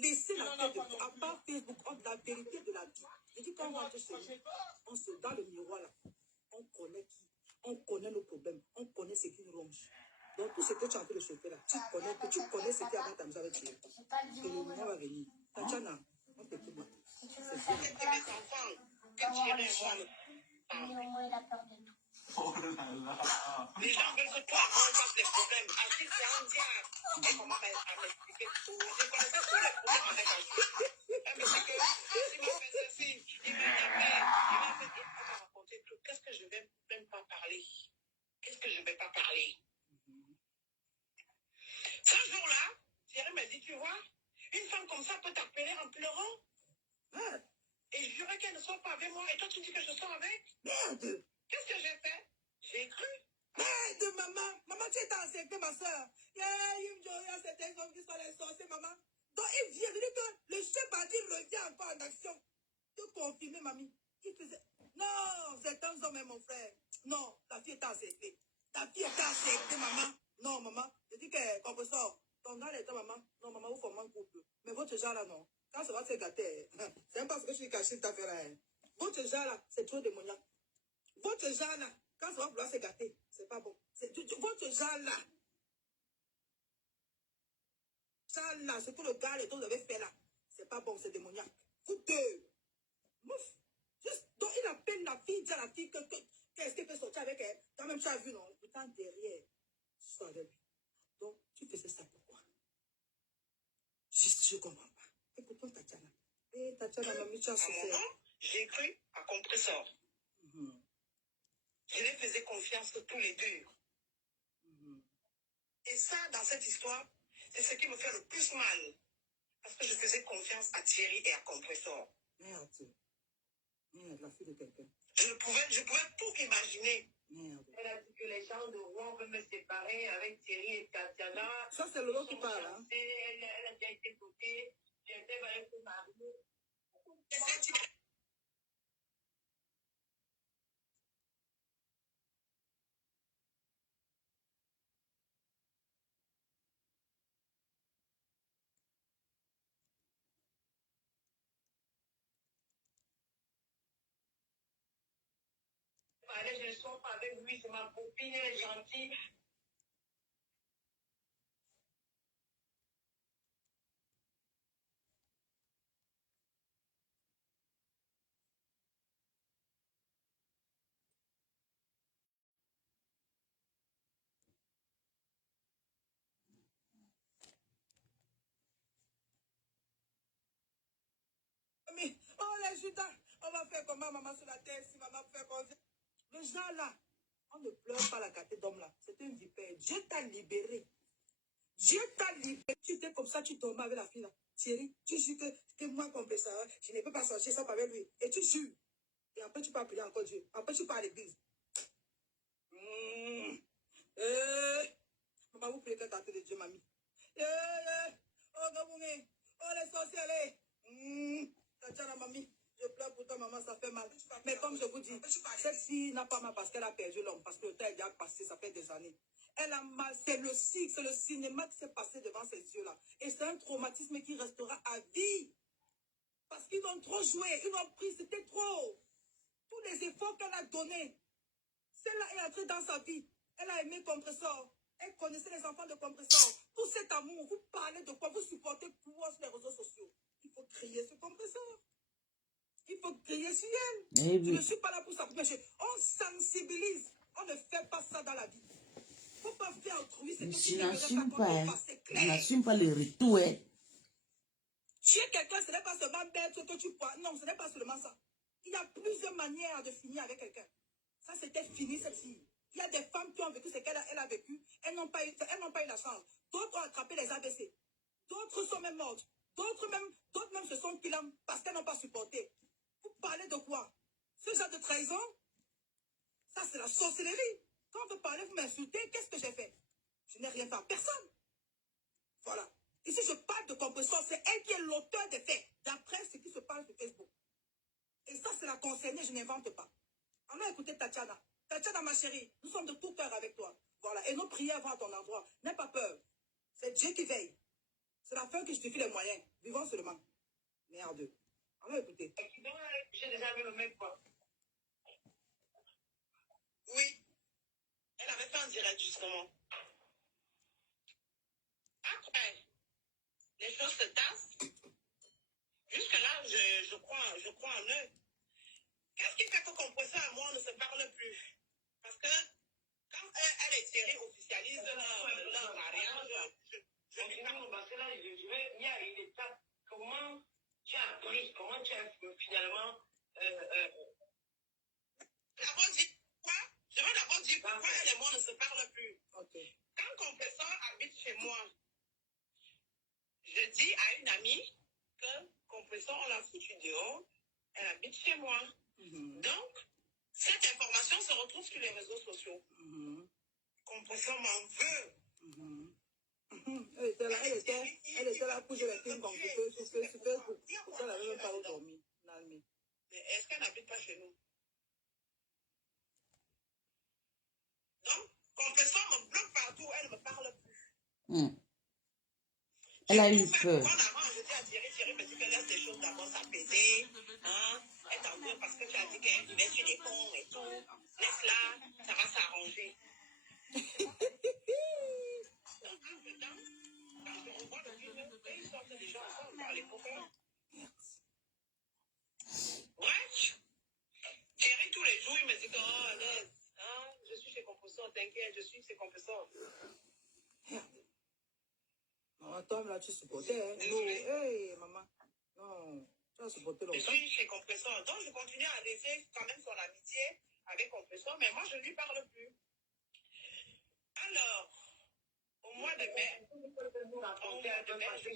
laissez la tête de à part Facebook, la vérité de la vie. Je dis quand on rentre chez nous, on se dans le miroir là, on connaît qui, on connaît nos problèmes, on connaît ce qui nous ronge. Donc tout ce que tu as en train de chauffer là, tu connais ce qui a ta maison avec Thierry. Et le moment va venir. Tatiana, on t'écoute maintenant. C'est mes enfants que Thierry il a peur de tout. Oh là là. Les gens veulent que toi, on fasse les problèmes. Achille, c'est un diable. Et comment m'expliquer tout. Je connaissais tous les problèmes avec Achille. Mais c'est que, il m'a fait ceci, il m'a fait, il m'a raconté tout. Qu'est-ce que je vais même pas parler? Qu'est-ce que je vais pas parler? Ce jour-là, Thierry m'a dit, tu vois, une femme comme ça peut t'appeler en pleurant. Hein? Et je jurais qu'elle ne soit pas avec moi. Et toi, tu dis que je sors avec? Merde! Qu'est-ce que j'ai fait? J'ai cru. Merde, maman! Maman, tu étais enceinte, ma soeur. Il y a certains hommes qui sont les sorciers, maman. Donc, il vient de dire que le chef a dit, revient encore en action. Tu confirmes, mamie. Il faisait... Non, certains hommes, mon frère. Non, ta fille était enceinte. Ta fille était enceinte, maman. Non, maman. Je dis que, comme ça, ton gars est maman. Non, maman, vous formez un couple. Mais votre genre là, non. Quand ça va se gâter, c'est même parce que je suis caché cette affaire-là. Votre genre là, c'est trop démoniaque. Votre genre là, quand ça va vouloir se gâter, c'est pas bon. Votre genre là, ce que le gars, les deux vous avez fait là, c'est pas bon, c'est démoniaque. Vous deux, mouf. Juste, donc il appelle la fille, dit à la fille qu'est-ce qu'elle peut sortir avec elle. Quand même, tu as vu, non? Pourtant, derrière, tu sois avec lui. Donc, tu faisais ça pourquoi? Juste, je comprends pas. Et pourtant, Tatiana. Et Tatiana, mamie, tu as souffert. J'ai cru à compresseur. Je les faisais confiance tous les deux. Et ça, dans cette histoire, c'est ce qui me fait le plus mal. Parce que je faisais confiance à Thierry et à Compressor. Merde. Merde, la fille de quelqu'un. Je pouvais tout imaginer. Merde. Elle a dit que les gens de Rouen veulent me séparer avec Thierry et Tatiana. Ça, c'est le lot qui parle. Hein? Elle a déjà été votée. J'étais avec son mari. Je ne sors pas avec lui, c'est ma copine, elle est gentille. Oh les jutins, on va faire comment maman sur la tête si maman fait comme ça. Le genre là, on ne pleure pas la gâtée d'homme là. C'était une vipère. Dieu t'a libéré. Dieu t'a libéré. Tu étais comme ça, tu tombais avec la fille là. Thierry, tu jures que moi comme ça, je ne peux pas sortir ça avec lui. Et tu jures. Et après tu peux prier encore Dieu. Après tu pars à l'église. Maman, vous priez que tâte de Dieu, mamie. Oh, Gaboungé. Oh, les sorciers, Tatiana, mamie, je pleure pour toi, maman, ça fait mal. Mais comme je vous dis, cette fille n'a pas mal parce qu'elle a perdu l'homme, parce que le temps est déjà passé, ça fait des années. Elle a mal, c'est le cinéma qui s'est passé devant ses yeux-là. Et c'est un traumatisme qui restera à vie. Parce qu'ils ont trop joué, ils ont pris, c'était trop. Tous les efforts qu'elle a donnés, celle-là est entrée dans sa vie. Elle a aimé Compressor. Elle connaissait les enfants de Compressor. Tout cet amour, vous parlez de quoi? Vous supportez pouvoir sur les réseaux sociaux. Il faut crier sur Compressor. Il faut crier sur elle. Je ne suis pas là pour ça. On sensibilise. On ne fait pas ça dans la vie. Il ne faut pas faire autrui. Je n'assume pas. Je n'assume pas les retours. Tuer quelqu'un, ce n'est pas seulement bête que tu crois. Non, ce n'est pas seulement ça. Il y a plusieurs manières de finir avec quelqu'un. Ça, c'était fini, cette fille. Il y a des femmes qui ont vécu ce qu'elle a vécu. Elles n'ont pas eu la chance. D'autres ont attrapé les ABC. D'autres sont même mortes. D'autres même se sont pilées parce qu'elles n'ont pas supporté. Vous parlez de quoi? Ce genre de trahison? Ça, c'est la sorcellerie. Quand on veut parler, vous m'insultez. Qu'est-ce que j'ai fait? Je n'ai rien fait à personne. Voilà. Ici, je parle de Compressor. C'est elle qui est l'auteur des faits. D'après ce qui se parle sur Facebook. Et ça, c'est la concernée. Je n'invente pas. On a écouté Tatiana. Tatiana, ma chérie, nous sommes de tout cœur avec toi. Voilà. Et nos prières vont à ton endroit. N'aie pas peur. C'est Dieu qui veille. C'est la fin qui justifie les moyens. Vivons seulement. Merde. On va écouter. J'ai déjà vu le mec, quoi. Oui, elle avait fait en direct, justement. Après, les choses se tassent. Jusque-là, je crois en eux. Qu'est-ce qui fait que Compresseur et moi, on ne se parle plus? Parce que quand elle et Thierry officialisent leur mariage, je lui parle. Parce que là, il y a une étape. Comment tu as appris, comment tu as finalement... D'abord dire quoi? Je veux d'abord dire pourquoi elle et moi ne se parlent plus. Okay. Quand Compresseur habite chez moi, je dis à une amie que Compresseur, on l'a foutu dehors, elle habite chez moi. Donc, cette information se retrouve sur les réseaux sociaux. Compresseur m'en veut. Elle était là pour jouer les films compliqués sur Facebook. Pourquoi elle n'avait même pas dormi? Mais est-ce qu'elle n'habite pas chez nous? Donc, Compresseur me bloque partout, elle ne me parle plus. Elle a eu peur. Je dis à Thierry me dit que laisse les choses d'abord s'apaiser. Hein? Elle t'en veut parce que tu as dit qu'elle vivait sur des ponts et tout. Laisse-la, ça va s'arranger. Donc, entre-temps, quand je revois le film, ils sortent déjà ensemble par les copains. Bref, Thierry, tous les jours, il me dit que, oh, laisse, hein? Je suis chez Compresseur, t'inquiète, je suis chez Compresseur. Non, toi, là, tu supportais, hein? Non, hey, maman. Non, tu as supporté longtemps. Je suis chez Compresseur, donc je continue à laisser quand même son amitié avec Compresseur, mais moi, je ne lui parle plus. Alors, au mois de mai, je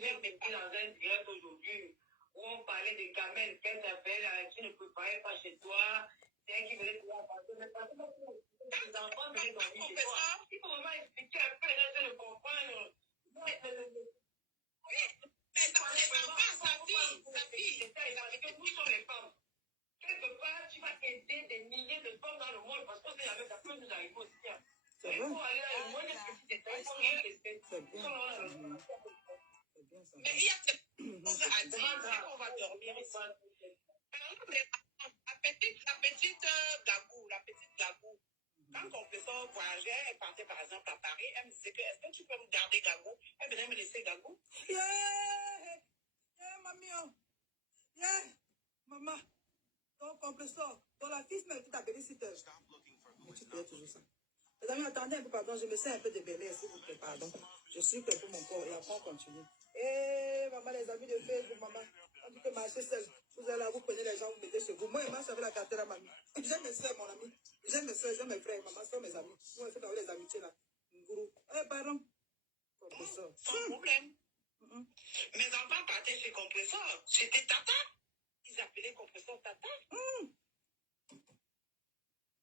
perds mes parents. Dans un direct aujourd'hui, où on parlait des gamelles qu'elle s'appelle, qui ne préparait pas chez toi, c'est elle qui venait te voir passer, mais parce que les enfants venaient dormir chez toi. Il faut vraiment expliquer un peu, les gens ne comprennent. Oui, mais dans les enfants, sa fille. Parce que nous sommes les femmes. Quelque part, tu vas aider des milliers de femmes dans le monde, parce qu'on sait avec ça peut nous arriver aussi. Il faut aller à le moins des petits détails, il faut rien laisser. Mais il y a quelque chose à dire, on va dormir ici. La petite Gagou, quand Compresseur voyageait, elle partait par exemple à Paris, elle me disait que est-ce que tu peux me garder Gagou? Elle venait me laisser Gagou. Mamie, maman, ton Compresseur, ton la fille m'a tout appelé si tu fais toujours ça. Les amis, attendez un peu, pardon, je me sens un peu débellée, s'il vous plaît, pardon. Je suis que pour mon corps, et après on continue. Maman, les amis de Facebook, maman, on dit que marcher seul. Vous allez là, vous prenez les gens, vous mettez chez vous. Moi, je marche avec la carte à mamie. J'aime mes soeurs, mon ami. J'aime mes soeurs, j'aime mes frères. Maman, sont mes amis. Moi, je fais avec les amitiés là. Ngourou. Pardon. Compresseur. Sans problème. Mes enfants partaient chez Compresseur. C'était Tata. Ils appelaient Compresseur Tata.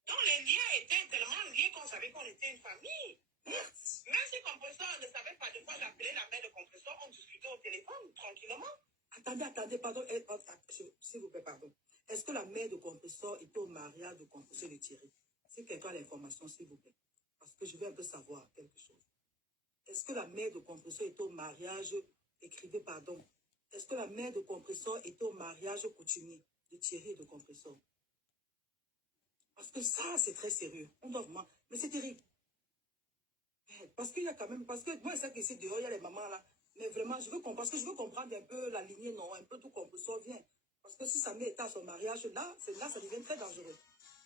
Donc, les liens étaient tellement liés qu'on savait qu'on était une famille. Même si Compresseur ne savait pas de quoi j'appelais la mère de Compresseur, on discutait au téléphone, tranquillement. Attendez, pardon. S'il vous plaît, pardon. Est-ce que la mère de Compresseur était au mariage de Compresseur de Thierry? Si quelqu'un a l'information, s'il vous plaît. Parce que je veux un peu savoir quelque chose. Est-ce que la mère de Compresseur était au mariage, écrivez pardon. Est-ce que la mère de Compresseur était au mariage coutumier de Thierry et de Compresseur? Parce que ça, c'est très sérieux. On doit vraiment... Mais c'est terrible. Parce qu'il y a quand même... Parce que moi, c'est qu'ici, dehors, il y a les mamans là. Mais vraiment, je veux comprendre. Parce que je veux comprendre un peu la lignée, non, un peu tout Compresseur vient. Parce que si sa mère était à son mariage, là, ça devient très dangereux.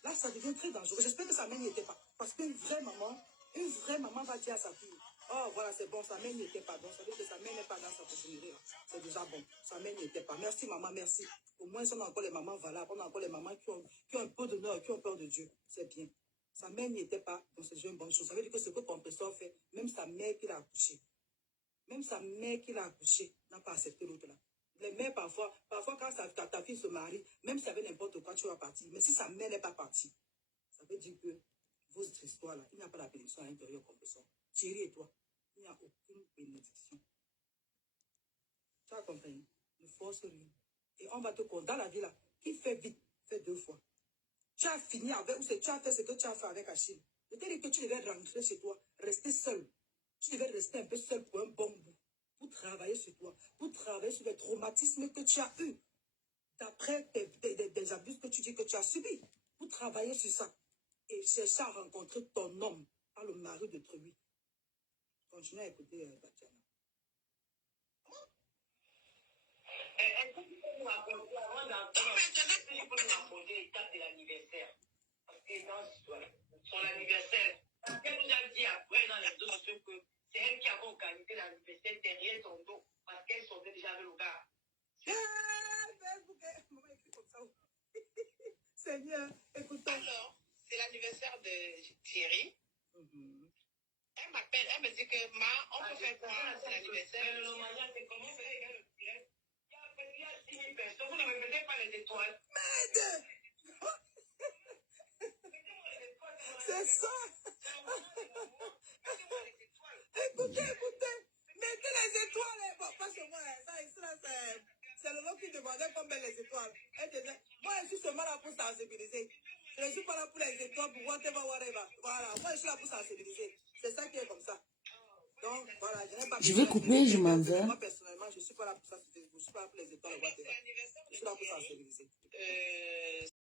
Là, ça devient très dangereux. J'espère que sa mère n'y était pas. Parce qu'une vraie maman va dire à sa fille, oh, voilà, c'est bon, sa mère n'y était pas. Donc, ça veut dire que sa mère n'est pas dans sa possibilité. C'est déjà bon. Sa mère n'y était pas. Merci, maman, merci. Au moins, on a encore les mamans valables. On a encore les mamans qui ont un peu d'honneur, qui ont peur de Dieu. C'est bien. Sa mère n'y était pas. Donc, c'est déjà une bonne chose. Ça veut dire que ce que Compresseur fait, même sa mère qui l'a accouché, n'a pas accepté l'autre là. Les mères, parfois quand ta fille se marie, même si elle avait n'importe quoi, tu vas partir. Mais si sa mère n'est pas partie, ça veut dire que votre histoire là, il n'y a pas la bénédiction à l'intérieur Compresseur. Thierry et toi, il n'y a aucune bénédiction. Tu as compris? Ne force rien. Et on va te compter dans la vie là. Qui fait vite, fait 2 fois. Tu as fini avec, tu as fait ce que tu as fait avec Achille. C'est-à-dire que tu devais rentrer chez toi, rester seul. Tu devais rester un peu seul pour un bon bout, pour travailler sur toi. traumatismes que tu as eus, d'après des abus que tu dis que tu as subis. Vous travaillez sur ça et cherchez à rencontrer ton homme, pas le mari de Truby. Continuez à écouter Batiana. Est-ce que tu peux nous raconter, avant d'entendre, est-ce que tu peux nous raconter l'étape de l'anniversaire? Parce que dans son anniversaire, elle nous a dit après dans les réseaux sociaux que c'est elle qui avait organisé l'anniversaire derrière son dos parce qu'elle sortait déjà avec le gars. Seigneur, écoutons. Alors, c'est l'anniversaire de Thierry. Elle m'appelle, elle me dit que on peut faire quoi? C'est l'anniversaire. Le mariage, c'est comment faire il y a 6 000 personnes, vous ne me mettez pas les étoiles. Merde! C'est ça! Écoutez, mettez les étoiles. Bon, pas chez moi, ça ici là, c'est le nom qui demandait qu'on met les étoiles. Elle disait, moi je suis seulement là pour sensibiliser. Je ne suis pas là pour les étoiles, pour whatever. Voilà, moi je suis là pour sensibiliser. C'est ça qui est comme ça. Donc voilà, je n'ai pas. Je vais couper, je m'en vais. Moi personnellement, je ne suis pas là pour sensibiliser. Je ne suis pas là pour les étoiles, whatever. Je suis là pour sensibiliser.